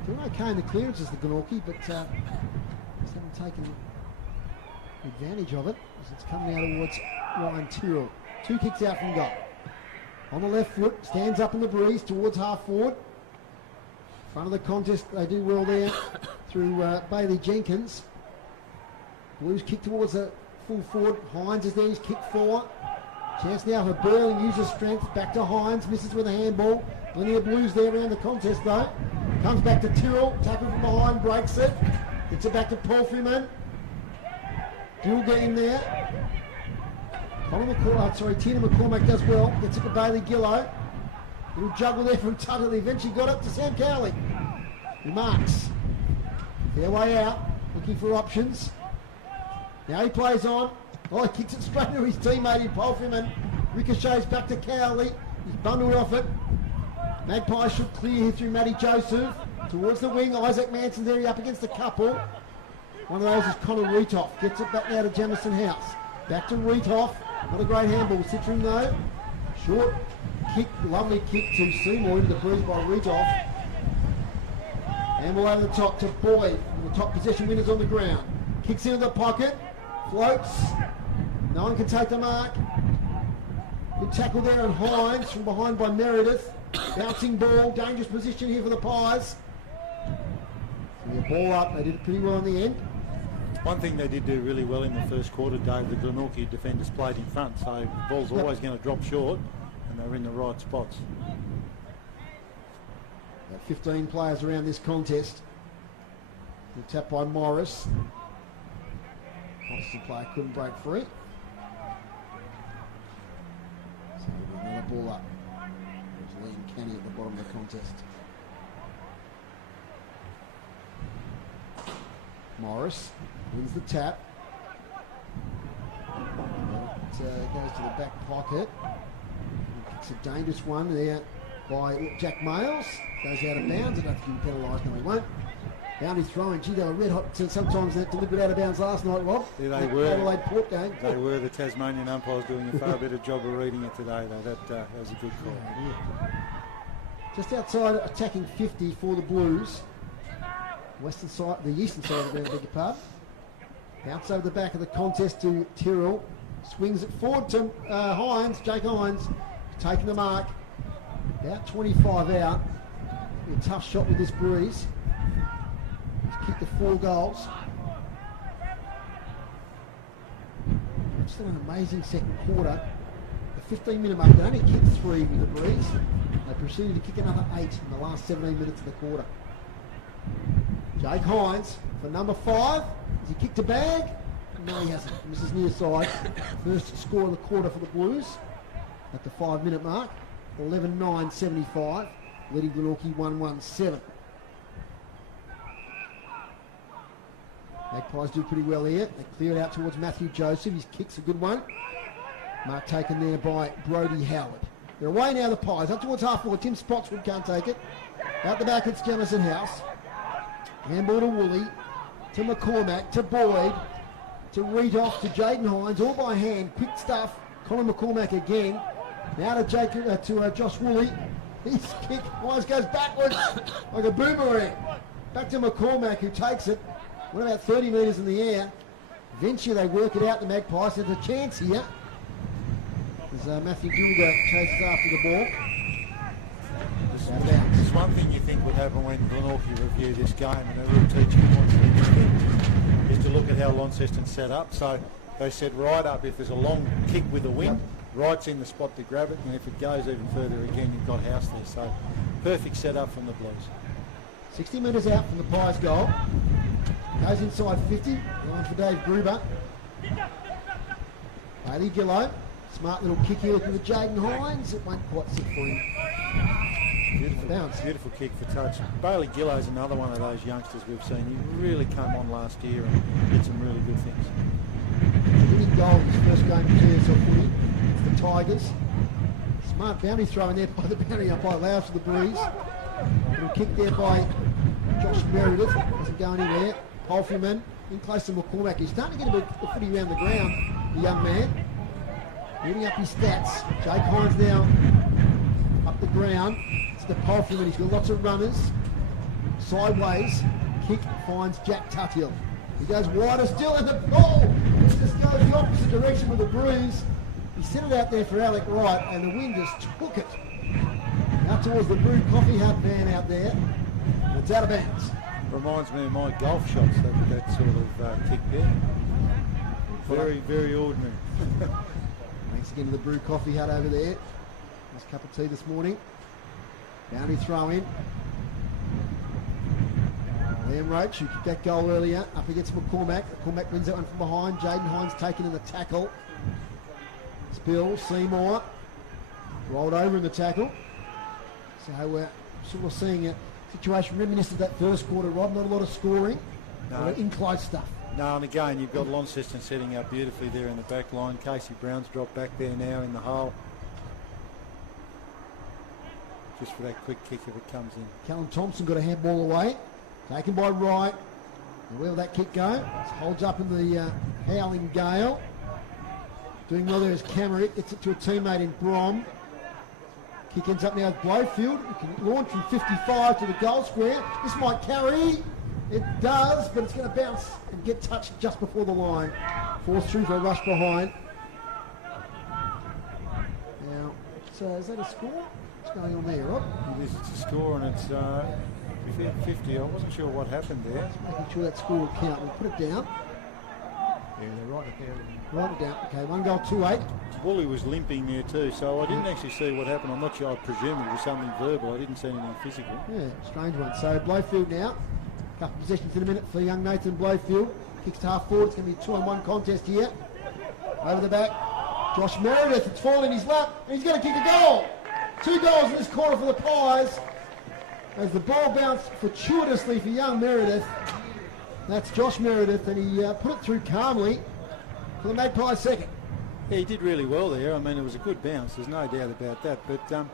Doing okay in the clearances, the Glenorchy, but just haven't taken advantage of it as it's coming out towards Ryan Tyrrell. 2 kicks out from goal. On the left foot, stands up in the breeze towards half forward. Front of the contest, they do well there through Bailey Jenkins. Blues kick towards the full forward. Hines is there, he's kicked 4. Chance now for Burling, uses strength, back to Hines, misses with a handball. Plenty of Blues there around the contest though. Comes back to Tyrrell, tackle from behind, breaks it. Gets it back to Palfreyman. Dilger in there. Tina McCormack does well. Gets it to Bailey Gillow. Little juggle there from Tuttle. He eventually got it to Sam Cowley. He marks. Their way out. Looking for options. Now he plays on. Oh, he kicks it straight to his teammate in Polfim, ricochets back to Cowley. He's bundled off it. Magpies should clear here through Matty Joseph. Towards the wing. Isaac Manson there, up against the couple. One of those is Connor Reetoff. Gets it back now to Jamison House. Back to Reetoff. Not a great handball. Citron though. Short kick, lovely kick to Seymour into the breeze by Reetoff. Handball over the top to Boyd. The top possession winners on the ground. Kicks into the pocket. Floats. No one can take the mark. Good tackle there on Hines from behind by Meredith. Bouncing ball. Dangerous position here for the Pies. So the ball up. They did it pretty well in the end. One thing they did do really well in the first quarter, Dave, the Glenorchy defenders played in front, so the ball's always going to drop short, and they're in the right spots. 15 players around this contest. Good tap by Morris. Austin player couldn't break free. So another ball up. There's Liam Kenny at the bottom of the contest. Morris wins the tap. It goes to the back pocket. It's a dangerous one there by Jack Mayles. Goes out of bounds. I don't think he'll be penalised. No, he won't. Boundary throwing. Gee, they were red hot. Sometimes that delivered out of bounds last night, Rob. Yeah, they were. Adelaide Port game. They were. The Tasmanian umpires doing a far better job of reading it today, though. That was a good call. Yeah. Just outside attacking 50 for the Blues. Western side, the eastern side of the ground, beg your pardon. Bounce over the back of the contest to Tyrrell. Swings it forward to Hines, Jake Hines, taking the mark. About 25 out. A tough shot with this breeze. He's kicked the 4 goals. Just an amazing second quarter. The 15-minute mark, they only kicked 3 with the breeze. They proceeded to kick another 8 in the last 17 minutes of the quarter. Jake Hines for number 5. Has he kicked a bag? No, he hasn't. Misses near side. First score of the quarter for the Blues at the 5-minute mark. 11-9-75. Leading Glenorchy 1-1-7. Magpies do pretty well here. They clear it out towards Matthew Joseph. His kick's a good one. Mark taken there by Brodie Howard. They're away now, the Pies. Up towards half forward. Tim Spotswood can't take it. Out the back, it's Jamison House. Handball to Woolley, to McCormack, to Boyd, to Reetoff, to Jaden Hines, all by hand. Quick stuff. Colin McCormack again. Now to Josh Woolley. His kick almost goes backwards like a boomerang. Back to McCormack, who takes it. Went about 30 metres in the air. Eventually they work it out, the Magpies. There's a chance here as Matthew Gilder chases after the ball. There's one thing you think would happen when Glenorchy review this game, and a real teaching point for them is to look at how Launceston set up. So they set right up. If there's a long kick with the wind, right's in the spot to grab it, and if it goes even further again, you've got House there. So perfect setup from the Blues. 60 metres out from the Pies goal. Goes inside 50. Line for Dave Gruber. Bailey Gillow. Smart little kick here looking for Jaden Hines. It won't quite sit for him. Beautiful kick for touch. Bailey Gillow's another one of those youngsters we've seen. He really came on last year and did some really good things. Winning goal in his first game for TSL footy. It's the Tigers. Smart boundary throw in there by the boundary umpire, allows for the breeze. Little kick there by Josh Meredith. Doesn't go anywhere. Polfyman in close to McCormack. He's starting to get a bit of footy around the ground, the young man. Moving up his stats. Jake Hines now up the ground. It's the Polfyman. He's got lots of runners. Sideways. Kick finds Jack Tuthill. He goes wider still, and the ball just goes the opposite direction with the breeze. He sent it out there for Alec Wright, and the wind just took it out towards the Brew Coffee Hut van out there. And it's out of bounds. Reminds me of my golf shots, that sort of kick there. Very, very ordinary. Thanks again to the Brew Coffee Hut over there. Nice cup of tea this morning. Boundary throw in. Liam Roach, who kicked that goal earlier, up against McCormack. McCormack wins that one from behind. Jaden Hines taken in the tackle. Spill, Seymour, rolled over in the tackle. So we're sort of seeing a situation reminiscent of that first quarter, Rob. Not a lot of scoring, but in close stuff. No, and again, you've got Launceston setting up beautifully there in the back line. Casey Brown's dropped back there now in the hole. Just for that quick kick if it comes in. Callum Thompson got a handball away. Taken by Wright. And where will that kick go? It holds up in the howling gale. Doing well there is Camerick. Gets it to a teammate in Brom. Kick ends up now with Blowfield. It can launch from 55 to the goal square. This might carry. It does, but it's going to bounce and get touched just before the line. Forced through for a rush behind. Now, so is that a score? What's going on there, Rob? It is, it's a score, and it's 50. I wasn't sure what happened there. Just making sure that score will count. We'll put it down. Yeah, they're right there. Write it down. Okay, 1 goal, 2-8. Woolley was limping there too, so I didn't actually see what happened. I'm not sure. I presume it was something verbal. I didn't see anything physical. Yeah, strange one. So Blowfield now. Couple of possessions in a minute for young Nathan Blowfield. Kicks to half forward. It's going to be a 2-on-1 contest here. Over the back. Josh Meredith. It's fallen in his lap. And he's going to kick a goal. 2 goals in this quarter for the Pies. As the ball bounced fortuitously for young Meredith. That's Josh Meredith, and he put it through calmly for the Magpies second. Yeah, he did really well there. I mean, it was a good bounce. There's no doubt about that. But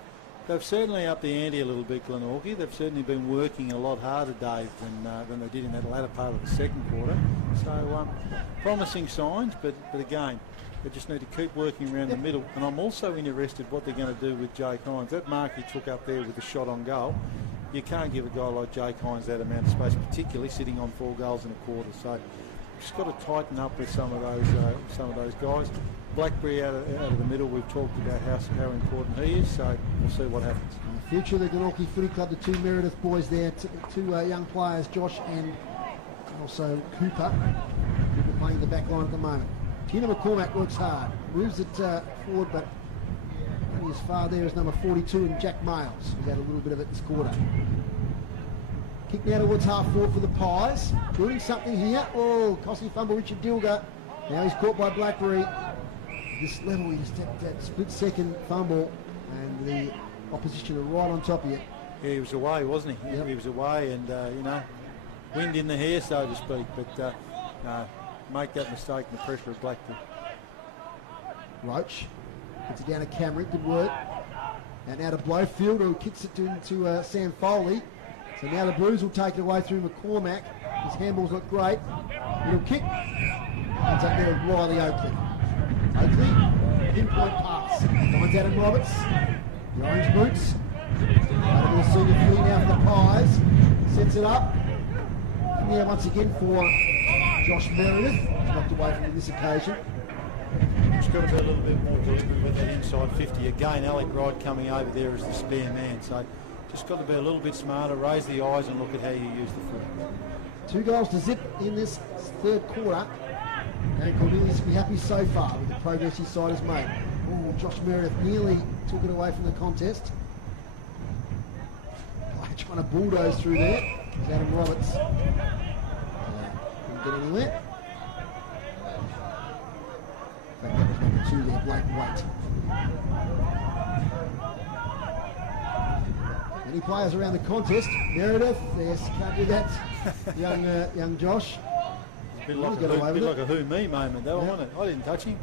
they've certainly upped the ante a little bit, Glenorchy. They've certainly been working a lot harder, Dave, than they did in that latter part of the second quarter. So promising signs, but again, they just need to keep working around the middle. And I'm also interested what they're going to do with Jake Hines. That mark he took up there with the shot on goal, you can't give a guy like Jake Hines that amount of space, particularly sitting on 4 goals in a quarter. So just got to tighten up with some of those guys. Blackberry out of the middle, we've talked about how important he is, so we'll see what happens. Future of the Glenorchy Footy Club, the 2 Meredith boys there, two young players, Josh and also Cooper, who are playing the back line at the moment. Tina McCormack works hard, moves it forward, but only as far there as number 42 and Jack Miles, who's had a little bit of it this quarter. Kick now towards half forward for the Pies, doing something here. Oh, costly fumble, Richard Dilger. Now he's caught by Blackberry. This level, he just had that split second fumble, and the opposition are right on top of you. Yeah, he was away, wasn't he? Yep. He was away, and wind in the hair, so to speak. But make that mistake in the pressure of Blackberry. Roach gets it down to Camerick, good work. And now to Blowfield, who kicks it into Sam Foley. So now the Blues will take it away through McCormack. His handballs look great. Little kick. Ends up there with Riley Oakley. Oakley, pinpoint pass. Finds Adam Roberts. The orange boots. Out of the senior footy now for the Pies. Sets it up. And yeah, once again for Josh Meredith. Knocked away from him this occasion. Just got to be a little bit more deliberate with that inside 50. Again, Alec Wright coming over there as the spare man. So just got to be a little bit smarter, raise the eyes and look at how you use the foot. 2 goals to zip in this third quarter. And Cornelius will be happy so far with the progress his side has made. Oh, Josh Meredith nearly took it away from the contest. Trying to bulldoze through there. There's Adam Roberts. Couldn't get anywhere. In fact, that was number 2 there, Blake White. Many players around the contest. Meredith, yes, can't do that. young Josh. It's been like a who me moment though, wasn't it? I didn't touch him.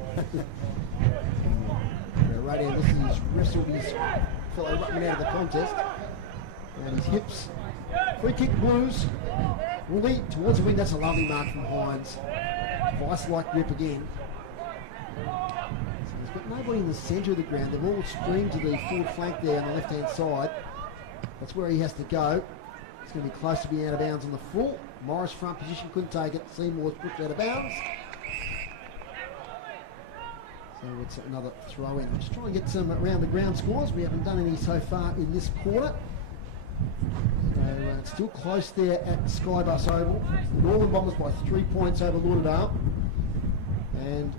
Radio, this is wrestled his fellow ruckman out of the contest. And his hips. Free kick Blues. Woolley towards the wing. That's a lovely mark from Hines. Vice-like grip again. So there's got nobody in the centre of the ground. They've all streamed to the forward flank there on the left-hand side. That's where he has to go. It's going to be close to being out of bounds on the full. Morris front position, couldn't take it. Seymour's pushed out of bounds. So it's another throw in. I'm just trying to get some around the ground scores. We haven't done any so far in this quarter. So it's still close there at Skybus Oval. The Northern Bombers by 3 points over Lauderdale. And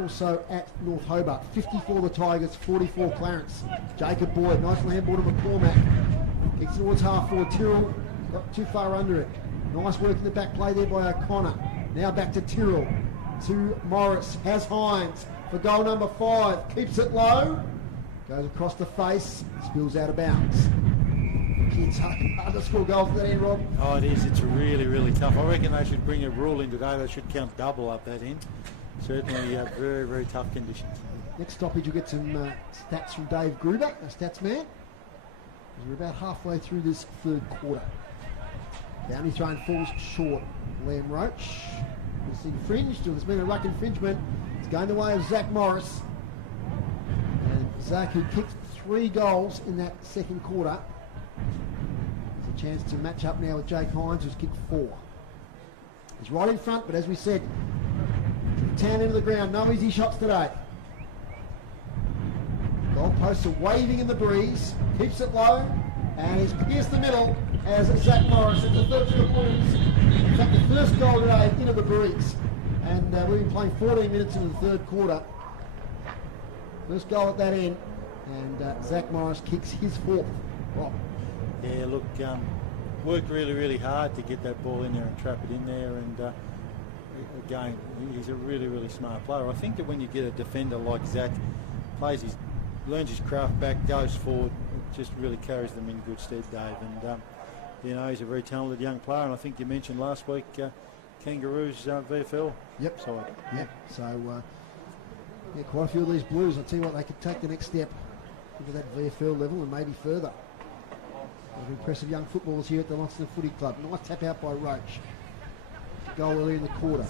also at North Hobart. 54 the Tigers, 44 Clarence. Jacob Boyd, nice handball to McCormack. Kicks towards half forward. Tyrrell got too far under it. Nice work in the back play there by O'Connor. Now back to Tyrrell. to Morris. Has Hines for goal number 5. Keeps it low. Goes across the face. Spills out of bounds. Underscore goal for that end, Rob. Oh, it is. It's really, really tough. I reckon they should bring a rule in today. They should count double up that end. Certainly very, very tough conditions. Next stoppage, you'll get some stats from Dave Gruber, a stats man. We're about halfway through this third quarter. Boundary thrown falls short. Liam Roach. We'll see fringed. There's been a ruck infringement. It's going the way of Zach Morris. And Zach, who kicked 3 goals in that second quarter, has a chance to match up now with Jake Hines, who's kicked 4. He's right in front, but as we said, to the town end of the ground, no easy shots today. Goalposts are waving in the breeze, keeps it low, and he's pierced the middle as Zach Morris at the third field points. In fact, the first goal today into the breeze, and we've been playing 14 minutes into the third quarter. First goal at that end, and Zach Morris kicks his 4th. Rob. Yeah, look, worked really, really hard to get that ball in there and trap it in there, and again, he's a really, really smart player. I think that when you get a defender like Zach, learns his craft back, goes forward, it just really carries them in good stead, Dave. And you know, he's a very talented young player, and I think you mentioned last week Kangaroos VFL side. Yep. So yeah, quite a few of these Blues. I'll tell you what, they could take the next step into that VFL level and maybe further. Impressive young footballers here at the Launceston Footy Club. Nice tap out by Roach. Goal early in the quarter.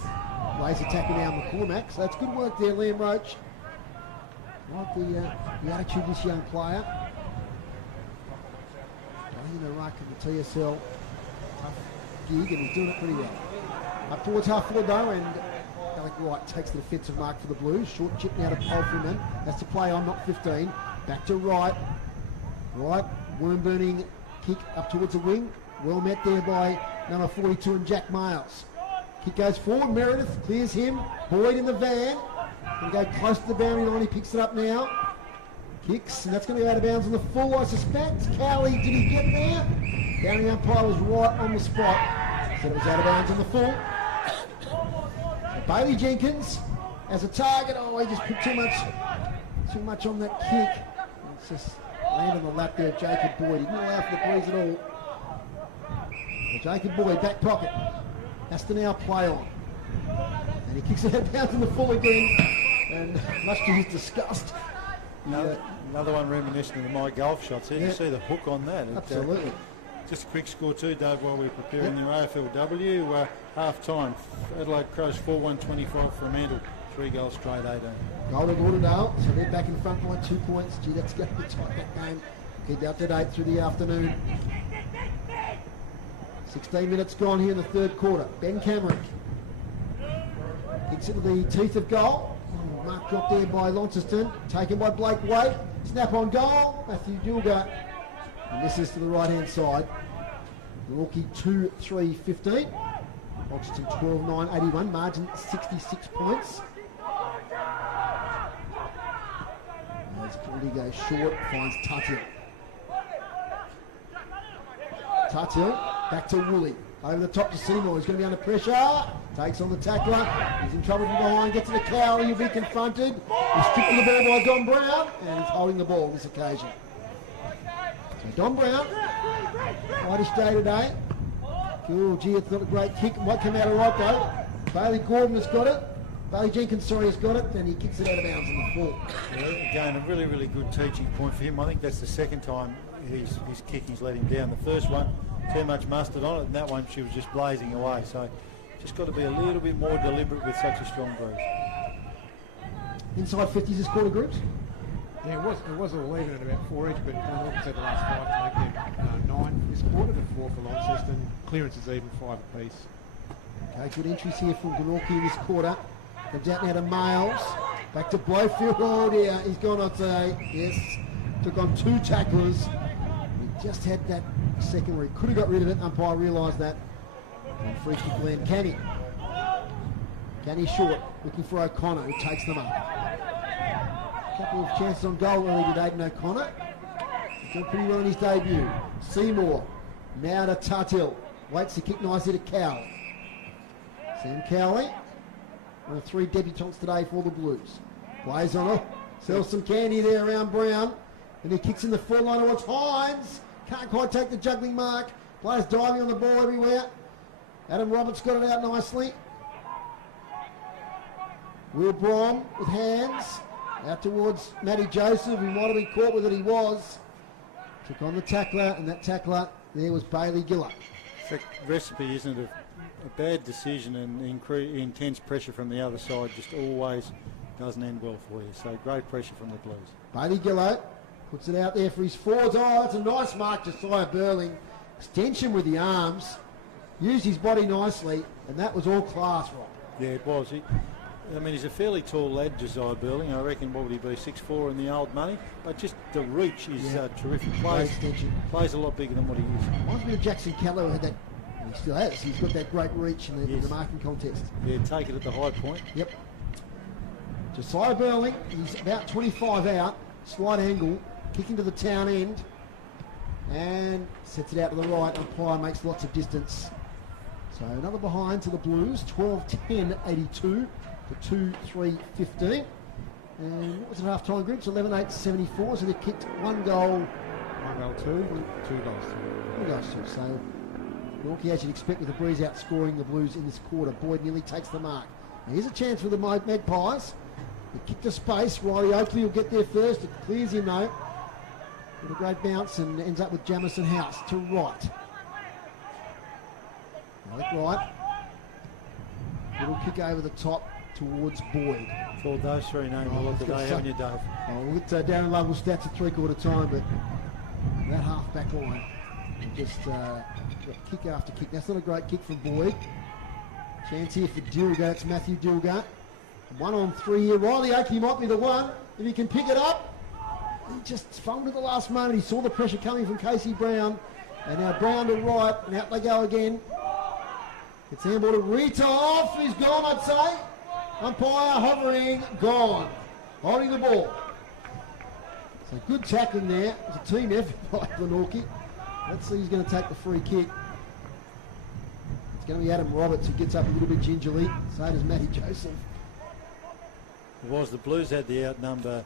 Lazy tackle now McCormack. So that's good work there, Liam Roach. Like the attitude of this young player. Going in the ruck in the TSL. Tough gig, and he's doing it pretty well. Up towards half forward though, and Alec Wright takes the defensive mark for the Blues. Short chip now to Polfreman. That's to play on, not 15. Back to Wright. Wright, worm-burning kick up towards the wing. Well met there by number 42 and Jack Miles. Kick goes forward. Meredith clears him. Boyd in the van. Going to go close to the boundary line. He picks it up now. Kicks, and that's going to go out of bounds on the full, I suspect. Cowley, did he get there? Boundary umpire was right on the spot. Said it was out of bounds on the full. Bailey Jenkins as a target. Oh, he just put too much on that kick. It's just landed on the lap there of Jacob Boyd. He didn't allow for the breeze at all. Well, Jacob Boyd, back pocket. Has to now play on. And he kicks it out of bounds in the full again. And much to his disgust. Another one reminiscent of my golf shots here. You see the hook on that. Absolutely. Just a quick score too, Dave, while we're preparing the AFLW. Half time, Adelaide Crows 4-1-25 for Fremantle. 3 goals straight, 18. Goal to Lauderdale, so they're back in front by 2 points. Gee, that's going to be tight, that game. Keep up to date through the afternoon. 16 minutes gone here in the third quarter. Ben Camerick kicks into the teeth of goal. Mark dropped there by Launceston. Taken by Blake Waite. Snap on goal. Matthew Dulga. And this is to the right-hand side. Glenorchy 2-3-15. Launceston 12-9-81. Margin 66 points. As Baldy goes short, finds Tuthill. Tuthill back to Woolley. Over the top to Seymour. He's going to be under pressure. Takes on the tackler. He's in trouble from behind. Gets to the Cowley. He'll be confronted. He's stripping the ball by Don Brown. And he's holding the ball on this occasion. So Don Brown. Whitish day today. Cool. Gee, it's not a great kick. It might come out all right though. Bailey Gordon has got it. Bailey Jenkins, has got it. And he kicks it out of bounds on the full. Yeah, again, a really, really good teaching point for him. I think that's the second time his kicking's let him down. The first one, too much mustard on it, and that one she was just blazing away. So just got to be a little bit more deliberate with such a strong breeze. Inside 50s is quarter groups? Yeah, it was all even at about 4 each, but Glenorchy's had the last 5 to make them 9 this quarter to 4 for Launceston. Clearance is even 5 apiece. Okay, good entries here from Glenorchy in this quarter. Comes out now to Miles. Back to Blowfield. Oh dear, he's gone on today. Yes, took on 2 tacklers. He just had that second where he could have got rid of it. Umpire realised that. And free kick land. Canny short, looking for O'Connor, who takes them up. A couple of chances on goal early today from O'Connor. He's done pretty well in his debut. Seymour, now to Tuthill. Waits to kick nicely to Cowley. Sam Cowley. There are 3 debutants today for the Blues. Plays on it. Sells some candy there around Brown. And he kicks in the full line towards Hines. Can't quite take the juggling mark. Players diving on the ball everywhere. Adam Roberts got it out nicely. Will Brom with hands. Out towards Matty Joseph, who might have been caught with it, he was. Took on the tackler, and that tackler there was Bailey Gillard. It's a recipe, isn't it, a bad decision, and intense pressure from the other side just always doesn't end well for you. So great pressure from the Blues. Bailey Gillard puts it out there for his forwards. Oh, that's a nice mark, Josiah Burling. Extension with the arms. Used his body nicely, and that was all class, Rob. Yeah, it was. He's a fairly tall lad, Josiah Burling. I reckon, what would he be, 6'4" in the old money? But just the reach is terrific. Plays a lot bigger than what he is. Reminds me of Jackson Keller, who had that, and he still has. He's got that great reach in the marking contest. Yeah, take it at the high point. Yep. Josiah Burling, he's about 25 out, slight angle, kicking to the town end, and sets it out to the right. Umpire makes lots of distance. So another behind to the Blues, 12-10-82. 2-3-15, and what was it half-time groups? 11-8-74, so they kicked 1 goal. 1 goal 2, 2 goals 2. 2 goals 2, so Glenorchy, as you'd expect, with the Breeze outscoring the Blues in this quarter. Boyd nearly takes the mark. Now here's a chance for the Magpies. They kick to space. Riley Oakley will get there first. It clears him though. With a great bounce and ends up with Jamison House to right. Right. Little kick over the top towards Boyd. For those 3 names, what today, haven't you, Dave? We'll get Darren Lovell stats at 3/4 time, but that half-back line just kick after kick. That's not a great kick from Boyd. Chance here for Dilger. It's Matthew Dilger. 1 on 3 here. Riley Oakley might be the one if he can pick it up. He just fumbled at the last moment. He saw the pressure coming from Casey Brown, and now Brown to right, and out they go again. It's handball to Rita off. He's gone, I'd say. Umpire hovering, gone. Holding the ball. So good tackling there. It's a team effort by Glenorchy. Let's see who's going to take the free kick. It's going to be Adam Roberts, who gets up a little bit gingerly. So does Matty Joseph. It was the Blues had the outnumber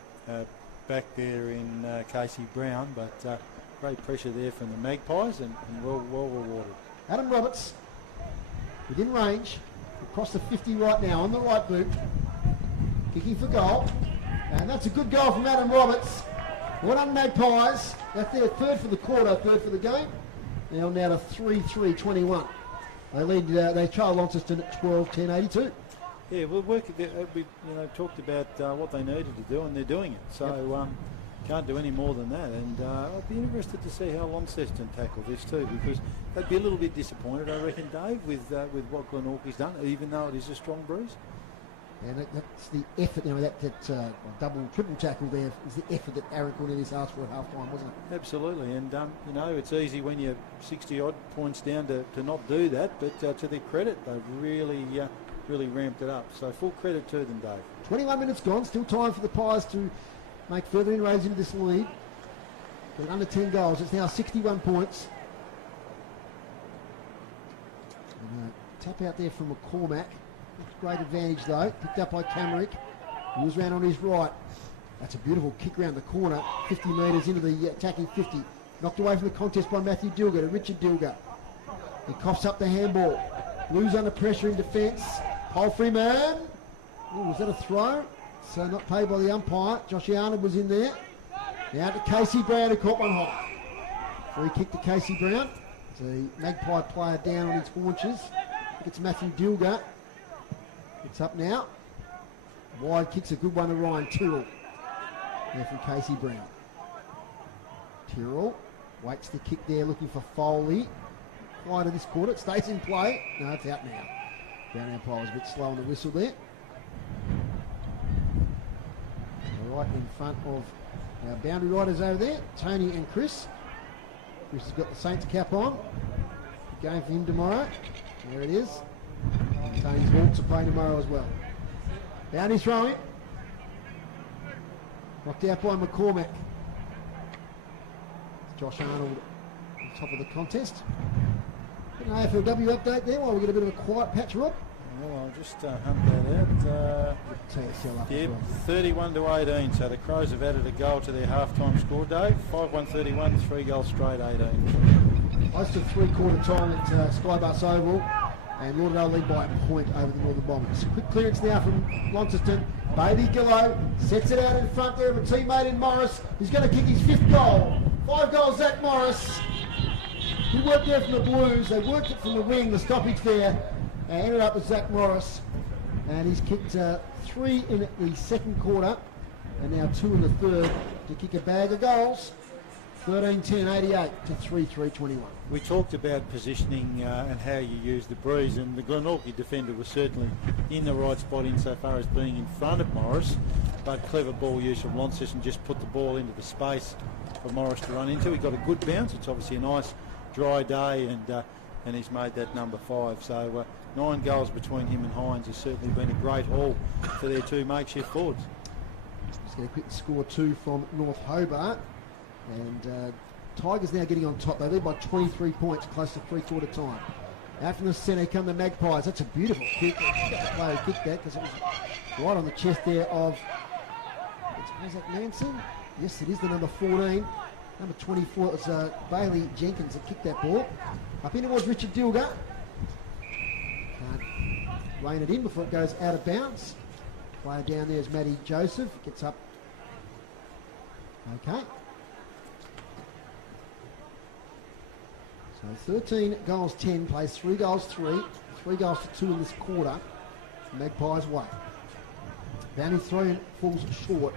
back there in Casey Brown, but great pressure there from the Magpies and well rewarded. Adam Roberts within range, across the 50 right now, on the right boot, kicking for goal, and that's a good goal from Adam Roberts. Well done, Magpies. That's their 3rd for the quarter, 3rd for the game. Now to 3-3-21. They lead. They trail Launceston at 12-10-82. Yeah, we talked about what they needed to do, and they're doing it. So can't do any more than that. And I'd be interested to see how Launceston tackle this too, because they'd be a little bit disappointed, I reckon, Dave, with what Glenorchy's done, even though it is a strong Breeze. And that's the effort, that double, triple tackle there is the effort that Aaron Cornelius asked for at half-time, wasn't it? Absolutely, and it's easy when you're 60-odd points down to not do that, but to their credit, they've really ramped it up. So full credit to them, Dave. 21 minutes gone, still time for the Pies to make further inroads into this lead. But under 10 goals, it's now 61 points. And tap out there from McCormack. Great advantage though, picked up by Camerick. Moves round on his right. That's a beautiful kick round the corner, 50 metres into the attacking 50. Knocked away from the contest by Matthew Dilger to Richard Dilger. He coughs up the handball. Blues under pressure in defence. Paul Freeman. Ooh, was that a throw? So not paid by the umpire. Josh Arnold was in there. Now to Casey Brown, who caught one high. Free kick to Casey Brown. The Magpie player down on his haunches. It's Matthew Dilger. It's up now. Wide kicks, a good one to Ryan Tyrrell. There from Casey Brown. Tyrrell waits the kick there, looking for Foley. Wide of this quarter, it stays in play. No, it's out now. Brown umpire was a bit slow on the whistle there. Right in front of our boundary riders over there, Tony and Chris. Chris has got the Saints cap on. Good game for him tomorrow. There it is. And Tony's Hawks are playing tomorrow as well. Down he's throwing. Knocked out by McCormack. It's Josh Arnold on top of the contest. An AFLW update there while we get a bit of a quiet patch, Rob. Well, I'll just hunt that out. TSL up Yeah, as well. 31 to 18. So the Crows have added a goal to their half-time score, Dave. 5-1-31, 3 goals straight, 18. Close to three-quarter time at Skybus Oval, and Lauderdale lead by a point over the Northern Bombers. Quick clearance now from Launceston. Baby Gillow sets it out in front there of a teammate in Morris, who's going to kick his 5th goal. 5 goals, Zach Morris. He worked there from the Blues. They worked it from the wing, the stoppage there, and ended up with Zach Morris. And he's kicked 3 in the second quarter, and now 2 in the third to kick a bag of goals. 13-10-88 to 3-3-21. We talked about positioning and how you use the breeze, and the Glenorchy defender was certainly in the right spot insofar as being in front of Morris, but clever ball use from Launceston just put the ball into the space for Morris to run into. He got a good bounce. It's obviously a nice dry day, and he's made that number 5. So 9 goals between him and Hines has certainly been a great haul for their 2 makeshift forwards. Just going to quick score 2 from North Hobart. And Tigers now getting on top. They lead by 23 points, close to three-quarter time. Out from the centre come the Magpies. That's a beautiful kick. The player kicked that because it was right on the chest there of Isaac Manson. Yes, it is the number 14. Number 24, it was Bailey Jenkins that kicked that ball. Up in it was Richard Dilger. Can't rein it in before it goes out of bounds. Player down there is Matty Joseph. Gets up. Okay. So 13 goals 10, plays 3 goals 3, 3 goals to 2 in this quarter. Magpies way. Boundary throw falls short.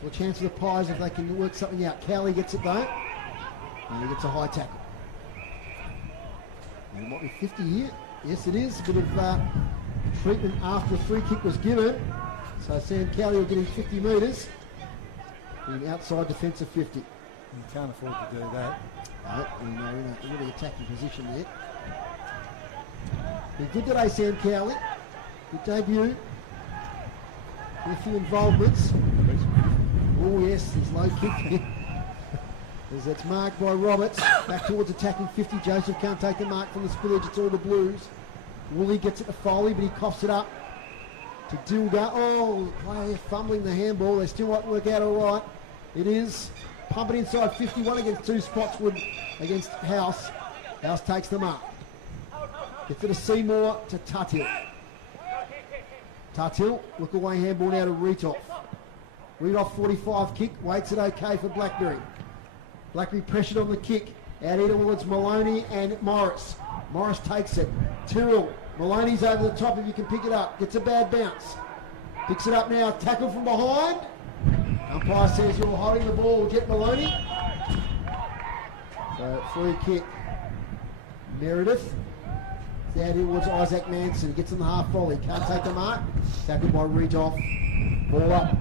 So a chance for the Pies if they can work something out. Cowley gets it though, and he gets a high tackle. And it might be 50 here. Yes, it is. A bit of treatment after the free kick was given. So Sam Cowley will get him 50 metres. In outside defensive 50. You can't afford to do that. No, in a really attacking position there. Been good today, Sam Cowley. Good debut. A few involvements. Oh yes, his low kick. As that's marked by Roberts. Back towards attacking 50. Joseph can't take the mark from the spillage. It's all the Blues. Woolley gets it to Foley, but he coughs it up to Dilger. Oh, player fumbling the handball. They still might work out all right. It is. Pump it inside 51 against 2 Spotswood against House. House takes the mark. Gets it to Seymour to Tuthill. Tuthill, look away handball now to Reetoff. Reetoff 45 kick, waits it okay for Blackberry. Blackberry pressured on the kick. Out here towards Maloney and Morris. Morris takes it. Tyrrell. Maloney's over the top if you can pick it up. Gets a bad bounce. Picks it up now. Tackle from behind. Umpire says you're holding the ball. Jet Maloney. So free kick. Meredith. Out here towards Isaac Manson. Gets in the half volley. Can't take the mark. Tackled by Reetoff. Ball up.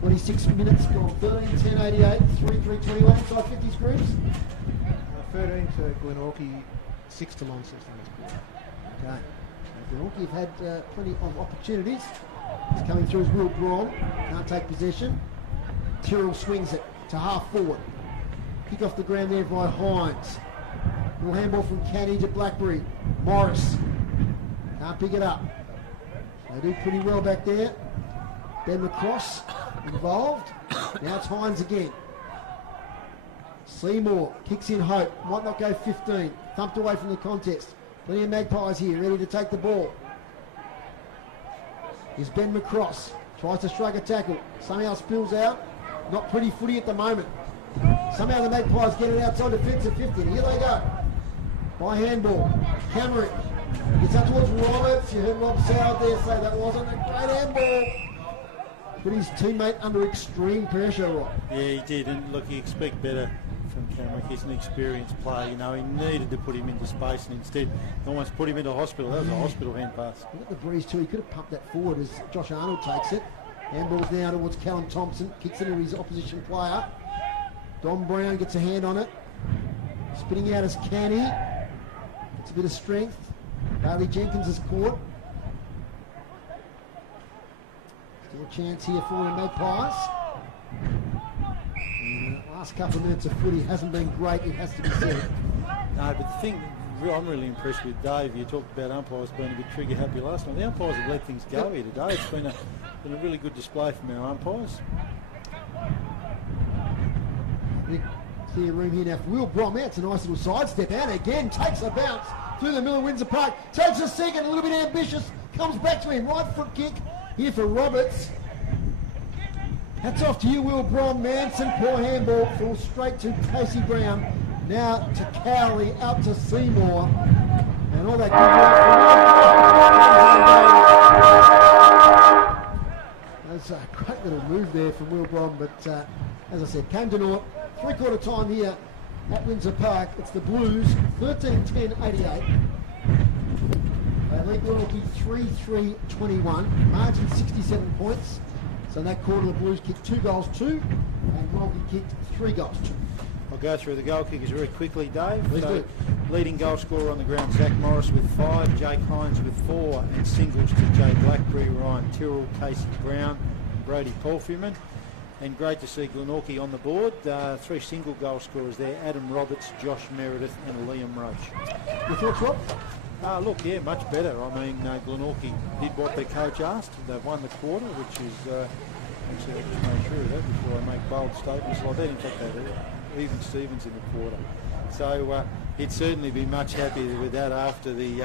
26 minutes gone. 13-10-88. 3-3-21. Inside 50 screws. 13 to Glenorchy, 6 to Launceston. Okay. Glenorchy have had plenty of opportunities. He's coming through as Will Braun. Can't take possession. Tyrrell swings it to half forward. Kick off the ground there by Hines. Little handball from Canny to Blackberry. Morris. Can't pick it up. They do pretty well back there. Ben McCross involved. Now it's Hines again. Seymour kicks in Hope. Might not go 15. Thumped away from the contest. Plenty of Magpies here, ready to take the ball. Here's Ben McCross. Tries to strike a tackle. Somehow spills out. Not pretty footy at the moment. Somehow the Magpies get it outside defensive 50. And here they go. By handball. Cameron. Gets up towards Roberts. You heard Rob Soward there say that wasn't a great handball. Put his teammate under extreme pressure, Rob. Yeah, he did. And look, you expect better from Cameron. He's an experienced player. You know, he needed to put him into space, and instead he almost put him into hospital. That was a hospital hand pass. He got the breeze too. He could have pumped that forward as Josh Arnold takes it. Handball's now towards Callum Thompson. Kicks into his opposition player. Don Brown gets a hand on it. Spinning out as Canny. Gets a bit of strength. Bailey Jenkins is caught. Still a chance here for the Magpies. Last couple of minutes of footy hasn't been great, it has to be said. No, but the thing, I'm really impressed with Dave. You talked about umpires being a bit trigger happy last night. The umpires have let things go here today. It's been a really good display from our umpires. Clear room here now for Will Brom. It's a nice little sidestep out again. Takes a bounce through the middle of Windsor Park. Takes a second, a little bit ambitious. Comes back to him. Right foot kick here for Roberts. Hats off to you, Will Brom. Manson, poor handball. Falls straight to Casey Brown. Now to Cowley, out to Seymour. And all that good work. That's a great little move there from Will Brom, but as I said, came to naught. Three-quarter time here at Windsor Park. It's the Blues, 13-10-88. They lead Glenorchy 3-3-21. Margin 67 points. So in that quarter, the Blues kicked 2 goals, 2, and Glenorchy kicked 3 goals, 2. I'll go through the goal kickers very quickly, Dave. Please do. Leading goal scorer on the ground, Zach Morris with 5, Jake Hines with 4, and singles to Jay Blackberry, Ryan Tyrrell, Casey Brown, and Brody Palfreyman. And great to see Glenorchy on the board. 3 single goal scorers there, Adam Roberts, Josh Meredith and Liam Roach. Your thoughts, Rob? Look, yeah, much better. I mean, Glenorchy did what their coach asked. They've won the quarter, which is, actually, I'll just make sure of that before I make bold statements like that. In fact, they did. Even Stevens in the quarter. So he'd certainly be much happier with that after the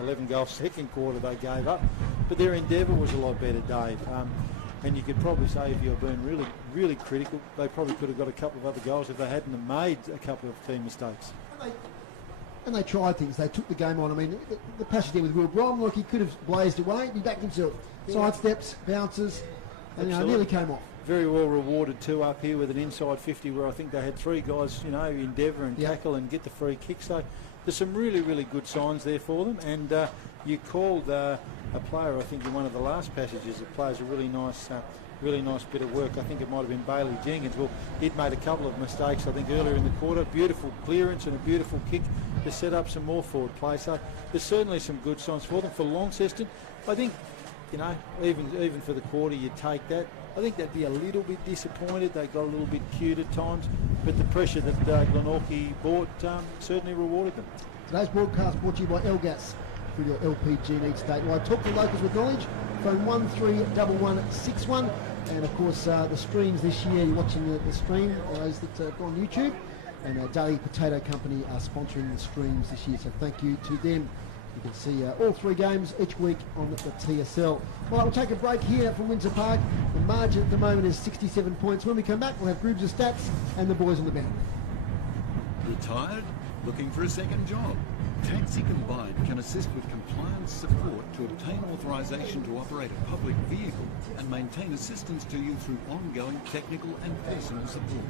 11 goal second quarter they gave up. But their endeavour was a lot better, Dave. And you could probably say, if you're being really, really critical, they probably could have got a couple of other goals if they hadn't have made a couple of team mistakes. And they tried things. They took the game on. I mean, the passage there with Will Brom, look, he could have blazed away. He backed himself. Sidesteps, bounces, and nearly came off. Very well rewarded too up here with an inside 50 where I think they had 3 guys, endeavour and tackle and get the free kick. So there's some really, really good signs there for them. And you called a player, I think, in one of the last passages that plays a really nice bit of work. I think it might have been Bailey Jenkins. Well, he'd made a couple of mistakes, I think, earlier in the quarter. Beautiful clearance and a beautiful kick to set up some more forward play. So there's certainly some good signs for them. For Launceston, I think, even for the quarter, you take that. I think they'd be a little bit disappointed. They got a little bit cute at times, but the pressure that Glenorchy brought certainly rewarded them. Today's broadcast brought to you by Elgas through your LPG needs state. Well, I talk to locals with knowledge. Phone 131161, and of course the streams this year. You're watching the stream, those that are on YouTube, and Daily Potato Company are sponsoring the streams this year. So thank you to them. You can see all 3 games each week on the TSL. Well, we'll take a break here from Windsor Park. The margin at the moment is 67 points. When we come back, we'll have groups of stats and the boys on the bench. Retired? Looking for a second job? Taxi Combined can assist with compliance support to obtain authorisation to operate a public vehicle and maintain assistance to you through ongoing technical and personal support.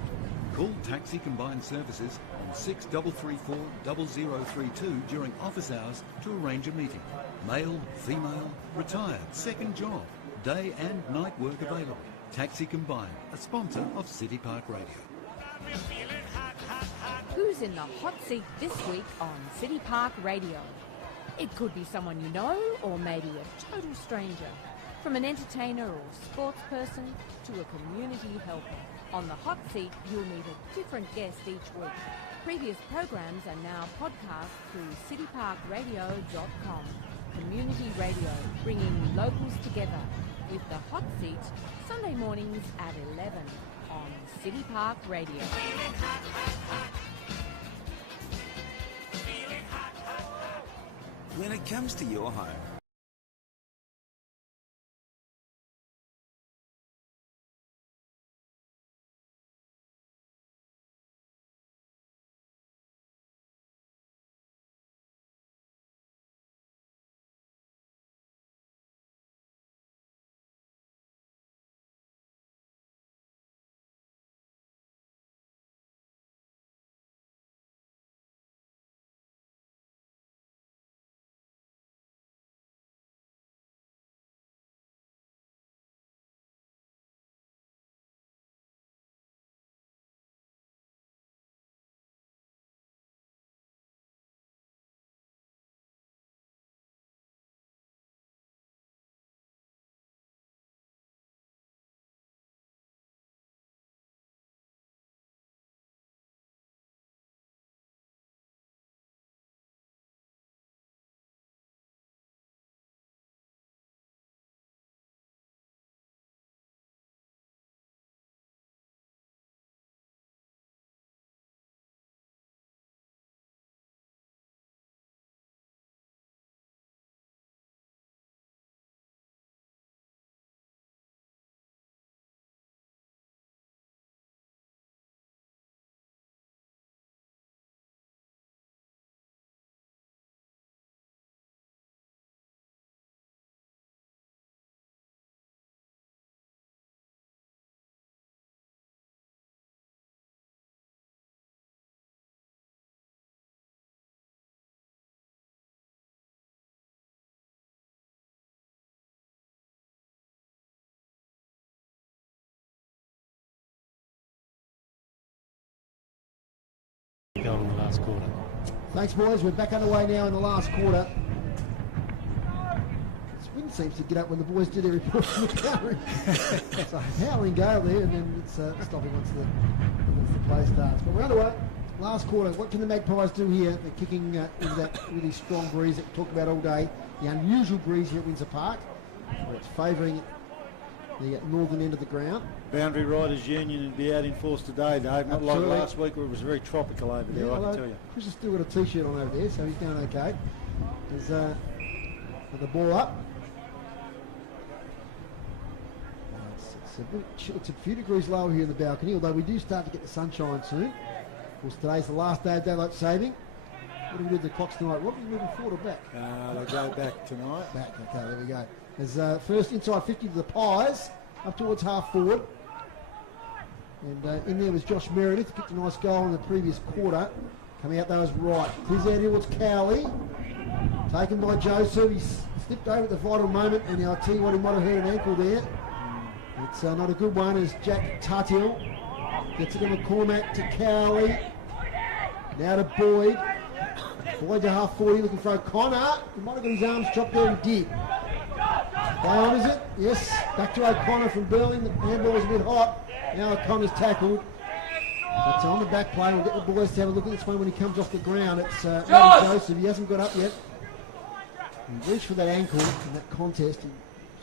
Call Taxi Combined Services on 6334 0032 during office hours to arrange a meeting. Male, female, retired, second job, day and night work available. Taxi Combined, a sponsor of City Park Radio. Who's in the hot seat this week on City Park Radio? It could be someone you know, or maybe a total stranger. From an entertainer or sports person to a community helper. On the hot seat, you'll meet a different guest each week. Previous programs are now podcast through cityparkradio.com. Community radio, bringing locals together. With the hot seat, Sunday mornings at 11 on City Park Radio. When it comes to your home, goal in the last quarter. Thanks, boys. We're back underway now in the last quarter. This wind seems to get up when the boys do their report from the gallery. It's a howling gale there, and then it's stopping once the play starts. But we're underway. Last quarter. What can the Magpies do here? They're kicking into that really strong breeze that we talked about all day. The unusual breeze here at Windsor Park. So it's favouring the northern end of the ground. Boundary Riders Union would be out in force today, Dave. Not like last week where it was very tropical over there, I can tell you. Chris has still got a t-shirt on over there, so he's going okay. There's the ball up. It's a few degrees lower here in the balcony, although we do start to get the sunshine soon. Of course, today's the last day of daylight saving. What do we do with the clocks tonight? What are we moving forward or back? They go back tonight. Back, okay, there we go. There's first inside 50 to the Pies, up towards half forward. And in there was Josh Meredith, kicked a nice goal in the previous quarter. Coming out, that was right. Clears out towards Cowley. Taken by Joseph. He slipped over at the vital moment, and I'll tell you what, he might have hurt an ankle there. It's not a good one as Jack Tuthill gets it to McCormack to Cowley. Now to Boyd. Boyd to half 40, looking for O'Connor. He might have got his arms chopped there, he did. Play on, is it? Yes. Back to O'Connor from Berlin. The handball was a bit hot. Now O'Connor's tackled. So it's on the back play. We'll get the boys to have a look at this one when he comes off the ground. It's Joseph. He hasn't got up yet. He reached for that ankle in that contest. He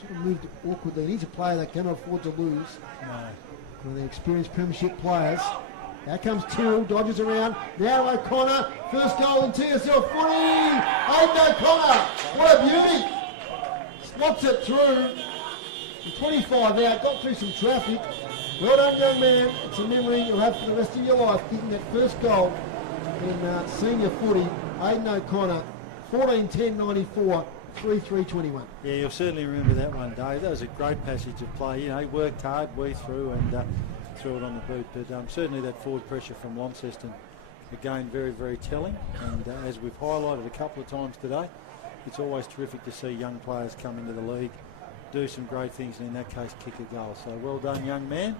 sort of moved awkwardly. And he's a player that cannot afford to lose. No. One of the experienced premiership players. Now comes Tyrrell, dodges around. Now O'Connor, first goal in TSL footy. Hayden O'Connor, what a beauty. Slots it through. 25 out, got through some traffic. Well done, young man. It's a memory you'll have for the rest of your life, kicking that first goal in senior footy. Hayden O'Connor, 14-10-94, 3-3-21. Yeah, you'll certainly remember that one, Dave. That was a great passage of play. You know, he worked hard, weaved through and threw it on the boot. But certainly that forward pressure from Launceston, again, very, very telling. And as we've highlighted a couple of times today, it's always terrific to see young players come into the league, do some great things, and in that case, kick a goal. So well done, young man.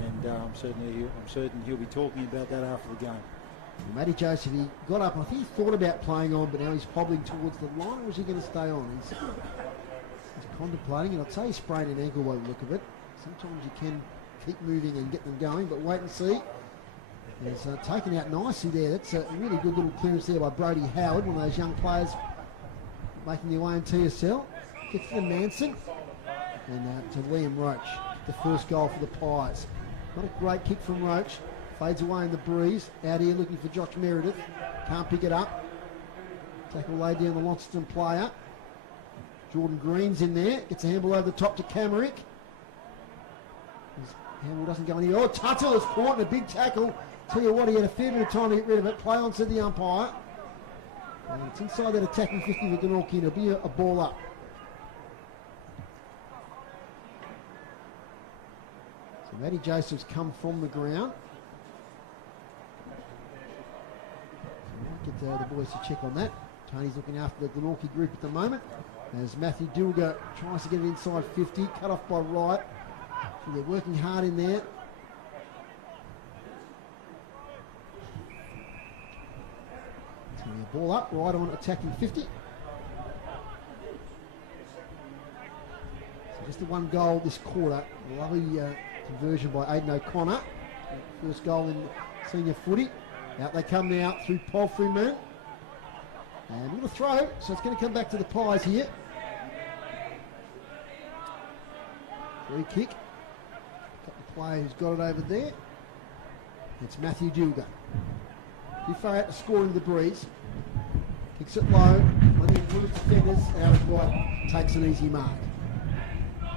And I'm certain he'll be talking about that after the game. Matty Joseph, he got up. I think he thought about playing on, but now he's hobbling towards the line, or is he going to stay on? He's contemplating, and I'd say he sprained an ankle by the look of it. Sometimes you can keep moving and get them going, but wait and see. He's taken out nicely there. That's a really good little clearance there by Brody Howard, one of those young players making their way in TSL. Gets to Manson and to Liam Roach, the first goal for the Pies. Not a great kick from Roach. Fades away in the breeze. Out here looking for Josh Meredith. Can't pick it up. Tackle laid down the Launceston player. Jordan Green's in there. Gets a handball over the top to Camerick. His handball doesn't go anywhere. Oh, Tuttle is caught in a big tackle. Tell you what, he had a fair bit of time to get rid of it. Play on, said the umpire. And it's inside that attacking 50 with Glenorchy, and it'll be a ball up. So Matty Joseph's come from the ground. So we'll get the boys to check on that. Tony's looking after the Glenorchy group at the moment. As Matthew Dilger tries to get it inside 50, cut off by Wright. So they're working hard in there. It's going to be a ball up, right on attacking 50. So just the one goal this quarter. A lovely conversion by Aidan O'Connor. First goal in senior footy. Out they come now through Palfreyman. And a little throw, so it's going to come back to the Pies here. Free kick. Got the player who's got it over there. It's Matthew Dilger. Too far out to score into the breeze. Kicks it low. One of the defenders out of right takes an easy mark. So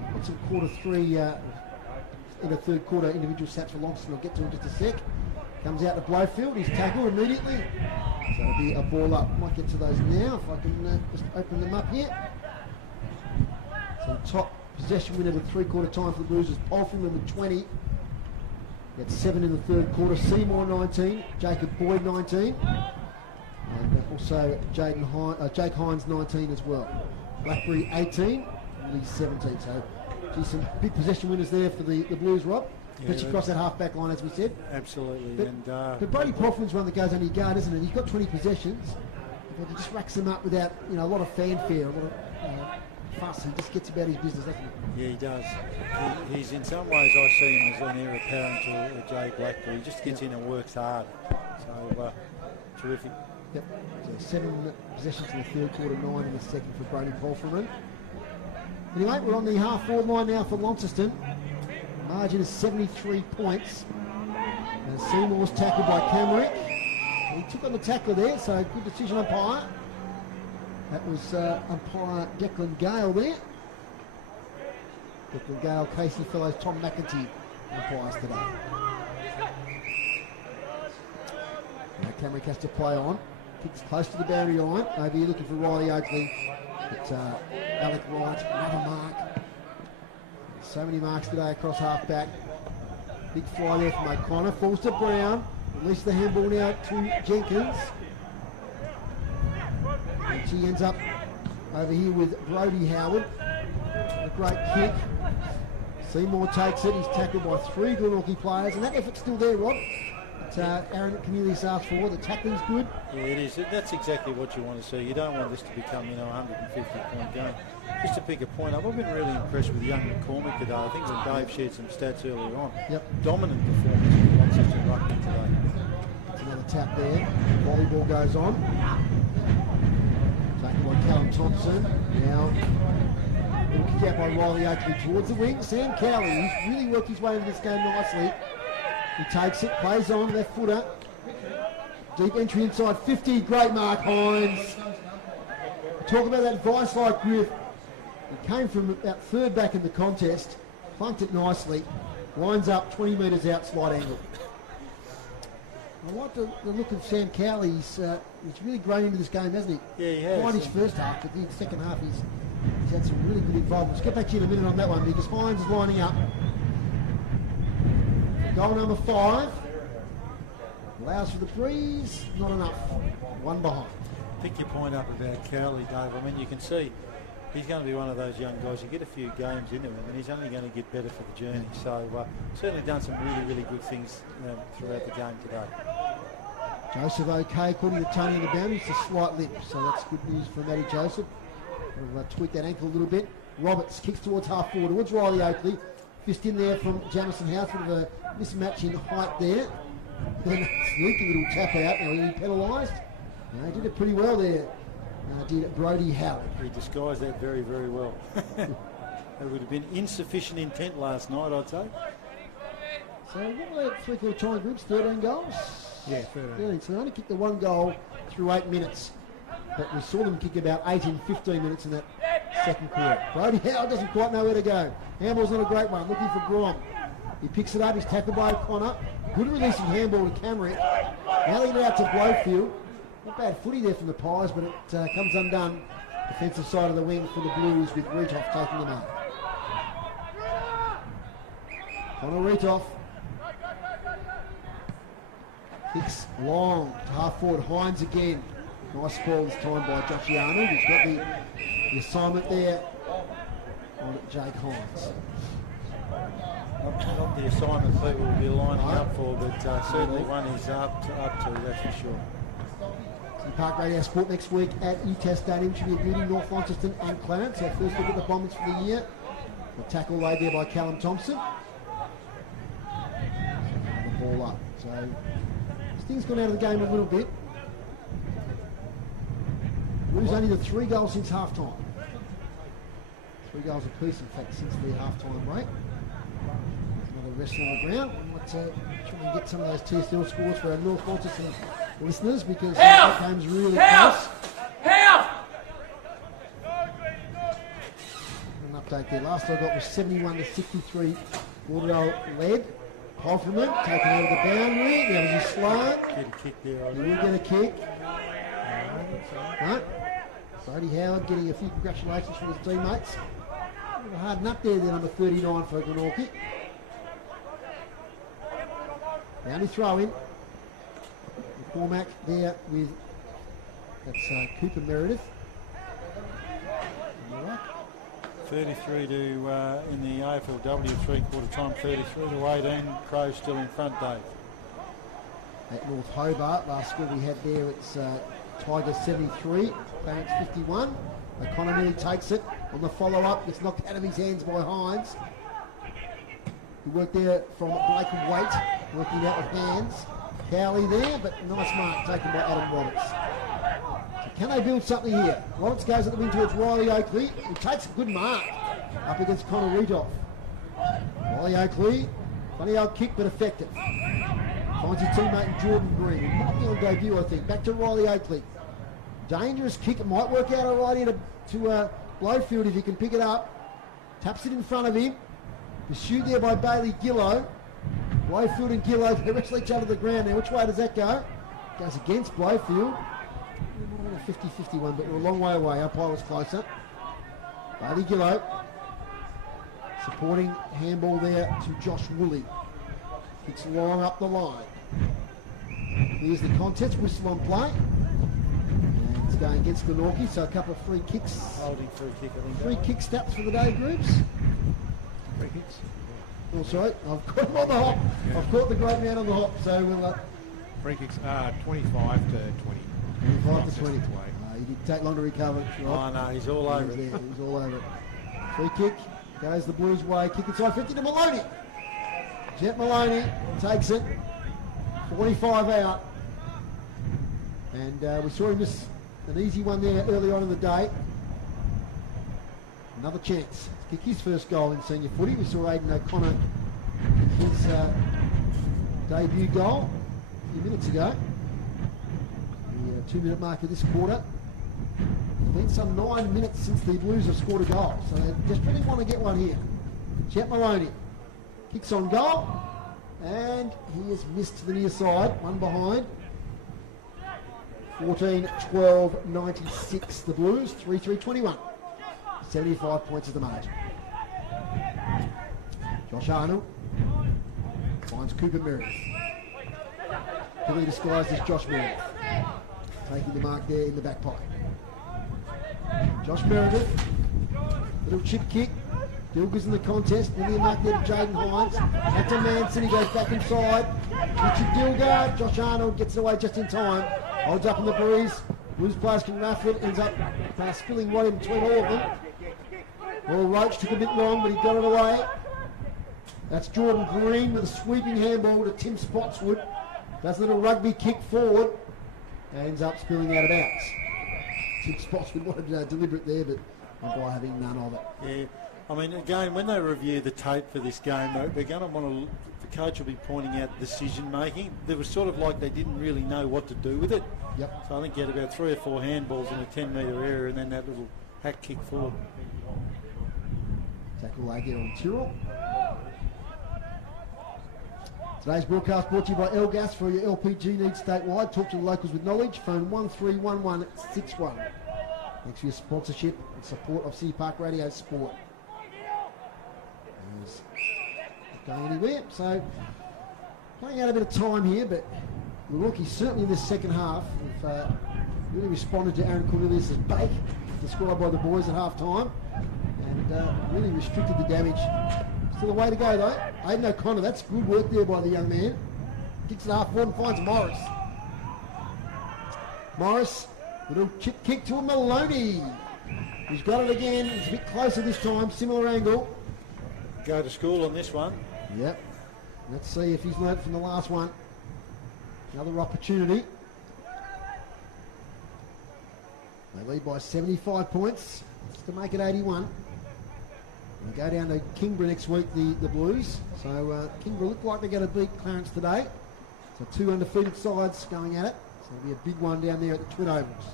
we've got some quarter three in the third quarter individual stats for Launceston. I'll get to in just a sec. Comes out to Blowfield. He's tackled immediately. So it'll be a ball up. Might get to those now if I can just open them up here. So top possession winner with three-quarter time for the Blues is Palfreyman with 20. That's 7 in the third quarter. Seymour 19. Jacob Boyd 19. And also Jake Hines 19 as well. Blackberry 18. Lee 17. So some big possession winners there for the Blues, Rob. especially across that half-back line, as we said. Absolutely. But Brody Prothman's one that goes under your guard, isn't it? He's got 20 possessions, but he just racks them up without, a lot of fanfare, a lot of fuss. He just gets about his business, doesn't he? Yeah, he does. He's in some ways, I see him as an heir apparent to Jay Blackburn. He just gets in and works hard. So, terrific. Yep. So 7 possessions in the third quarter, 9 in the second for Brody Prothman. Anyway, we're on the half-forward line now for Launceston. Margin is 73 points. And Seymour's tackled by Camerick. He took on the tackler there, so good decision, umpire. That was umpire Declan Gale there. Declan Gale, Casey Fellows, Tom McEntee umpires today. Now Camerick has to play on. Kicks close to the boundary line. Over here looking for Riley Oakley. But Alec Wright, another mark. So many marks today across half-back. Big fly there from O'Connor. Falls to Brown. Release the handball now to Jenkins. And she ends up over here with Brody Howard. A great kick. Seymour takes it. He's tackled by 3 Glenorchy players. And that effort's still there, Rob. Aaron Cornelius asked for. The tackling's good. Yeah, it is. That's exactly what you want to see. You don't want this to become, a 150-point game. Just to pick a point up, I've been really impressed with young McCormick today. I think when Dave shared some stats earlier on. Yep. Dominant performance from Launceston rugby today. That's another tap there. Volleyball goes on. Taken by Callum Thompson. Now, little kick out by Riley Oakley towards the wing. Sam Cowley, who's really worked his way into this game nicely. He takes it, plays on, left footer. Deep entry inside 50, great mark, Hines. Talk about that vice-like grip. He came from about third back in the contest, plunked it nicely, lines up 20 metres out, slight angle. I like the look of Sam Cowley. He's really grown into this game, hasn't he? Yeah, he has. Quite his first half, but the second half he's had some really good involvement. Let's get back to you in a minute on that one because Hines is lining up. Goal number 5. Allows for the breeze. Not enough. 1 behind. Pick your point up about Cowley, Dave. I mean, you can see he's going to be one of those young guys. You get a few games into him and he's only going to get better for the journey. So certainly done some really, really good things throughout the game today. Joseph okay, according to Tony in the boundary. It's a slight lip, so that's good news for Matty Joseph. We'll tweak that ankle a little bit. Roberts kicks towards half forward, towards Riley Oakley. Fist in there from Jamison House, bit of a mismatch in height there. Then a sneaky little tap out. Now he penalised. He did it pretty well there. Did Brody Howard. He disguised that very, very well. That would have been insufficient intent last night, I'd say. So what were they 3/4 time groups? 13 goals? Yeah, 13. So they only kicked the 1 goal through 8 minutes. But we saw them kick about 8 in 15 minutes in that second quarter. Brody Howard doesn't quite know where to go. Handball's not a great one. Looking for Brom. He picks it up. He's tackled by O'Connor. Good releasing handball to Camerick. Now they get out to Blowfield. Not bad footy there from the Pies, but it comes undone. Defensive side of the wing for the Blues with Retoff taking them out. Connor Retoff. Kicks long to half forward. Hines again. Nice call this time by Joshie Arnold. He's got the assignment there on Jake Hines. Not the assignment people will be lining up for, but certainly one is up to, that's for sure. Park Radio Sport next week at UTAS Stadium. Should be a beauty. North Launceston and Clarence. Our first look at the Bombers for the year. The tackle laid there by Callum Thompson. The ball up. So this thing's gone out of the game a little bit. Blues only the 3 goals since half time. 3 goals apiece, in fact, since the half time break. Another wrestle on the ground. We might try and get some of those TSL scores for our North Launceston listeners because that game's really close. An update there. Last I got was 71-63. Lauderdale led. Hoffman taken over the boundary. There was a slide. Get a kick there. He will get a kick. Right. Brody Howard getting a few congratulations from his teammates. A hard nut there, number 39 for Glenorchy. Boundary throw in. McCormack there with, that's Cooper Meredith. 33 to in the AFLW 3/4 time, 33 to 18. Crows still in front, Dave. At North Hobart, last score we had there, it's Tigers 73, Clarence 51. O'Connor nearly takes it on the follow-up, gets knocked out of his hands by Hines. Good work there from Blake and Waite, working out with hands. Cowley there, but nice mark taken by Adam Roberts. So can they build something here? Roberts goes at the wing towards Riley Oakley, who takes a good mark up against Connor Rudolph. Riley Oakley, funny old kick, but effective. Finds his teammate Jordan Green, who might be on debut, I think. Back to Riley Oakley. Dangerous kick, it might work out all right here to Blowfield if he can pick it up. Taps it in front of him. Pursued there by Bailey Gillow. Blowfield and Gillow, they wrestle each other to the ground now. Which way does that go? Goes against Blowfield. A 50-51, but we're a long way away. Umpire was closer. Bailey Gillow. Supporting handball there to Josh Woolley. It's long up the line. Here's the contest, whistle on play. And it's going against Glenorchy, so a couple of free kicks. Holding free kick, I think. Free kick stats for the day, groups. Free kicks. Oh, sorry, I've caught him on the hop. Yeah. I've caught the great man on the hop, so we'll... free kicks are 25 to 20. 25 to 20. He did take long to recover. Right? Oh, no, he's all over it. He's all over it. Free kick, goes the Blues' way. Kick inside 50 to Maloney. Jet Maloney takes it. 45 out. And we saw him miss an easy one there early on in the day. Another chance to kick his first goal in senior footy. We saw Aidan O'Connor kick his debut goal a few minutes ago. The 2-minute mark of this quarter. It's been some 9 minutes since the Blues have scored a goal, so they desperately want to get one here. Jet Maloney kicks on goal, and he has missed to the near side, one behind. 14-12, 96 the Blues, 3-3-21. 75 points is the margin. Josh Arnold finds Cooper Meredith. Billy disguised as Josh Meredith. Taking the mark there in the back pocket. Josh Meredith, little chip kick. Dilger's in the contest. Nearly a mark there to Jaden Hines. Back to Manson, he goes back inside. Richard Dilger, Josh Arnold gets it away just in time. Holds up in the breeze. Blues players can raffle it, ends up spilling right in between all of them. Well, Roach took a bit long, but he got it away. That's Jordan Green with a sweeping handball to Tim Spotswood. Does a little rugby kick forward. Ends up spilling out of bounds. Tim Spotswood wanted to deliver it there, but by having none of it. Yeah, I mean, again, when they review the tape for this game, they're going to want to. The coach will be pointing out decision making. There was sort of like they didn't really know what to do with it. Yep. So I think you had about 3 or 4 handballs in a 10-metre area, and then that little hack kick forward. Tackle again on Tyrrell. Today's broadcast brought to you by Elgas. For your LPG needs statewide, talk to the locals with knowledge. Phone 131161. Thanks for your sponsorship and support of City Park Radio Sport. Not going anywhere, so playing out a bit of time here, but Glenorchy certainly in this second half have really responded to Aaron Cornelius' bake, described by the boys at half time, and really restricted the damage. Still a way to go though. Aidan O'Connor, that's good work there by the young man. Kicks it half forward and finds Morris. Morris, little chip kick to a Maloney. He's got it again. It's a bit closer this time, similar angle. Go to school on this one. Yep. Let's see if he's learnt from the last one. Another opportunity. They lead by 75 points. Just to make it 81. They go down to Kingborough next week, the Blues. So Kingborough look like they're going to beat Clarence today. So 2 undefeated sides going at it. So it'll be a big one down there at the Twin Ovals.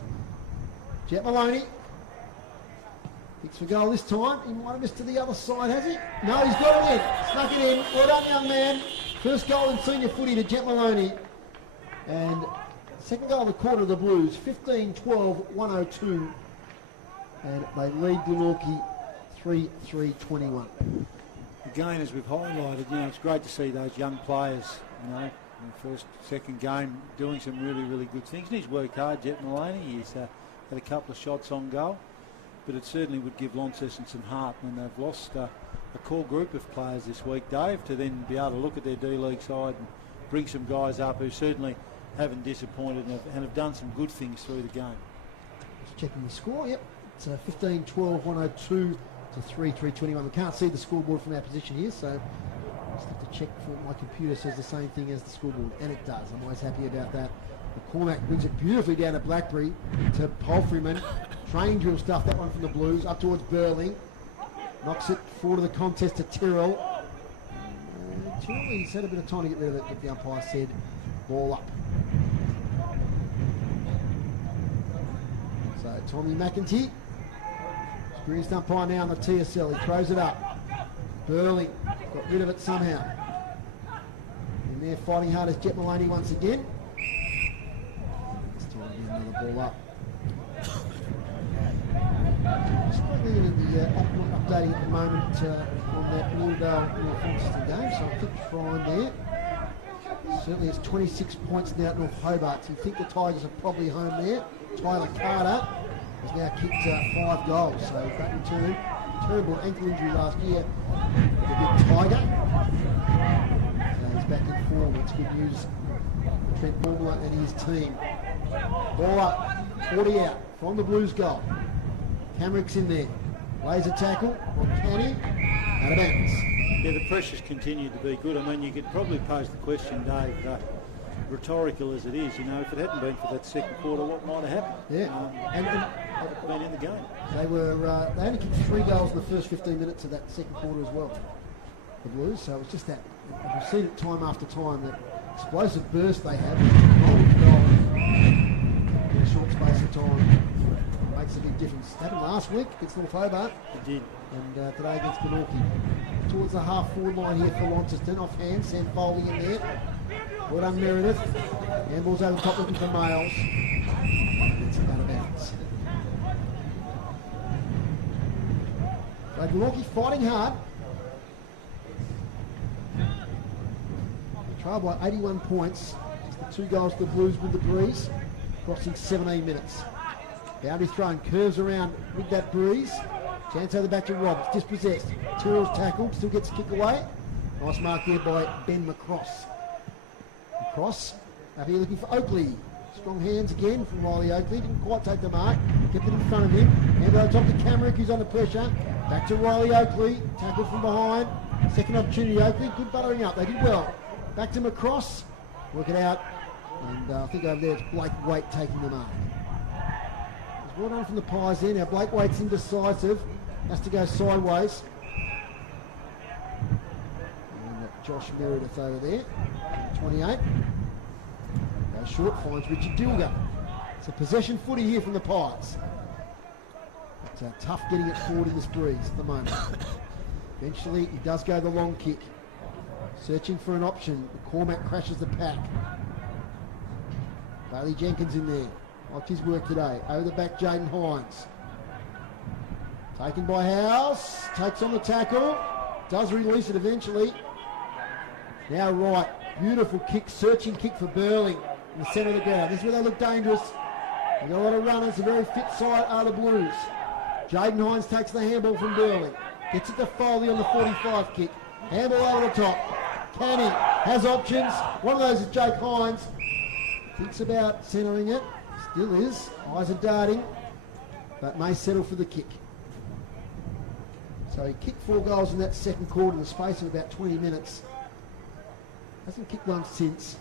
Jet Maloney. Kicks for goal this time. He might have missed to the other side, has he? No, he's got it in. Snuck it in. Well done, young man. First goal in senior footy to Jet Maloney. And second goal of the quarter of the Blues. 15-12, 102. And they lead Glenorchy 3-3-21. Again, as we've highlighted, it's great to see those young players, in the first, second game, doing some really, really good things. And he's worked hard, Jet Maloney. He's had a couple of shots on goal. but it certainly would give Launceston some heart when they've lost a core group of players this week, Dave, to then be able to look at their D-League side and bring some guys up who certainly haven't disappointed and have done some good things through the game. Just checking the score, yep. It's 15-12, 102 to 3-3-21. We can't see the scoreboard from our position here, so I just have to check for my computer says the same thing as the scoreboard, and it does. I'm always happy about that. The Cormac brings it beautifully down to Blackberry, to Palfreyman. Train drill stuff, that one from the Blues, up towards Burling. Knocks it forward to the contest to Tyrrell. Tyrrell, he's had a bit of time to get rid of it, but the umpire said, ball up. So Tommy McEntee, experienced umpire now on the TSL. He throws it up. Burling got rid of it somehow. And they're fighting hard as Jet Maloney once again. This time again, another ball up. Just quickly updating at the moment on that Launceston game, so I think Trine there. Certainly has 26 points now at North Hobart, so you think the Tigers are probably home there. Tyler Carter has now kicked 5 goals, so back in turn. Terrible ankle injury last year. The big Tiger. So he's back in form. That's good news for Trent Bormler and his team. Ball up, 40 out from the Blues goal. Camrick's in there. Lays a tackle on Canny. Out of bounds. Yeah, the pressures continue to be good. I mean, you could probably pose the question, Dave, rhetorical as it is, you know, if it hadn't been for that second quarter, what might have happened? Yeah. And been in the game. They only kicked 3 goals in the first 15 minutes of that second quarter as well, the Blues. So it was just that, we've seen it time after time, that explosive burst they have, in a short space of time. Makes a big difference. It happened last week against North Hobart. It did. And today against Glenorchy. Towards the half-forward line here for Launceston. Offhand, Sam Foley in there. Well done, Meredith. Handball's over the top looking for Miles. It's out of bounds. So Glenorchy fighting hard. Trail by 81 points. Just the 2 goals to the Blues with the breeze. Crossing 17 minutes. Boundary thrown, curves around with that breeze. Chance over the back to Roberts, dispossessed. Tyrrell's tackled, still gets a kick away. Nice mark there by Ben McCross. McCross, up here looking for Oakley. Strong hands again from Riley Oakley, didn't quite take the mark. Kept it in front of him. Hand over top to Camrick, who's under pressure. Back to Riley Oakley, tackled from behind. Second opportunity, Oakley, good buttering up, they did well. Back to McCross, work it out. And I think over there it's Blake Waite taking the mark. Well done from the Pies there. Now Blake Waite's indecisive. Has to go sideways. And Josh Meredith over there. 28. Goes short, finds Richard Dilger. It's a possession footy here from the Pies. But tough getting it forward in this breeze at the moment. Eventually he does go the long kick. Searching for an option. Cormac crashes the pack. Bailey Jenkins in there. Like his work today. Over the back, Jaden Hines. Taken by House. Takes on the tackle. Does release it eventually. Now right. Beautiful kick. Searching kick for Burling in the centre of the ground. This is where they look dangerous. They've got a lot of runners. A very fit side are the Blues. Jaden Hines takes the handball from Burling. Gets it to Foley on the 45 kick. Handball over the top. Canny has options. One of those is Jake Hines. Thinks about centering it. Still is. Eyes are darting. But may settle for the kick. So he kicked 4 goals in that second quarter in the space of about 20 minutes. Hasn't kicked one since.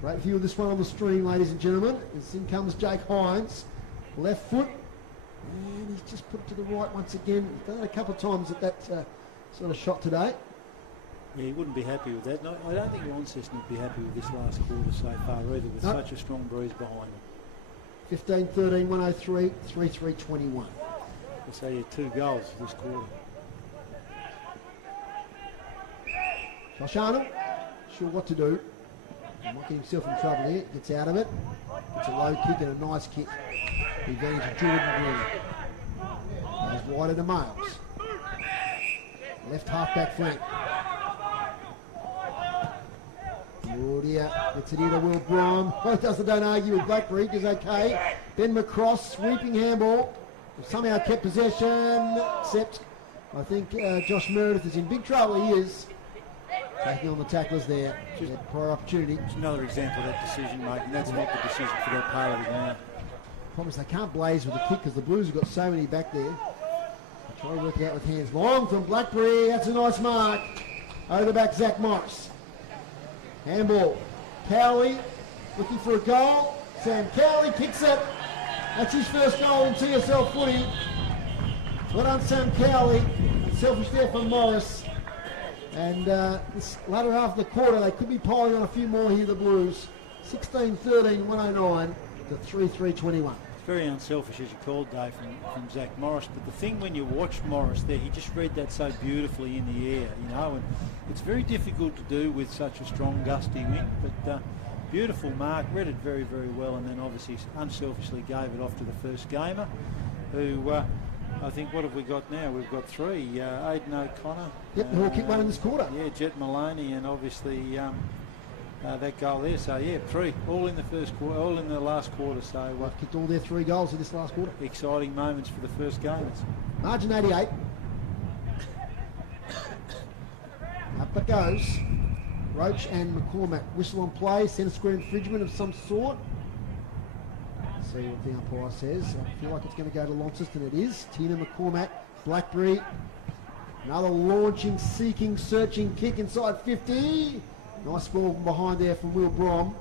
Great view of this one on the stream, ladies and gentlemen. As in comes Jake Hines. Left foot. And he's just put it to the right once again. He's done it a couple of times at that sort of shot today. Yeah, he wouldn't be happy with that. No, I don't think Launceston would be happy with this last quarter so far either, with such a strong breeze behind them. 15-13, 103, 3-3-21. So you 2 goals this quarter. Josh Arnold, sure what to do. Not getting himself in trouble here. Gets out of it. It's a low kick and a nice kick. The advantage of Jordan Green. Goes wider to Miles. Left half back flank. Claudia gets it into Will Brom. Don't argue with Blackberry, does okay. Ben McCross, sweeping handball. Somehow kept possession, except I think Josh Meredith is in big trouble. He is. Taking on the tacklers there. Just prior opportunity. It's another example of that decision making. That's not the decision for that part of the ground. Problem is they can't blaze with the kick because the Blues have got so many back there. They try to work it out with hands. Long from Blackberry. That's a nice mark. Over the back, Zach Morris. Handball. Cowley looking for a goal. Sam Cowley kicks it. That's his first goal in TSL footy. Well done, Sam Cowley. Selfish there from Morris. And this latter half of the quarter, they could be piling on a few more here, the Blues. 16-13, 109 to 3-3-21. It's very unselfish, as you called, Dave, from Zach Morris. But the thing when you watch Morris there, he just read that so beautifully in the air, you know, and it's very difficult to do with such a strong, gusty wind. But beautiful mark, read it very, very well, and then obviously unselfishly gave it off to the first gamer, who I think, what have we got now? We've got three. Aidan O'Connor. Yep, who will kick one in this quarter. Yeah, Jet Maloney, and obviously that goal there. So yeah, three, all in the first quarter, all in the last quarter. So kicked all their 3 goals in this last quarter. Exciting moments for the first gamers. Margin 88. Up it goes. Roach and McCormack whistle on play. Centre square infringement of some sort. See what the umpire says. I feel like it's going to go to Launceston. It is. Tina McCormack, Blackberry. Another launching, seeking, searching kick inside 50. Nice ball from behind there from Will Brom.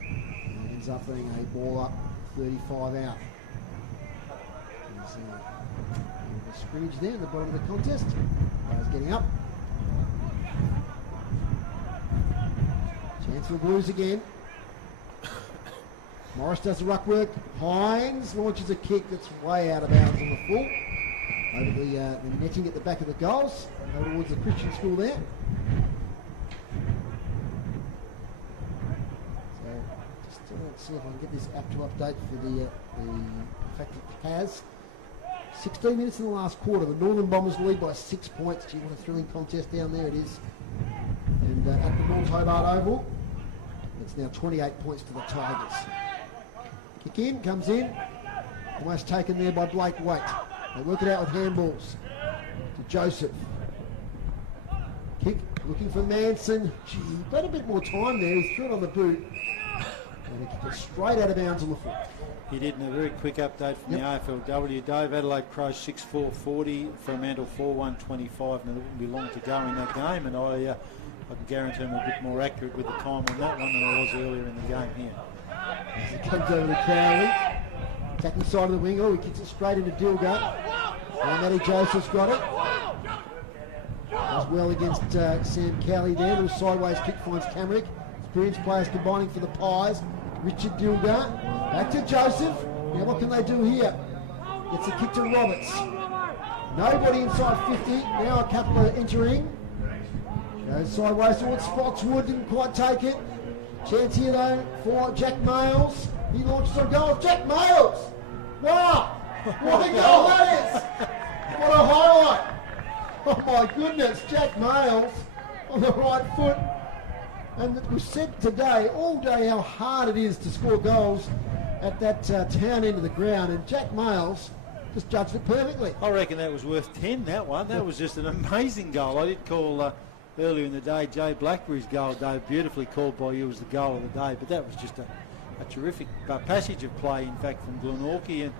And ends up being a ball up, 35 out. There's a scrimmage there in the bottom of the contest. Players getting up. Chance for the Blues again. Morris does the ruck work. Hines launches a kick that's way out of bounds on the full. Over the netting at the back of the goals. Over towards the Christian school there. So just let's see if I can get this app to update for the fact it has. 16 minutes in the last quarter. The Northern Bombers lead by 6 points. Gee, what a thrilling contest down there it is. And at the North Hobart Oval, it's now 28 points to the Tigers. Kick in, comes in. Almost taken there by Blake Waite. They work it out with handballs to Joseph. Kick, looking for Manson. Gee, got a bit more time there. He threw it on the boot. And he kicked it straight out of bounds on the foot. He did, in a very quick update from the AFLW. Dave, Adelaide Crows 6-4-40, Fremantle 4-1-25, and there wouldn't be long to go in that game. And I can guarantee I'm a bit more accurate with the time on that one than I was earlier in the game here. As it comes over to Cowley. Attacking side of the wing. Oh, he kicks it straight into Dilger. And Matty Joseph's got it. As well against Sam Cowley there. Little sideways kick finds Camrick. Experienced players combining for the Pies. Richard Dilger. Back to Joseph. Now what can they do here? Gets a kick to Roberts. Nobody inside 50. Now a couple are entering. Goes sideways towards Spotswood. Didn't quite take it. Chance here though for Jack Mayles. He launches on goal. Jack Mayles! Wow! What a goal that is! What a highlight! Oh my goodness, Jack Mayles on the right foot. And we've said today, all day, how hard it is to score goals at that town end of the ground. And Jack Mayles just judged it perfectly. I reckon that was worth 10, that one. That was just an amazing goal. I did call earlier in the day Jay Blackberry's goal, Dave, beautifully called by you as the goal of the day. But that was just a terrific passage of play, in fact, from Glenorchy, and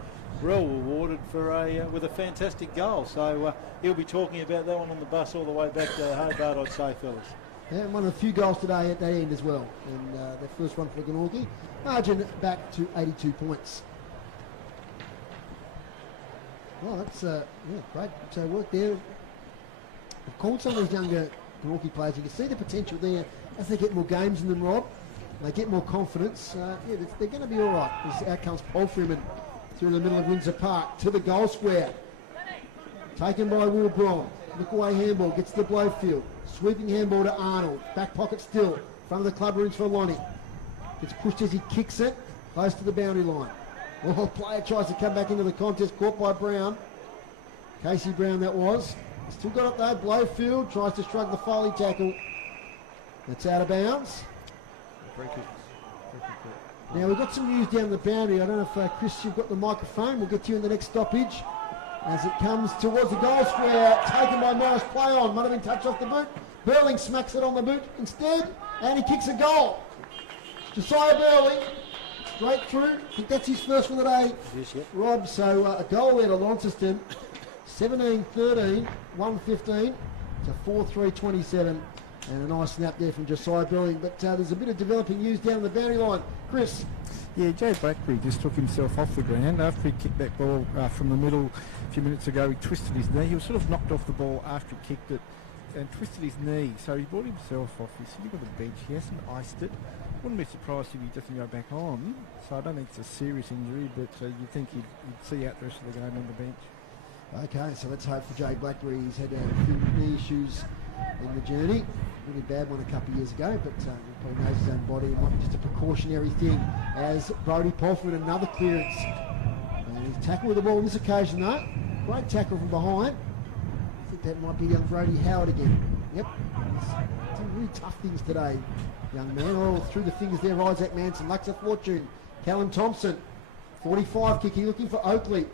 well rewarded for with a fantastic goal. So he'll be talking about that one on the bus all the way back to Hobart, I'd say, fellas. Yeah, one of the few goals today at that end as well. And their first one for Glenorchy. Margin back to 82 points. Well, that's great work there. I've called some of these younger Glenorchy players. You can see the potential there as they get more games in them, Rob. They get more confidence. They're going to be all right. As out comes Paul Freeman through the middle of Windsor Park to the goal square. Taken by Will Brom. Look away handball. Gets to the Blowfield. Sweeping handball to Arnold. Back pocket still. Front of the club rooms for Lonnie. Gets pushed as he kicks it. Close to the boundary line. Oh, player tries to come back into the contest. Caught by Brown. Casey Brown that was. Still got it though. Blowfield tries to shrug the Foley tackle. It's out of bounds. Free kick. Now we've got some news down the boundary. I don't know if Chris, you've got the microphone. We'll get to you in the next stoppage. As it comes towards the goal square, taken by Morris. Play on. Might have been touched off the boot. Burling smacks it on the boot instead, and he kicks a goal. Josiah Burling, straight through. I think that's his first one today, Rob. So a goal there to Launceston. 17-13, 1-15 to 4-3-27. And a nice snap there from Josiah Burling. But there's a bit of developing news down the boundary line. Chris. Yeah, Joe Blackberry just took himself off the ground after he kicked that ball from the middle a few minutes ago. He twisted his knee. He was sort of knocked off the ball after he kicked it and twisted his knee. So he brought himself off. He's sitting on the bench. He hasn't iced it. Wouldn't be surprised if he doesn't go back on. So I don't think it's a serious injury, but you'd think he'd see out the rest of the game on the bench. Okay, so let's hope for Jay Blackberry. He's had a few knee issues in the journey. Really bad one a couple of years ago, but he probably knows his own body. It might be just a precautionary thing. As Brody Polford, another clearance. And he's tackled with the ball on this occasion, though. Great tackle from behind. I think that might be young Brody Howard again. Yep. He's doing really tough things today, young man. Oh, through the fingers there, Isaac Manson. Luxa Fortune. Callum Thompson. 45 kicking, looking for Oakley.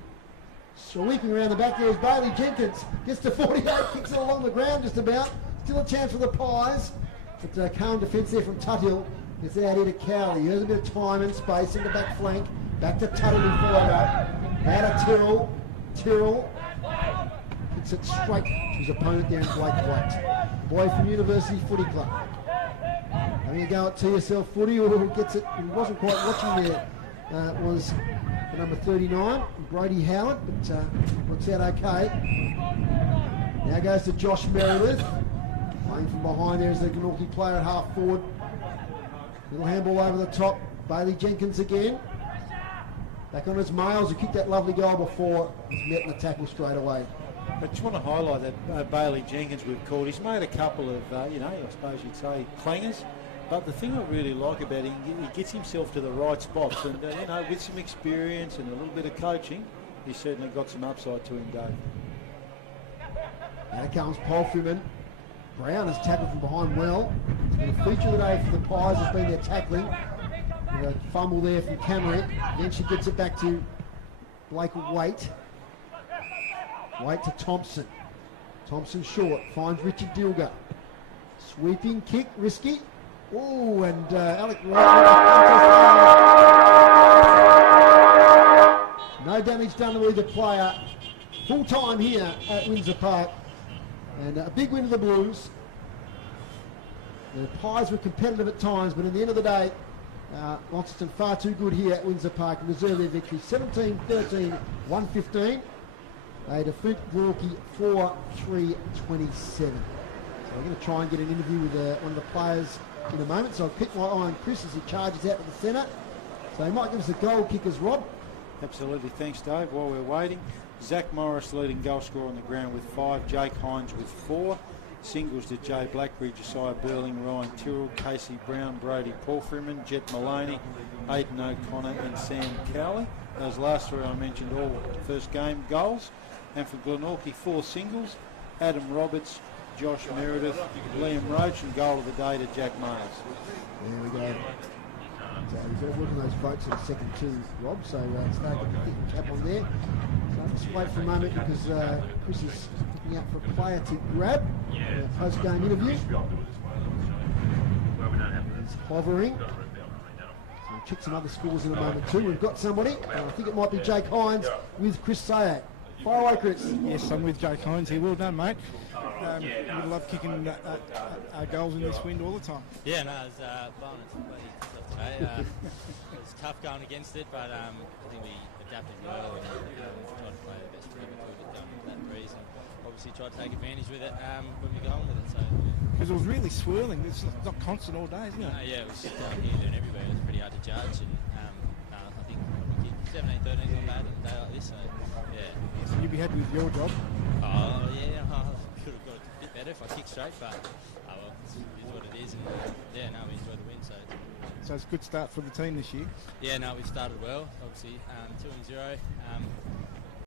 Sweeping around the back there is Bailey Jenkins. Gets to 48, kicks it along the ground just about. Still a chance for the Pies. But calm defence there from Tuthill. Gets it out here to Cowley. He has a bit of time and space in the back flank. Back to Tuthill in follow up. Out to Tyrrell. Tyrrell kicks it straight to his opponent there in Blake White. Boy from University Footy Club. Having a go at TSL footy, or gets it, he wasn't quite watching there. Was the number 39, Brody Howard, but looks out okay. Now goes to Josh Meredith. Playing from behind there is the Glenorchy player at half forward. Little handball over the top. Bailey Jenkins again. Back on his Males, who kicked that lovely goal before. He's met in the tackle straight away. I just want to highlight that Bailey Jenkins we've called. He's made a couple of, I suppose you'd say, clangers. But the thing I really like about him, he gets himself to the right spots. And, with some experience and a little bit of coaching, he's certainly got some upside to him, Dave. Now comes Paul Freeman. Brown has tackled from behind well. It's been a feature of the day for the Pies, has been their tackling. With a fumble there from Cameron. Then she gets it back to Blake Waite. Waite to Thompson. Thompson short, finds Richard Dilger. Sweeping kick, risky. Oh, and Alec Wright. No damage done to either player. Full time here at Windsor Park. And a big win for the Blues. The Pies were competitive at times, but in the end of the day, Launceston far too good here at Windsor Park and deserve their victory. 17-13, 1-15. They defeat Glenorchy 4-3-27. So we're going to try and get an interview with one of the players in a moment. So I'll keep my eye on Chris as he charges out to the centre. So he might give us the goal kickers, Rob. Absolutely, thanks Dave. While we're waiting, Zach Morris leading goal scorer on the ground with 5, Jake Hines with 4. Singles to Jay Blackberry, Josiah Burling, Ryan Tyrrell, Casey Brown, Brody Paul Freeman, Jet Maloney, Aidan O'Connor and Sam Cowley. Those last 3 I mentioned all first game goals. And for Glenorchy, 4 singles, Adam Roberts, Josh Meredith, Liam Roach, and goal of the day to Jack Mayers. There we go. So we've got working those votes in the second two, Rob, so start getting the cap on there. So I'll just wait for a moment because Chris is looking out for a player to grab post-game interview. He's hovering. So we'll check some other scores in a moment too. We've got somebody, I think it might be Jake Hines with Chris Sayak. Fire away, Chris. Yes, I'm with Jake Hines here. Well done, mate. We love kicking goals in this wind all the time. Yeah, no, it was bloody tough today. It was tough going against it, but I think we adapted well and tried to play the best team we could at that breeze, and obviously tried to take advantage with it when we got on with it. So because it was really swirling. It's not constant all day, isn't it? Yeah, it was just here and everywhere. It was pretty hard to judge, and I think we kicked 17-13 is not bad on a day like this. So yeah. So you'd be happy with your job? Oh yeah, I could have got a bit better if I kicked straight, but well, it is what it is, and we enjoy the win. So it's a good start for the team this year. Yeah, no, we started well. Obviously 2-0.